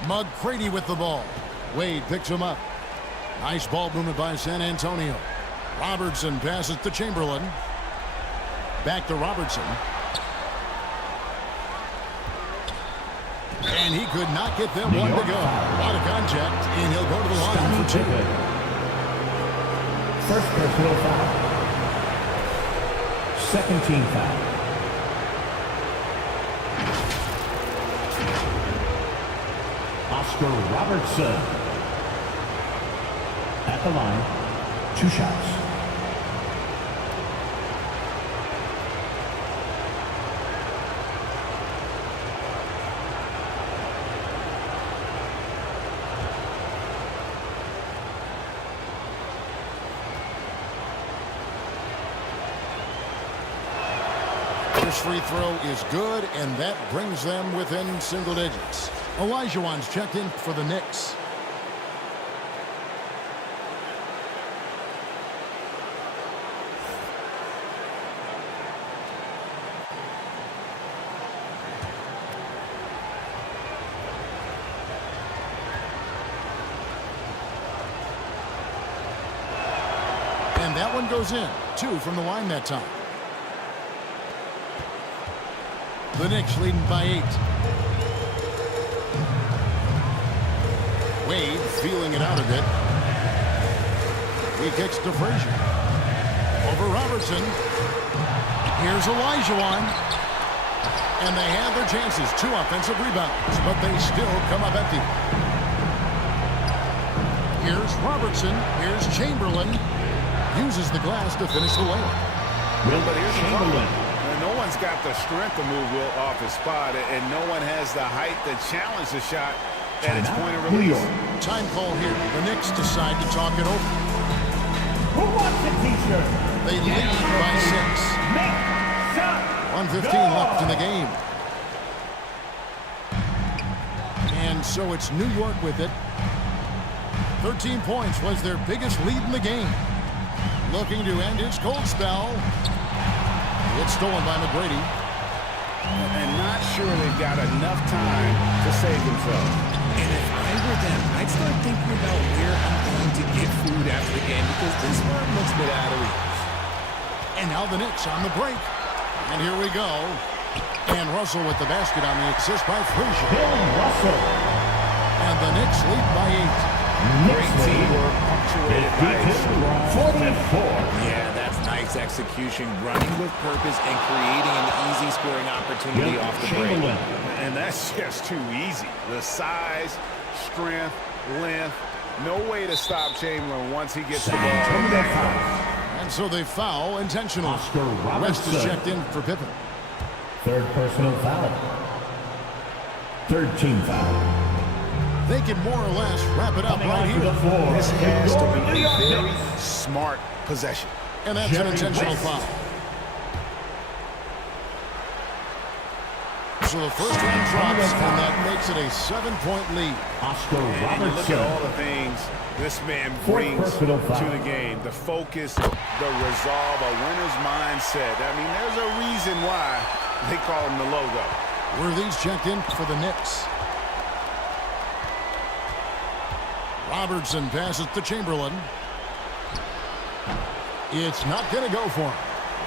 McGrady with the ball. Wade picks him up. Nice ball movement by San Antonio. Robertson passes to Chamberlain. Back to Robertson. And he could not get them one to go. A lot of contact, and he'll go to the line for 2. First personal foul. Second team foul. Oscar Robertson. At the line, 2 shots. This free throw is good, and that brings them within single digits. Olajuwon's checked in for the Knicks. And that one goes in. 2 from the line that time. The Knicks leading by 8. Wade feeling it out a bit. He kicks to Frazier. Over Robertson. Here's Olajuwon. And they have their chances. 2 offensive rebounds, but they still come up empty. Here's Robertson. Here's Chamberlain. Uses the glass to finish the layup. But here's Chamberlain. No one's got the strength to move Will off his spot, and no one has the height to challenge the shot at its point of release. Time call here. The Knicks decide to talk it over. Who wants a t-shirt? They lead by 6. 1:15 left in the game. And so it's New York with it. 13 points was their biggest lead in the game. Looking to end his cold spell. It's stolen by McGrady. And not sure they've got enough time to save themselves. And if I were them, I'd start thinking about where I'm going to get food after the game because this one looks a bit out of reach. And now the Knicks on the break. And here we go. And Russell with the basket on the assist by Frazier. Bill Russell. And the Knicks lead by 8. Great teamwork punctuated by 44. Yeah, that's nice execution, running with purpose and creating an easy scoring opportunity off the break. And that's just too easy. The size, strength, length, no way to stop Chamberlain once he gets the ball. And so they foul intentionally. Rest is checked in for Pippen. Third personal foul. Third team foul. They can more or less wrap it up right here. This has to be a very smart possession. And that's an intentional foul. So the first one drops, and that makes it a 7-point lead. And you look at all the things this man brings to the game. The focus, the resolve, a winner's mindset. I mean, there's a reason why they call him the logo. Worthy's checked in for the Knicks. Robertson passes to Chamberlain. It's not going to go for him.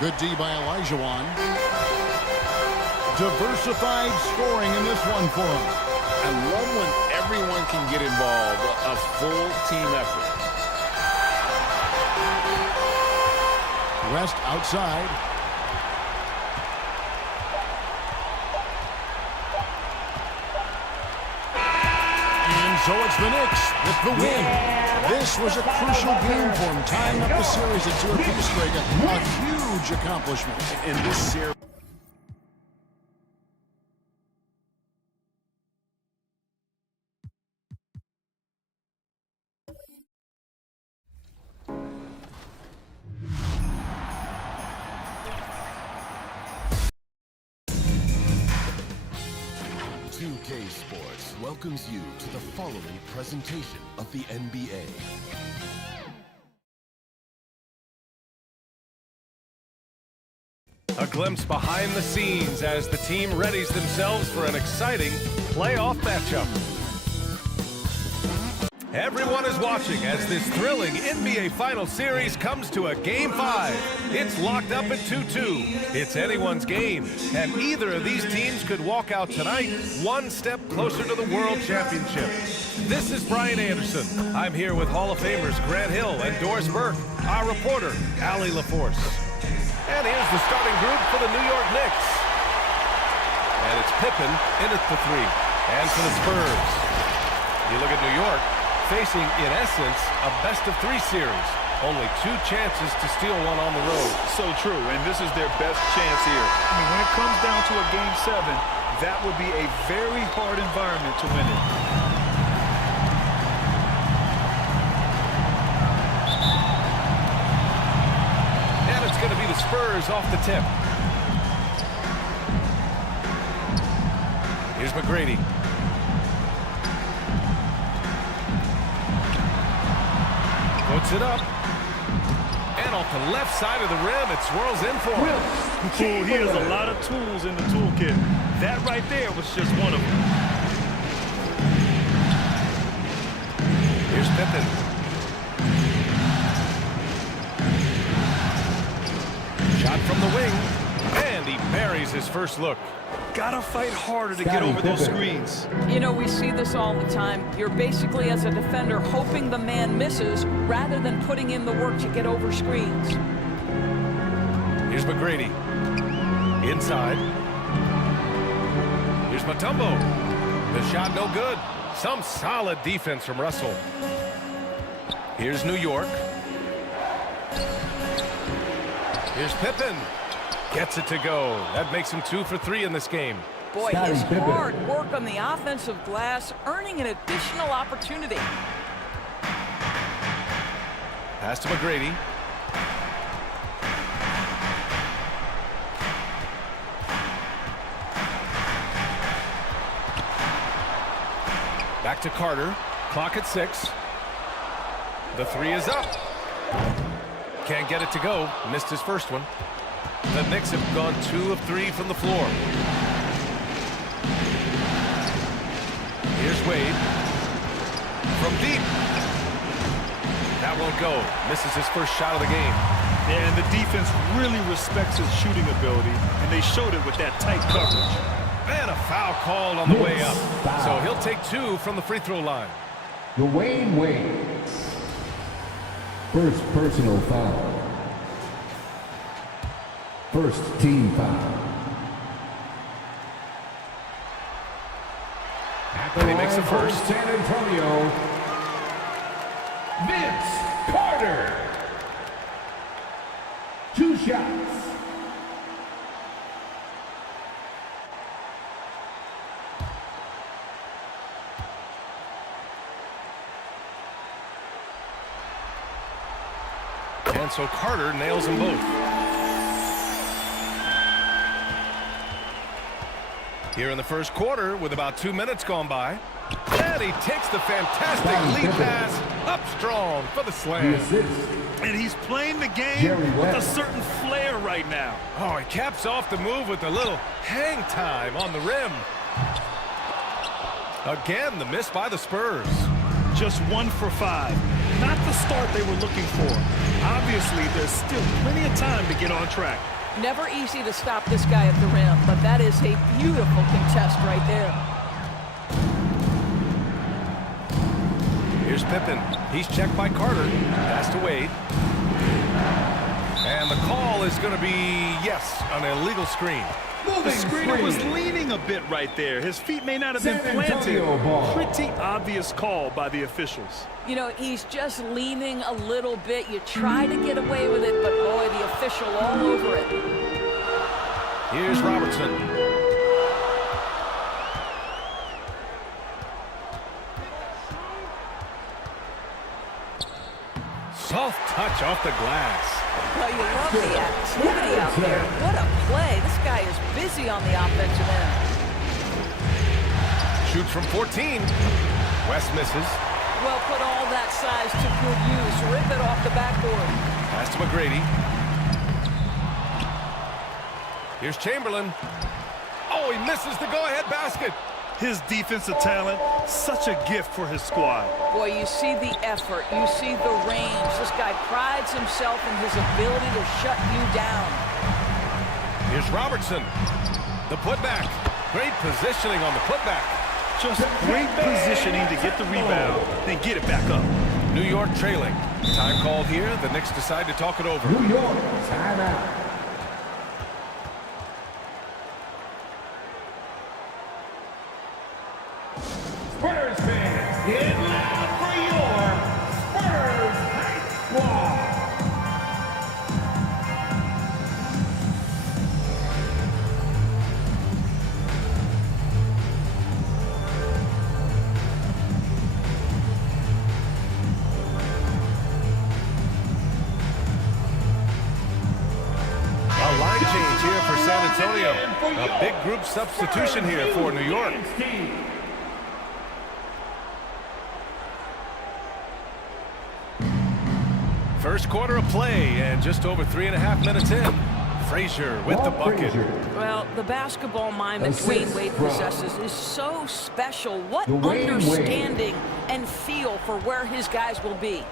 Good D by Olajuwon. Diversified scoring in this one for him. I love when everyone can get involved, a full team effort. West outside. And so it's the Knicks with the win. This was a crucial game for him, tying up the series at 2 apiece, Greg. A huge accomplishment in this series. 2K Sports welcomes you to the following presentation of the NBA. A glimpse behind the scenes as the team readies themselves for an exciting playoff matchup. Everyone is watching as this thrilling NBA Finals series comes to a Game 5. It's locked up at 2-2. It's anyone's game, and either of these teams could walk out tonight one step closer to the World Championship. This is Brian Anderson. I'm here with Hall of Famers Grant Hill and Doris Burke, our reporter, Allie LaForce. And here's the starting group for the New York Knicks. And it's Pippen in at the 3. And for the Spurs, you look at New York, facing, in essence, a best-of-3 series. Only 2 chances to steal one on the road. So true, and this is their best chance here. I mean, when it comes down to a Game 7, that would be a very hard environment to win it. And it's going to be the Spurs off the tip. Here's McGrady. Puts it up. And off the left side of the rim, it swirls in for him. Cool, he has a lot of tools in the toolkit. That right there was just one of them. Here's Pippen. Shot from the wing. And he buries his first look. Gotta fight harder to get over those screens. You know, we see this all the time. You're basically, as a defender, hoping the man misses rather than putting in the work to get over screens. Here's McGrady. Inside. Here's Mutombo. The shot no good. Some solid defense from Russell. Here's New York. Here's Pippen. Gets it to go. That makes him 2 for 3 in this game. Boy, his hard work on the offensive glass, earning an additional opportunity. Pass to McGrady. Back to Carter. Clock at 6. The 3 is up. Can't get it to go. Missed his first one. The Knicks have gone 2 of 3 from the floor. Here's Wade. From deep. That won't go. Misses his first shot of the game. Yeah, and the defense really respects his shooting ability, and they showed it with that tight coverage. And a foul called on the way up. So he'll take 2 from the free throw line. Dwayne Wade. First personal foul. First team foul. And he makes the first. San Antonio, Vince Carter. 2 shots. And so Carter nails them both. Here in the first quarter with about 2 minutes gone by. And he takes the fantastic lead pass up strong for the slam. And he's playing the game with a certain flair right now. Oh, he caps off the move with a little hang time on the rim. Again, the miss by the Spurs. Just 1 for 5. Not the start they were looking for. Obviously, there's still plenty of time to get on track. Never easy to stop this guy at the rim, but that is a beautiful contest right there. Here's Pippen. He's checked by Carter. Pass to Wade. And the call is going to be, yes, an illegal screen. The screener was leaning a bit right there. His feet may not have been planted. Pretty obvious call by the officials. You know, he's just leaning a little bit. You try to get away with it, but boy, the official all over it. Here's Robertson. Soft touch off the glass. Well, you love the activity out there. What a play. This guy is busy on the offensive end. Shoots from 14. West misses. Well, put all that size to good use. Rip it off the backboard. Pass to McGrady. Here's Chamberlain. Oh, he misses the go-ahead basket. His defensive talent, such a gift for his squad. Boy, you see the effort. You see the range. This guy prides himself in his ability to shut you down. Here's Robertson. The putback. Great positioning on the putback. Just great positioning to get the rebound, then get it back up. New York trailing. Time called here. The Knicks decide to talk it over. New York, timeout. Spurs fans, get loud for your Spurs Hype Squad. A line change here for San Antonio. A big group substitution here for New York. First quarter of play and just over 3.5 minutes in. Frazier with the bucket. Well, the basketball mind that Dwayne Wade possesses is so special. What understanding and feel for where his guys will be.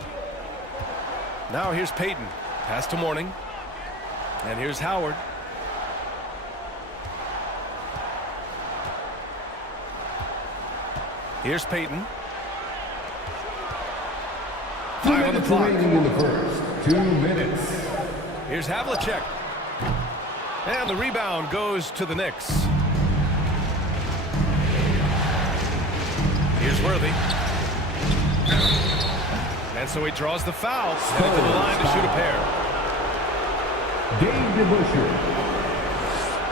Now here's Payton. Pass to Mourning. And here's Howard. Here's Payton. 5 on the clock. In the first 2 minutes. Here's Havlicek. And the rebound goes to the Knicks. Here's Worthy. And so he draws the foul. Headed to the line to shoot a pair. Dave DeBusschere.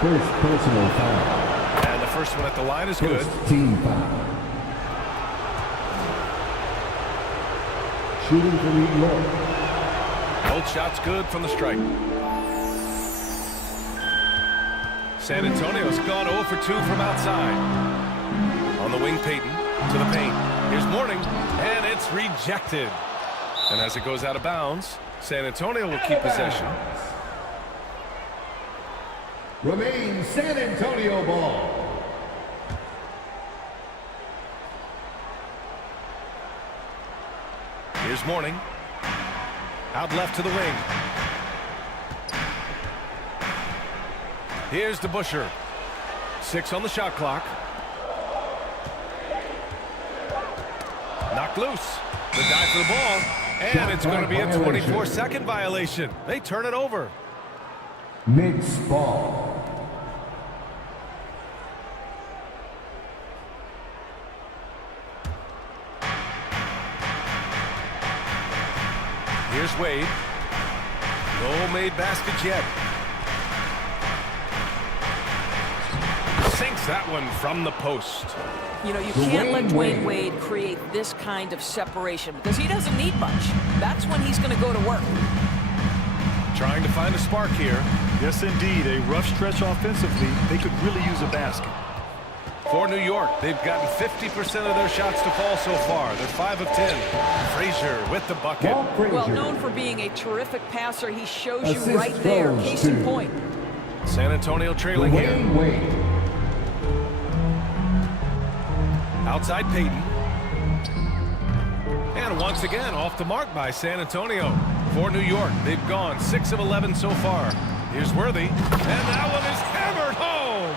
First personal foul. And the first one at the line is good. Team foul. Shooting from New York. Both shots good from the stripe. San Antonio's gone 0 for 2 from outside. On the wing, Payton to the paint. Here's Mourning, and it's rejected. And as it goes out of bounds, San Antonio will keep possession. Remains San Antonio ball. Here's Mourning. Out left to the wing. Here's DeBusschere. 6 on the shot clock. Knocked loose. The dive for the ball. And it's going to be a 24-second violation. They turn it over. Knicks ball. Here's Wade. No made baskets yet. Sinks that one from the post. You know, you can't let Dwayne Wade create this kind of separation because he doesn't need much. That's when he's going to go to work. trying to find a spark here. Yes, indeed. A rough stretch offensively. They could really use a basket. For New York, they've gotten 50% of their shots to fall so far. They're 5 of 10. Frazier with the bucket. Well, known for being a terrific passer, he shows you right there. Case in point. San Antonio trailing here. Outside Payton. And once again, off the mark by San Antonio. For New York, they've gone 6 of 11 so far. Here's Worthy. And that one is hammered home.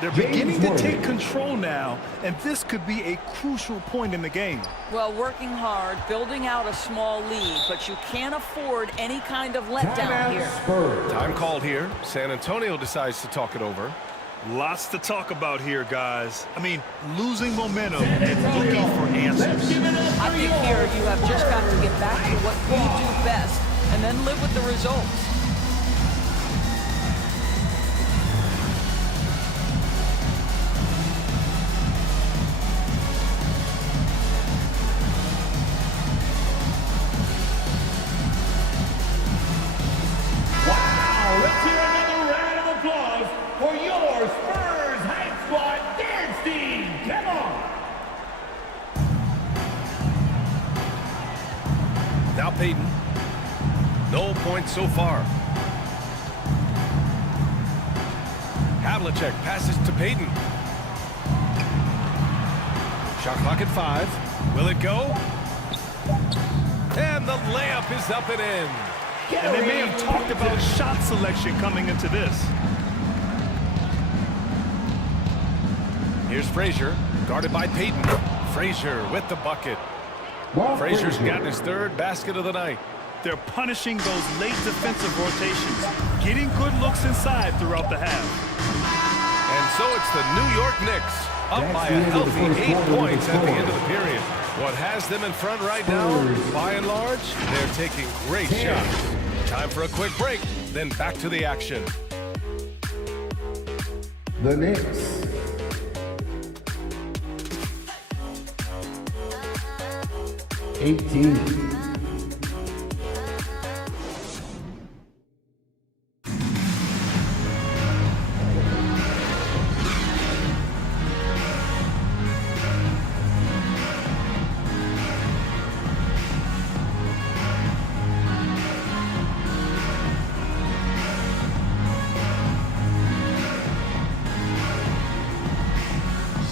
They're beginning to take control now, and this could be a crucial point in the game. Well, working hard, building out a small lead, but you can't afford any kind of letdown here. Time called here. San Antonio decides to talk it over. Lots to talk about here, guys. I mean, losing momentum and looking for answers. I think here you have just got to get back to what you do best and then live with the results. Wow, let's hear another round of applause for your Spurs Hype Squad dance team. Come on. Now Payton. No points so far. Havlicek passes to Payton. Shot clock at 5. Will it go? And the layup is up and in. And they may have talked about shot selection coming into this. Here's Frazier, guarded by Payton. Frazier with the bucket. Frazier's gotten his 3rd basket of the night. They're punishing those late defensive rotations, getting good looks inside throughout the half. And so it's the New York Knicks, up by a healthy 8 points at the end of the period. What has them in front right now, by and large, they're taking great shots. Time for a quick break, then back to the action. The Knicks.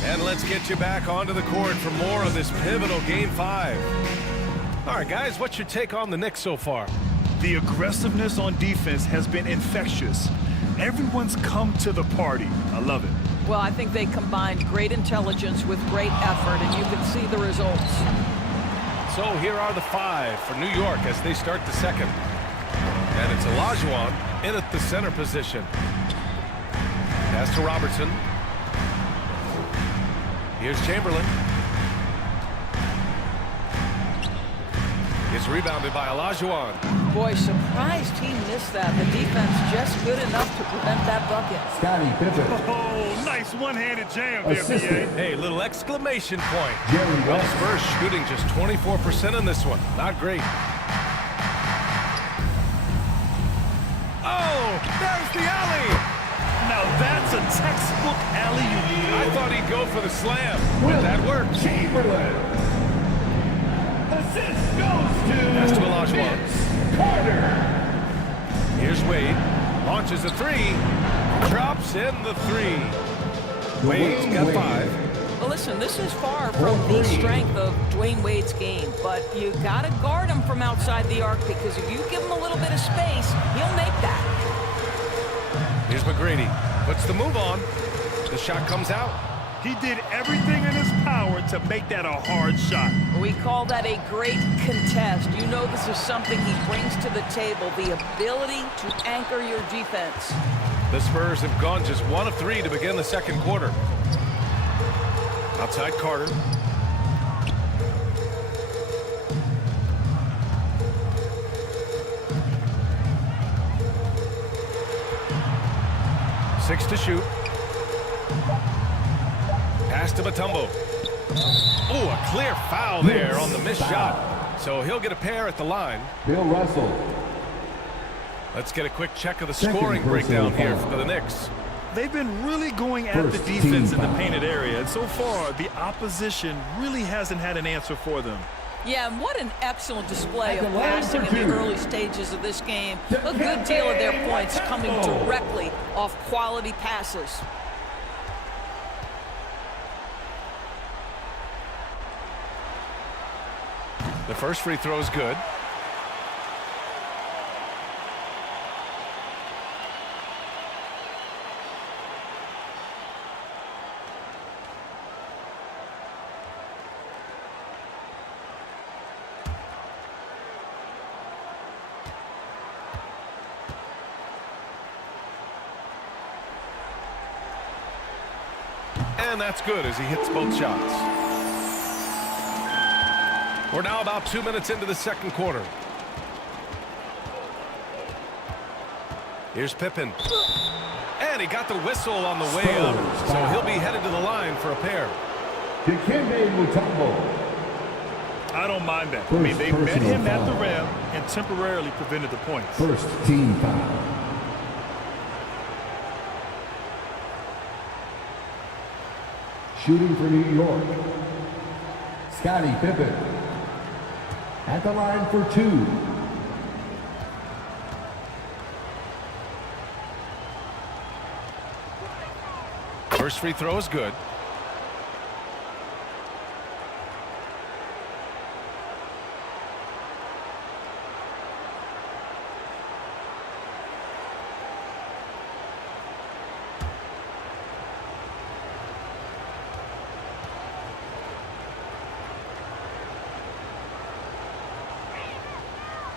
And let's get you back onto the court for more of this pivotal Game 5. All right, guys, what's your take on the Knicks so far? The aggressiveness on defense has been infectious. Everyone's come to the party. I love it. Well, I think they combined great intelligence with great effort, and you can see the results. So here are the 5 for New York as they start the second. And it's Olajuwon in at the center position. Pass to Robertson. Here's Chamberlain. It's rebounded by Olajuwon. Boy, surprised he missed that. The defense just good enough to prevent that bucket. Oh, nice one-handed jam there, BA. Hey, little exclamation point. Well, the Spurs shooting just 24% in this one. Not great. Oh, there's the alley. Now that's a textbook alley-oop. I thought he'd go for the slam, but that worked. Chamberlain. Assist goes to That's to Olajuwon. Carter. Here's Wade. Launches a 3. Drops in the 3. Wade's got 5. Well, listen, this is far from the strength of Dwayne Wade's game, but you got to guard him from outside the arc because if you give him a little bit of space, he'll make that. Here's McGrady. Puts the move on. The shot comes out. He did everything in his power to make that a hard shot. We call that a great contest. You know this is something he brings to the table, the ability to anchor your defense. The Spurs have gone just 1 of 3 to begin the second quarter. Outside Carter. Six to shoot. Pass to Mutombo. Oh, a clear foul there on the missed shot. So he'll get a pair at the line. Bill Russell. Let's get a quick check of the scoring breakdown here for the Knicks. They've been really going at the defense in the painted area, and so far the opposition really hasn't had an answer for them. Yeah, and what an excellent display of passing in the early stages of this game. A good deal of their points coming directly off quality passes. The first free throw is good. And that's good as he hits both shots. We're now about 2 minutes into the second quarter. Here's Pippen. And he got the whistle on the way up, so he'll be headed to the line for a pair. I don't mind that. I mean, they met him at the rim and temporarily prevented the points. First team foul. Shooting for New York, Scottie Pippen. At the line for 2. First free throw is good.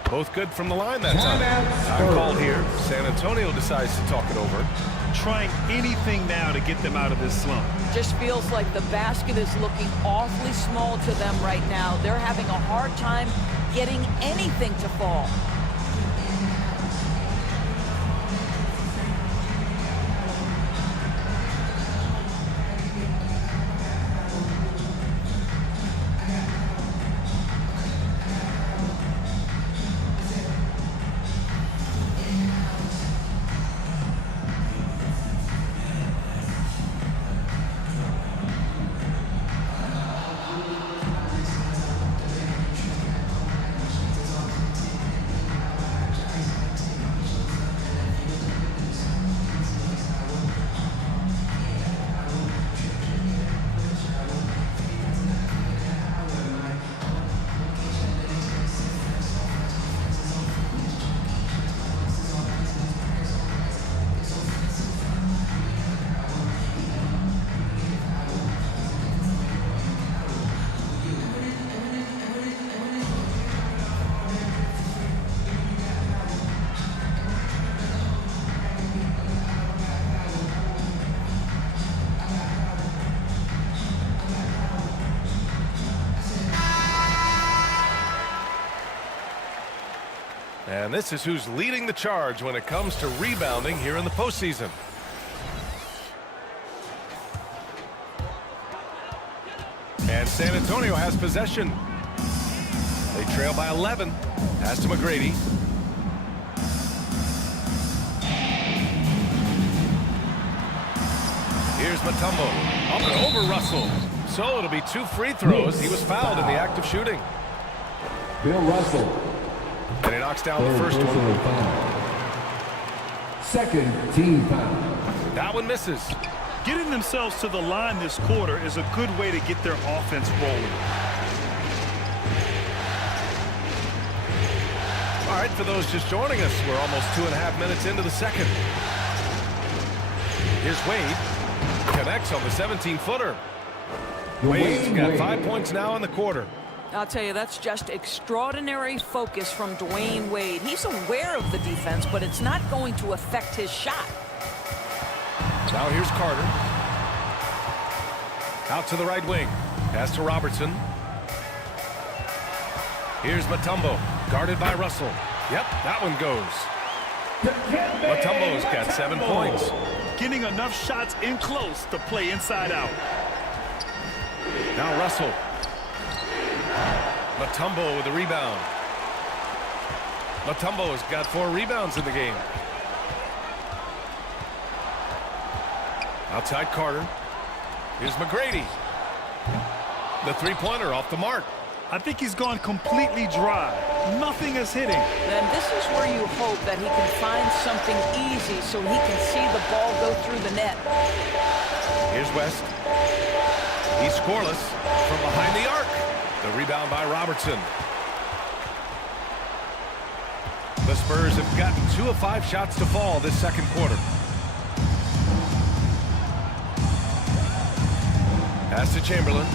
Both good from the line that time. Time called here. San Antonio decides to talk it over. Trying anything now to get them out of this slump. Just feels like the basket is looking awfully small to them right now. They're having a hard time getting anything to fall. And this is who's leading the charge when it comes to rebounding here in the postseason. And San Antonio has possession. They trail by 11. Pass to McGrady. Here's Mutombo. Up and over Russell. So it'll be 2 free throws. He was fouled in the act of shooting. Bill Russell. And he knocks down the first one. Second team foul. That one misses. Getting themselves to the line this quarter is a good way to get their offense rolling. All right, for those just joining us, we're almost 2.5 minutes into the second. Here's Wade. Connects on the 17-footer. Wade's got 5 points now in the quarter. I'll tell you, that's just extraordinary focus from Dwayne Wade. He's aware of the defense, but it's not going to affect his shot. Now here's Carter. Out to the right wing. Pass to Robertson. Here's Mutombo. Guarded by Russell. Yep, that one goes. Mutombo's got 7 points. Getting enough shots in close to play inside out. Now Russell. Mutombo with the rebound. Mutombo has got 4 rebounds in the game. Outside Carter. Here's McGrady. The three-pointer off the mark. I think he's gone completely dry. Nothing is hitting. And this is where you hope that he can find something easy so he can see the ball go through the net. Here's West. He's scoreless from behind the arc. The rebound by Robertson. The Spurs have gotten 2 of 5 shots to fall this second quarter. Pass to Chamberlain.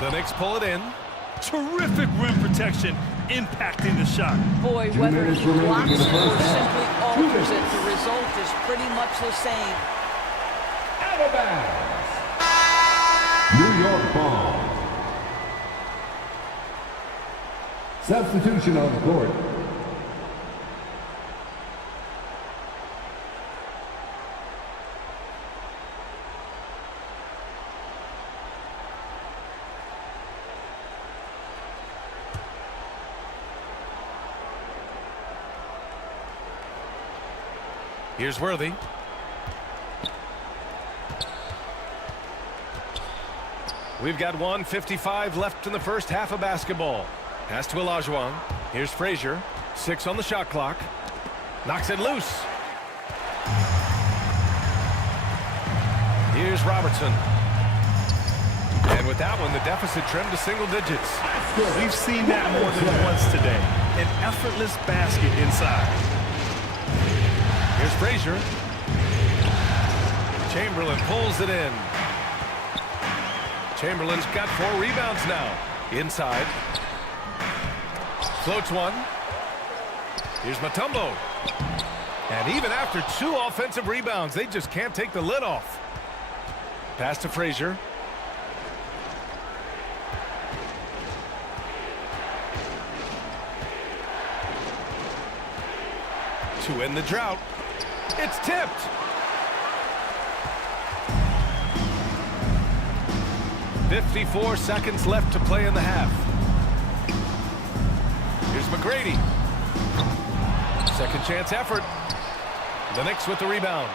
The Knicks pull it in. Terrific rim protection, impacting the shot. Boy, whether he blocks it or simply alters it, the result is pretty much the same. Out of bounds. New York ball. Substitution on the court. Here's Worthy. We've got 1:55 left in the first half of basketball. Pass to Olajuwon. Here's Frazier. 6 on the shot clock. Knocks it loose. Here's Robertson. And with that one, the deficit trimmed to single digits. We've seen that more than once today. An effortless basket inside. Here's Frazier. Chamberlain pulls it in. Chamberlain's got 4 rebounds now. Inside. Floats one. Here's Mutombo. And even after 2 offensive rebounds, they just can't take the lid off. Pass to Frazier. To end the drought. It's tipped. .54 seconds left to play in the half. Here's McGrady. Second chance effort. The Knicks with the rebound.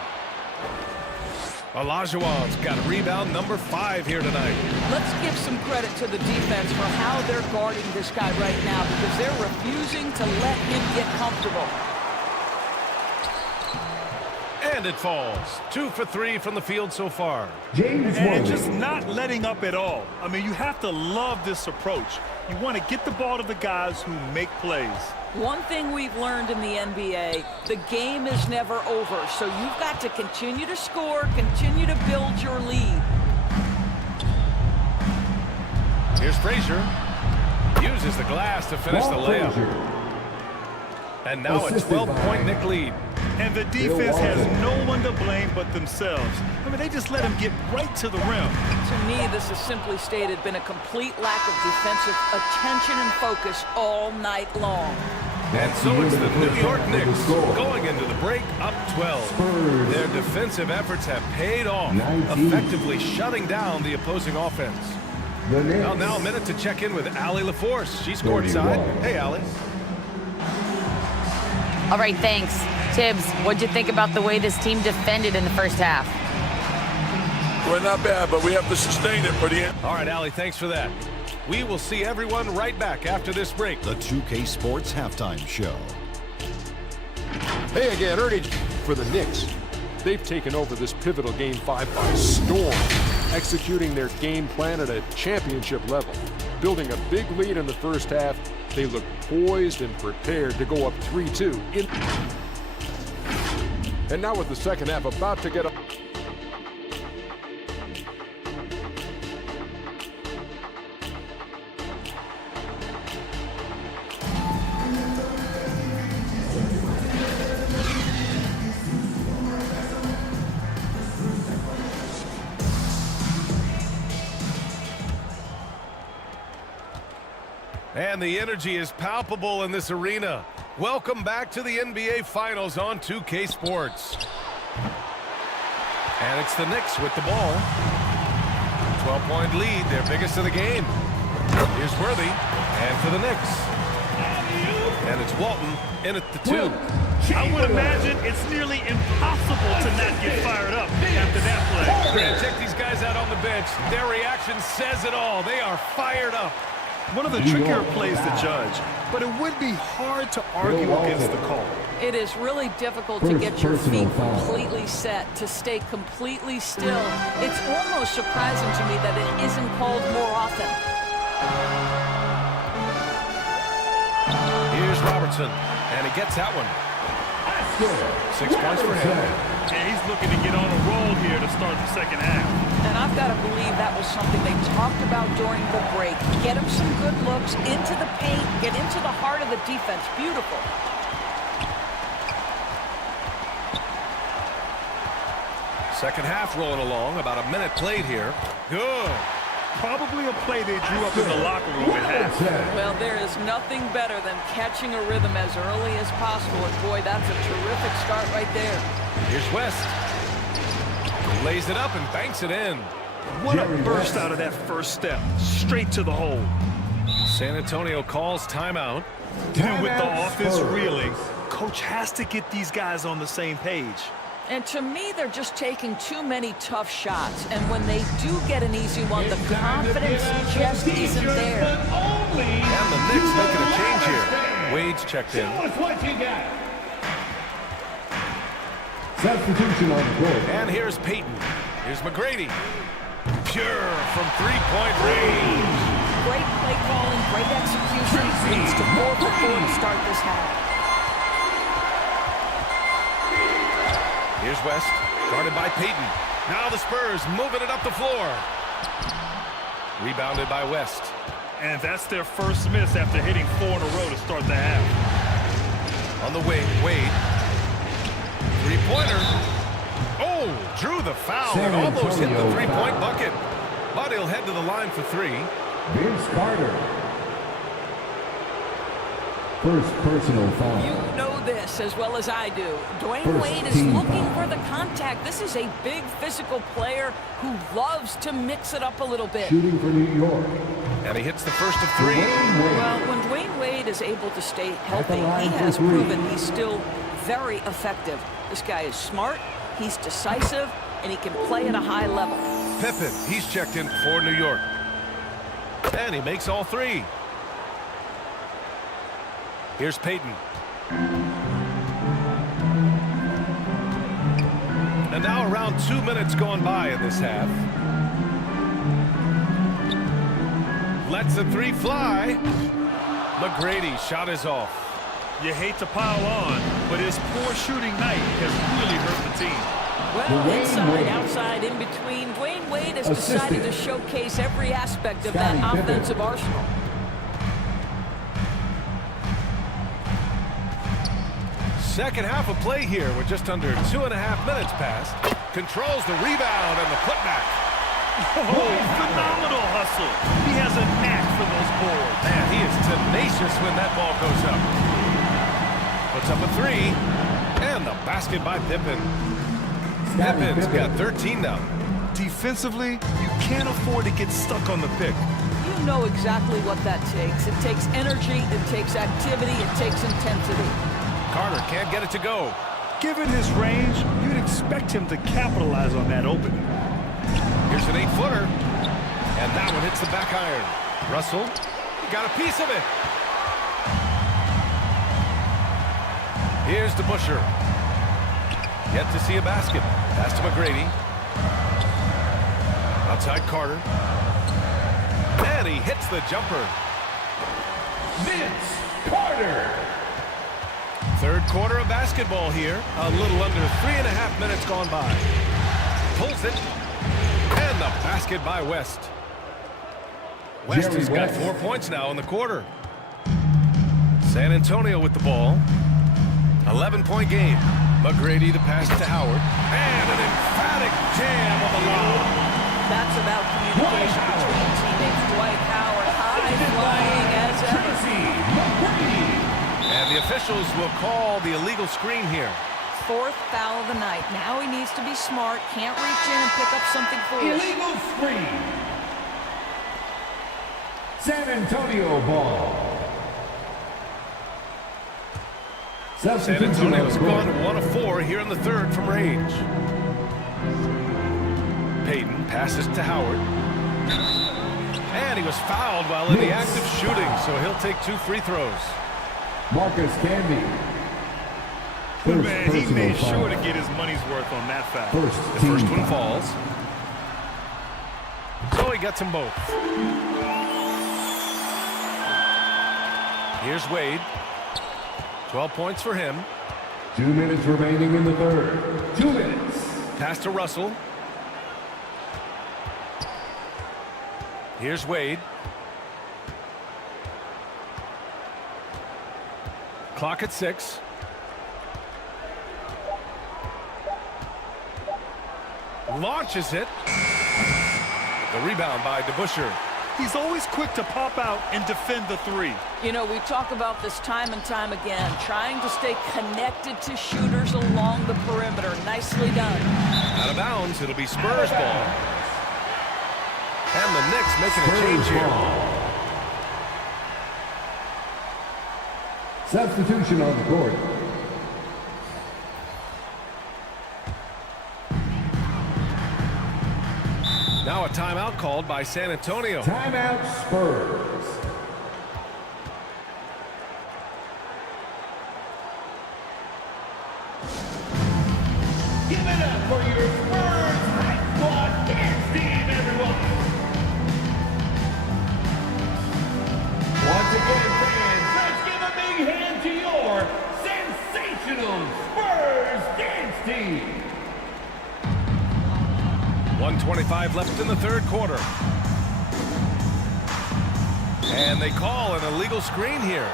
Olajuwon's got rebound number 5 here tonight. Let's give some credit to the defense for how they're guarding this guy right now because they're refusing to let him get comfortable. And it falls. 2 for 3 from the field so far. And just not letting up at all. I mean, you have to love this approach. You want to get the ball to the guys who make plays. One thing we've learned in the NBA, the game is never over. So you've got to continue to score, continue to build your lead. Here's Frazier. Uses the glass to finish the layup. And now a 12-point Knick lead. And the defense has no one to blame but themselves. I mean, they just let him get right to the rim. To me, this has simply stated been a complete lack of defensive attention and focus all night long. And so it's the New York Knicks going into the break up 12. Their defensive efforts have paid off, effectively shutting down the opposing offense. Well, now a minute to check in with Allie LaForce. She's courtside. Hey, Allie. All right, thanks. Tibbs, what'd you think about the way this team defended in the first half? We're not bad, but we have to sustain it for the end. All right, Allie, thanks for that. We will see everyone right back after this break. The 2K Sports Halftime Show. Hey again, Ernie for the Knicks. They've taken over this pivotal Game 5 by storm, executing their game plan at a championship level. Building a big lead in the first half, they look poised and prepared to go up 3-2. And now with the second half about to get up. And the energy is palpable in this arena. Welcome back to the NBA Finals on 2K Sports. And it's the Knicks with the ball. 12-point lead, their biggest of the game. Here's Worthy, And for the Knicks. And it's Walton in at the 2. I would imagine it's nearly impossible to not get fired up after that play. Grant, check these guys out on the bench. Their reaction says it all. They are fired up. One of the trickier plays to judge, but it would be hard to argue against the call. It is really difficult to get your feet completely set, to stay completely still. It's almost surprising to me that it isn't called more often. Here's Robertson, and he gets that one. 6 points for him. And he's looking to get on a roll here to start the second half. And I've got to believe that was something they talked about during the break. Get him some good looks into the paint, get into the heart of the defense. Beautiful. Second half rolling along, about a minute played here. Good. Probably a play they drew up in the locker room at half. Well, there is nothing better than catching a rhythm as early as possible. And boy, that's a terrific start right there. Here's West. Lays it up and banks it in. What a burst out of that first step. Straight to the hole. San Antonio calls timeout. And with the offense reeling, coach has to get these guys on the same page. And to me, they're just taking too many tough shots. And when they do get an easy one, the confidence just isn't there. And the Knicks making a change here. Wade's checked in. Substitution on the court. And here's Payton. Here's McGrady. Pure from three-point range. Great play calling, great execution. Leads to 4 for 4 to start this half. Here's West, guarded by Payton. Now the Spurs moving it up the floor. Rebounded by West. And that's their first miss after hitting 4 in a row to start the half. On the wing, Wade. Three-pointer. Oh, drew the foul and almost hit the three-point bucket. But he'll head to the line for 3. Vince Carter. First personal foul. You know this as well as I do. Dwayne Wade is looking for the contact. This is a big physical player who loves to mix it up a little bit. Shooting for New York. And he hits the first of 3. Well, when Dwayne Wade is able to stay healthy, he has proven he's still very effective. This guy is smart, he's decisive, and he can play at a high level. Pippen, he's checked in for New York. And he makes all 3. Here's Payton. And now around 2 minutes gone by in this half. Lets the 3 fly. McGrady shot is off. You hate to pile on, but his poor shooting night has really hurt the team. Well, inside, outside, in between, Dwayne Wade has decided to showcase every aspect of that offensive arsenal. Second half of play here with just under 2.5 minutes passed. Controls the rebound and the putback. Oh, phenomenal hustle. He has a knack for those boards. Man, he is tenacious when that ball goes up. Puts up a 3. And the basket by Pippen. Pippen's got 13 now. Defensively, you can't afford to get stuck on the pick. You know exactly what that takes. It takes energy, it takes activity, it takes intensity. Carter can't get it to go. Given his range, you'd expect him to capitalize on that opening. Here's an 8-footer. And that one hits the back iron. Russell got a piece of it. Here's DeBusschere. Yet to see a basket. Pass to McGrady. Outside Carter. And he hits the jumper. Vince Carter. Third quarter of basketball here. A little under 3.5 minutes gone by. Pulls it. And the basket by West. West has got 4 points now in the quarter. San Antonio with the ball. 11-point game. McGrady the pass to Howard. And an emphatic jam on the lob. That's about communication between teammates. Dwight Howard high-flying as ever. And the officials will call the illegal screen here. 4th foul of the night. Now he needs to be smart. Can't reach in and pick up something foolish. Illegal screen. San Antonio ball. San Antonio's gone 1 of 4 here in the third from range. Payton passes to Howard. And he was fouled while in the act of shooting, so he'll take 2 free throws. Marcus Camby. Man, he made sure to get his money's worth on that foul. The first one falls. So he gets them both. Here's Wade. 12 points for him. 2 minutes remaining in the third. 2 minutes. Pass to Russell. Here's Wade. Clock at 6. Launches it. The rebound by DeBusschere. He's always quick to pop out and defend the 3. You know, we talk about this time and time again, trying to stay connected to shooters along the perimeter. Nicely done. Out of bounds, it'll be Spurs ball. And the Knicks making a change here. Substitution on the court. Now a timeout called by San Antonio. Timeout Spurs. Give it up for your Spurs High Squad dance team, everyone. Once again, fans, let's give a big hand to your sensational Spurs dance team. 1:25 left in the third quarter. And they call an illegal screen here.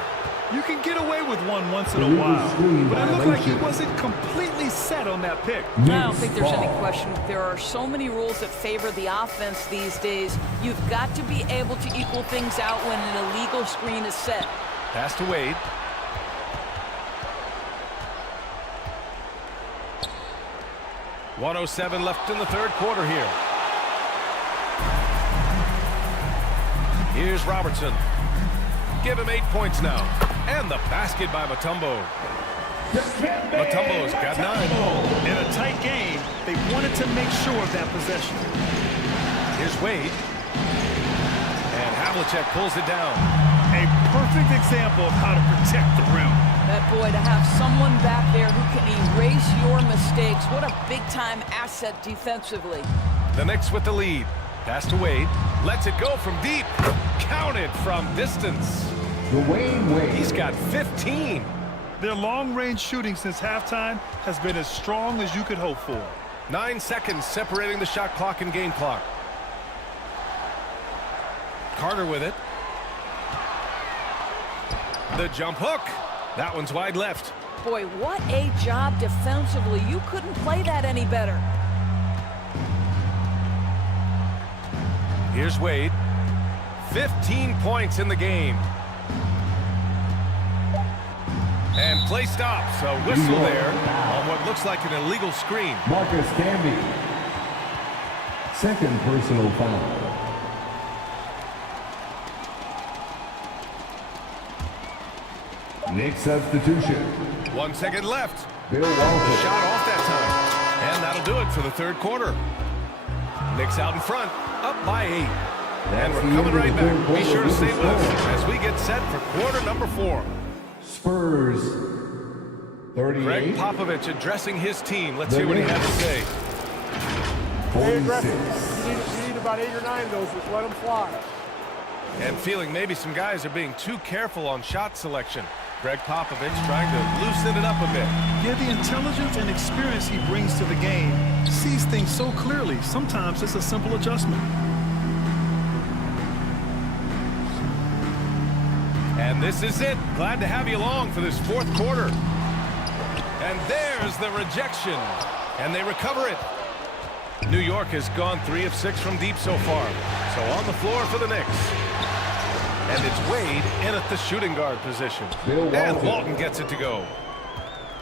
You can get away with one once in a while, but it looked like he wasn't completely set on that pick. I don't think there's any question. There are so many rules that favor the offense these days. You've got to be able to equal things out when an illegal screen is set. Pass to Wade. .107 left in the third quarter here. Here's Robertson. Give him 8 points now. And the basket by Mutombo. Mutombo's got 9. In a tight game, they wanted to make sure of that possession. Here's Wade. And Havlicek pulls it down. A perfect example of how to protect the rim. That boy, to have someone back there who can erase your mistakes. What a big-time asset defensively. The Knicks with the lead. Pass to Wade. Lets it go from deep. Counted from distance. Dwayne Wade. He's got 15. Their long-range shooting since halftime has been as strong as you could hope for. 9 seconds separating the shot clock and game clock. Carter with it. The jump hook. That one's wide left. Boy, what a job defensively. You couldn't play that any better. Here's Wade. 15 points in the game. And play stops. A whistle there on what looks like an illegal screen. Marcus Camby. Second personal foul. Knicks substitution. 1 second left. Bill Walton. Shot off that time. And that'll do it for the third quarter. Knicks out in front, up by 8. And we're coming right back. Be sure to stay with us as we get set for quarter number 4. Spurs 38. Greg Popovich addressing his team. Let's hear what he had to say. 46. You need about 8 or 9 of those. Just let them fly. And feeling maybe some guys are being too careful on shot selection. Greg Popovich trying to loosen it up a bit. Yeah, the intelligence and experience he brings to the game sees things so clearly. Sometimes it's a simple adjustment. And this is it. Glad to have you along for this fourth quarter. And there's the rejection. And they recover it. New York has gone 3 of 6 from deep so far. So on the floor for the Knicks. And it's Wade in at the shooting guard position. And Walton gets it to go.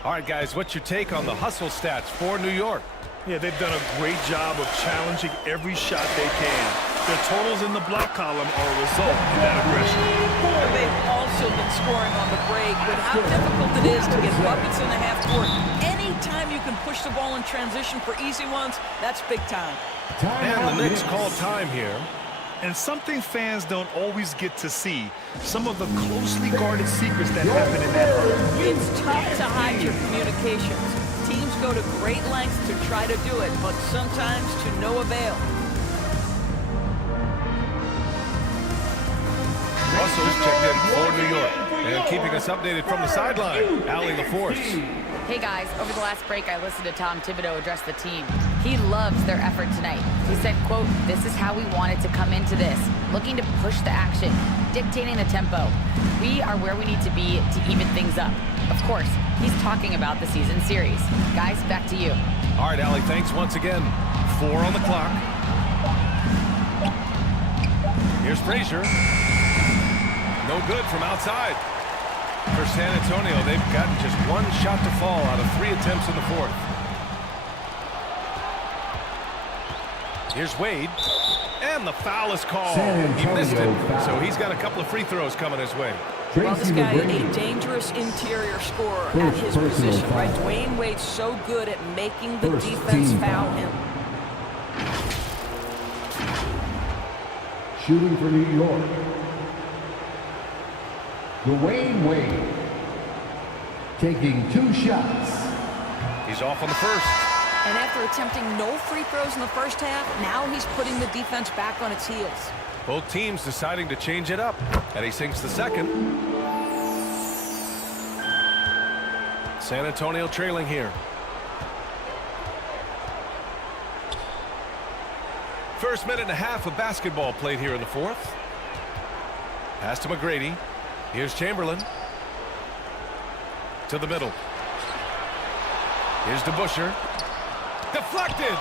All right, guys, what's your take on the hustle stats for New York? Yeah, they've done a great job of challenging every shot they can. Their totals in the block column are a result of that aggression. And they've also been scoring on the break. With how difficult it is to get buckets in the half court, anytime you can push the ball in transition for easy ones, that's big time. And the Knicks call time here. And something fans don't always get to see, some of the closely guarded secrets that happen in that huddle. It's tough to hide your communications. Teams go to great lengths to try to do it, but sometimes to no avail. Russell's checked in for New York. And keeping us updated from the sideline, Allie LaForce. Hey guys, over the last break, I listened to Tom Thibodeau address the team. He loves their effort tonight. He said, quote, "This is how we wanted to come into this, looking to push the action, dictating the tempo. We are where we need to be to even things up." Of course, he's talking about the season series. Guys, back to you. All right, Allie, thanks once again. 4 on the clock. Here's Frazier. No good from outside. For San Antonio, they've gotten just one shot to fall out of 3 attempts in the fourth. Here's Wade. And the foul is called. He missed it, so he's got a couple of free throws coming his way. Well, this guy, a dangerous interior scorer at his position, right? Dwayne Wade's so good at making the defense foul him. Shooting for New York, Dwayne Wade, taking 2 shots. He's off on the first. And after attempting no free throws in the first half, now he's putting the defense back on its heels. Both teams deciding to change it up. And he sinks the second. San Antonio trailing here. First minute and a half of basketball played here in the fourth. Pass to McGrady. Here's Chamberlain. To the middle. Here's DeBusschere. Deflected.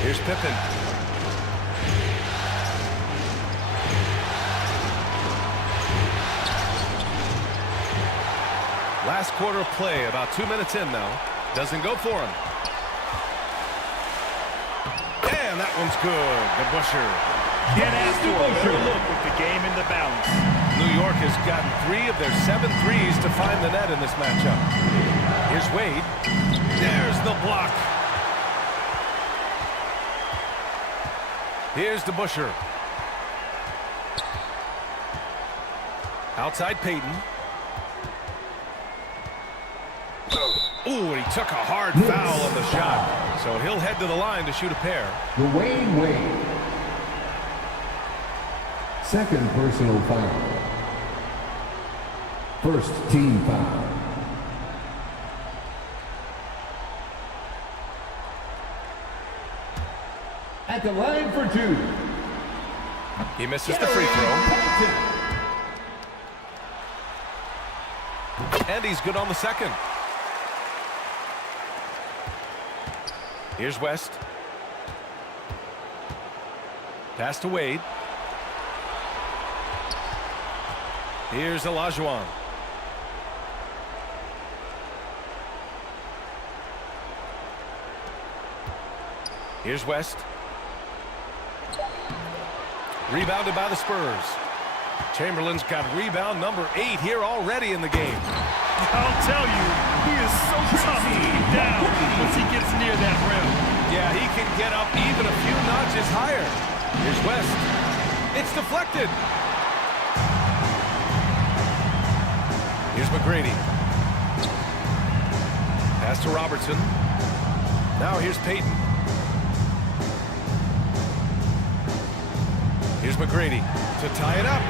Here's Pippen. Last quarter of play, about 2 minutes in now. Doesn't go for him. And that one's good. DeBusschere. Can't ask for a better look with the game in the balance. New York has gotten 3 of their 7 threes to find the net in this matchup. Here's Wade. There's the block. Here's DeBusschere. Outside Payton. Ooh, and he took a hard foul on the shot. So he'll head to the line to shoot a pair. Dwayne Wade, second personal foul. First team foul. At the line for 2. He misses the free throw. And he's good on the second. Here's West. Pass to Wade. Here's Olajuwon. Here's West. Rebounded by the Spurs. Chamberlain's got rebound number 8 here already in the game. I'll tell you, he is so tough to keep down once he gets near that rim. Yeah, he can get up even a few notches higher. Here's West. It's deflected. Here's McGrady. Pass to Robertson. Now here's Payton. Here's McGrady to tie it up.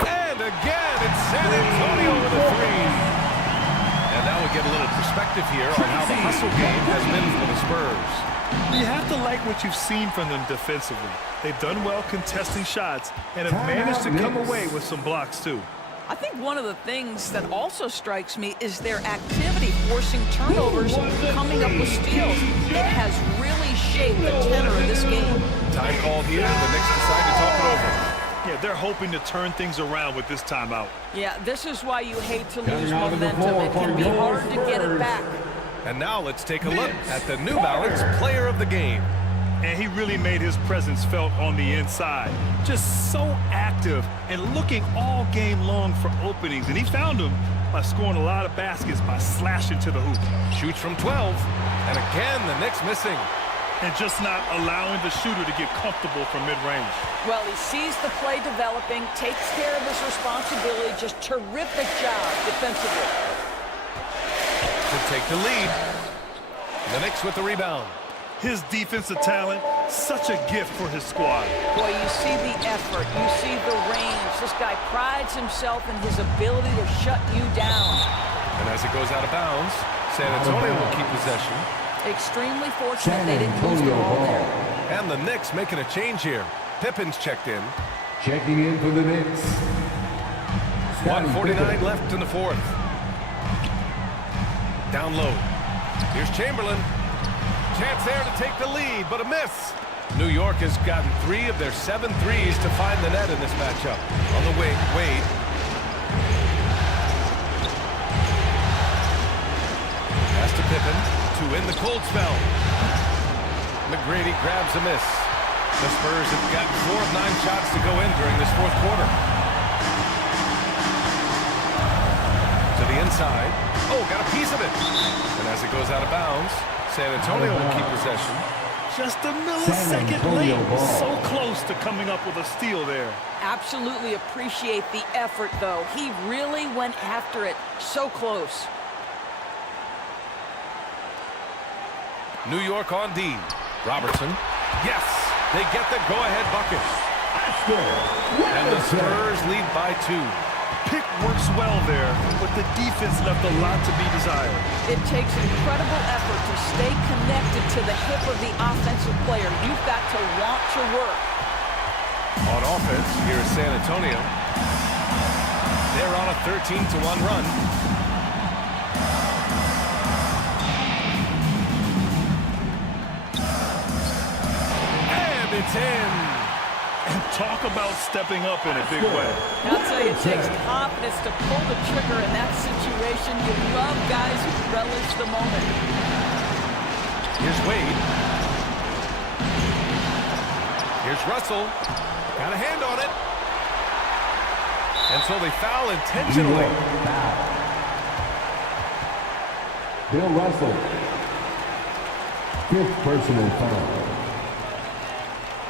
And again, it's San Antonio with a 3. And now we get a little perspective here on how the hustle game has been for the Spurs. You have to like what you've seen from them defensively. They've done well contesting shots and have managed to come away with some blocks too. I think one of the things that also strikes me is their activity forcing turnovers, coming up with steals. It has really shaped the tenor of this game. Time called here. The Knicks decide to talk it over. Yeah, they're hoping to turn things around with this timeout. Yeah, this is why you hate to lose momentum. It can be hard to get it back. And now let's take a look at the New Balance Player of the Game. And he really made his presence felt on the inside. Just so active and looking all game long for openings. And he found them by scoring a lot of baskets by slashing to the hoop. Shoots from 12. And again, the Knicks missing. And just not allowing the shooter to get comfortable from mid-range. Well, he sees the play developing, takes care of his responsibility. Just terrific job defensively. To take the lead. The Knicks with the rebound. His defensive talent, such a gift for his squad. Boy, you see the effort, you see the range. This guy prides himself in his ability to shut you down. And as it goes out of bounds, San Antonio will keep possession. Extremely fortunate they didn't lose the ball there. And the Knicks making a change here. Pippen's checked in. Checking in for the Knicks. 1:49 left in the fourth. Down low. Here's Chamberlain. Chance there to take the lead, but a miss. New York has gotten 3 of their 7 threes to find the net in this matchup. On the wing, Wade. Pass to Pippen to win the cold spell. McGrady grabs a miss. The Spurs have got 4 of 9 shots to go in during this fourth quarter. To the inside. Oh, got a piece of it. And as it goes out of bounds, San Antonio will keep possession. Just a millisecond late. So close to coming up with a steal there. Absolutely appreciate the effort, though. He really went after it. So close. New York on D. Robertson. Yes, they get the go-ahead bucket. And the Spurs lead by 2. Pick works well there, but the defense left a lot to be desired. It takes incredible effort to stay connected to the hip of the offensive player. You've got to want to work. On offense, here is San Antonio. They're on a 13-1 run. And it's in. And talk about stepping up in a big way. I'll tell you, it takes confidence to pull the trigger in that situation. You love guys who relish the moment. Here's Wade. Here's Russell. Got a hand on it. And so they foul intentionally. Bill Russell. 5th personal foul.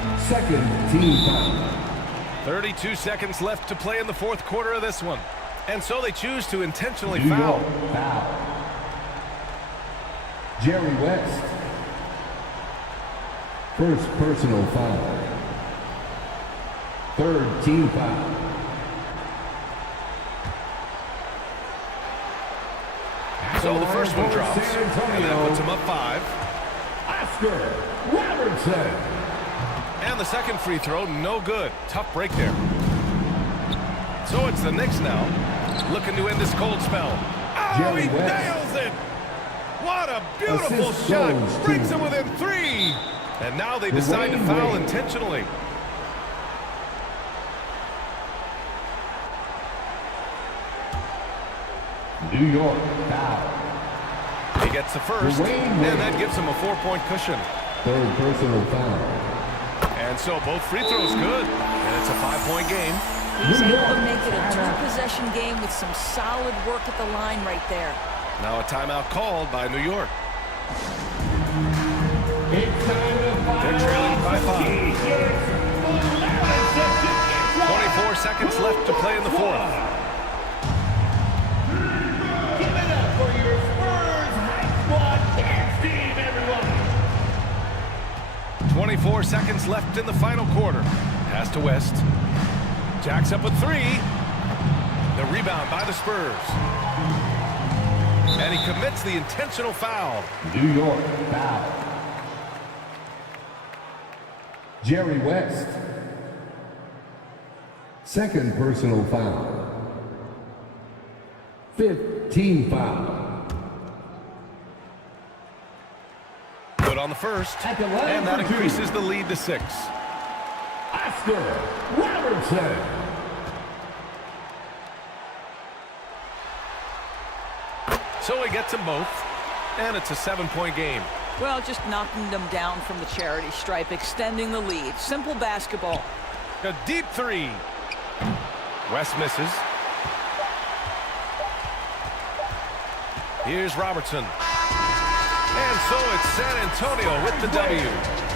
2nd team foul. 32 seconds left to play in the fourth quarter of this one. And so they choose to intentionally foul. Foul. Jerry West. 1st personal foul. 3rd team foul. So the first one drops. And that puts him up 5. Oscar Robertson. And the second free throw, no good. Tough break there. So it's the Knicks now, looking to end this cold spell. Oh, he nails it! What a beautiful shot! Brings him within 3! And now they decide to foul intentionally. New York foul. He gets the first, and that gives him a 4-point cushion. 3rd personal foul. And so both free throws good, and it's a 5-point game. He's able to make it a 2-possession game with some solid work at the line right there. Now a timeout called by New York. They're trailing by 5. 24 seconds left to play in the fourth. Give it up for your Spurs High Squad dance team, everyone. 24 seconds left in the final quarter. Pass to West. Jacks up with 3. The rebound by the Spurs. And he commits the intentional foul. New York foul. Jerry West. 2nd personal foul. 5th team foul. Good on the first, and that increases the lead to 6. Oscar Robertson. So he gets them both. And it's a 7-point game. Well, just knocking them down from the charity stripe, extending the lead. Simple basketball. A deep three. West misses. Here's Robertson. And so it's San Antonio with the W.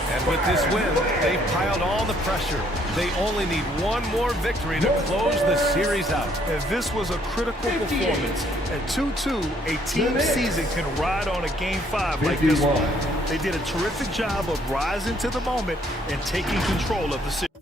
And with this win, they've piled on the pressure. They only need one more victory to close the series out. And this was a critical performance. At 2-2, a team season can ride on a Game 5 like this one. They did a terrific job of rising to the moment and taking control of the series.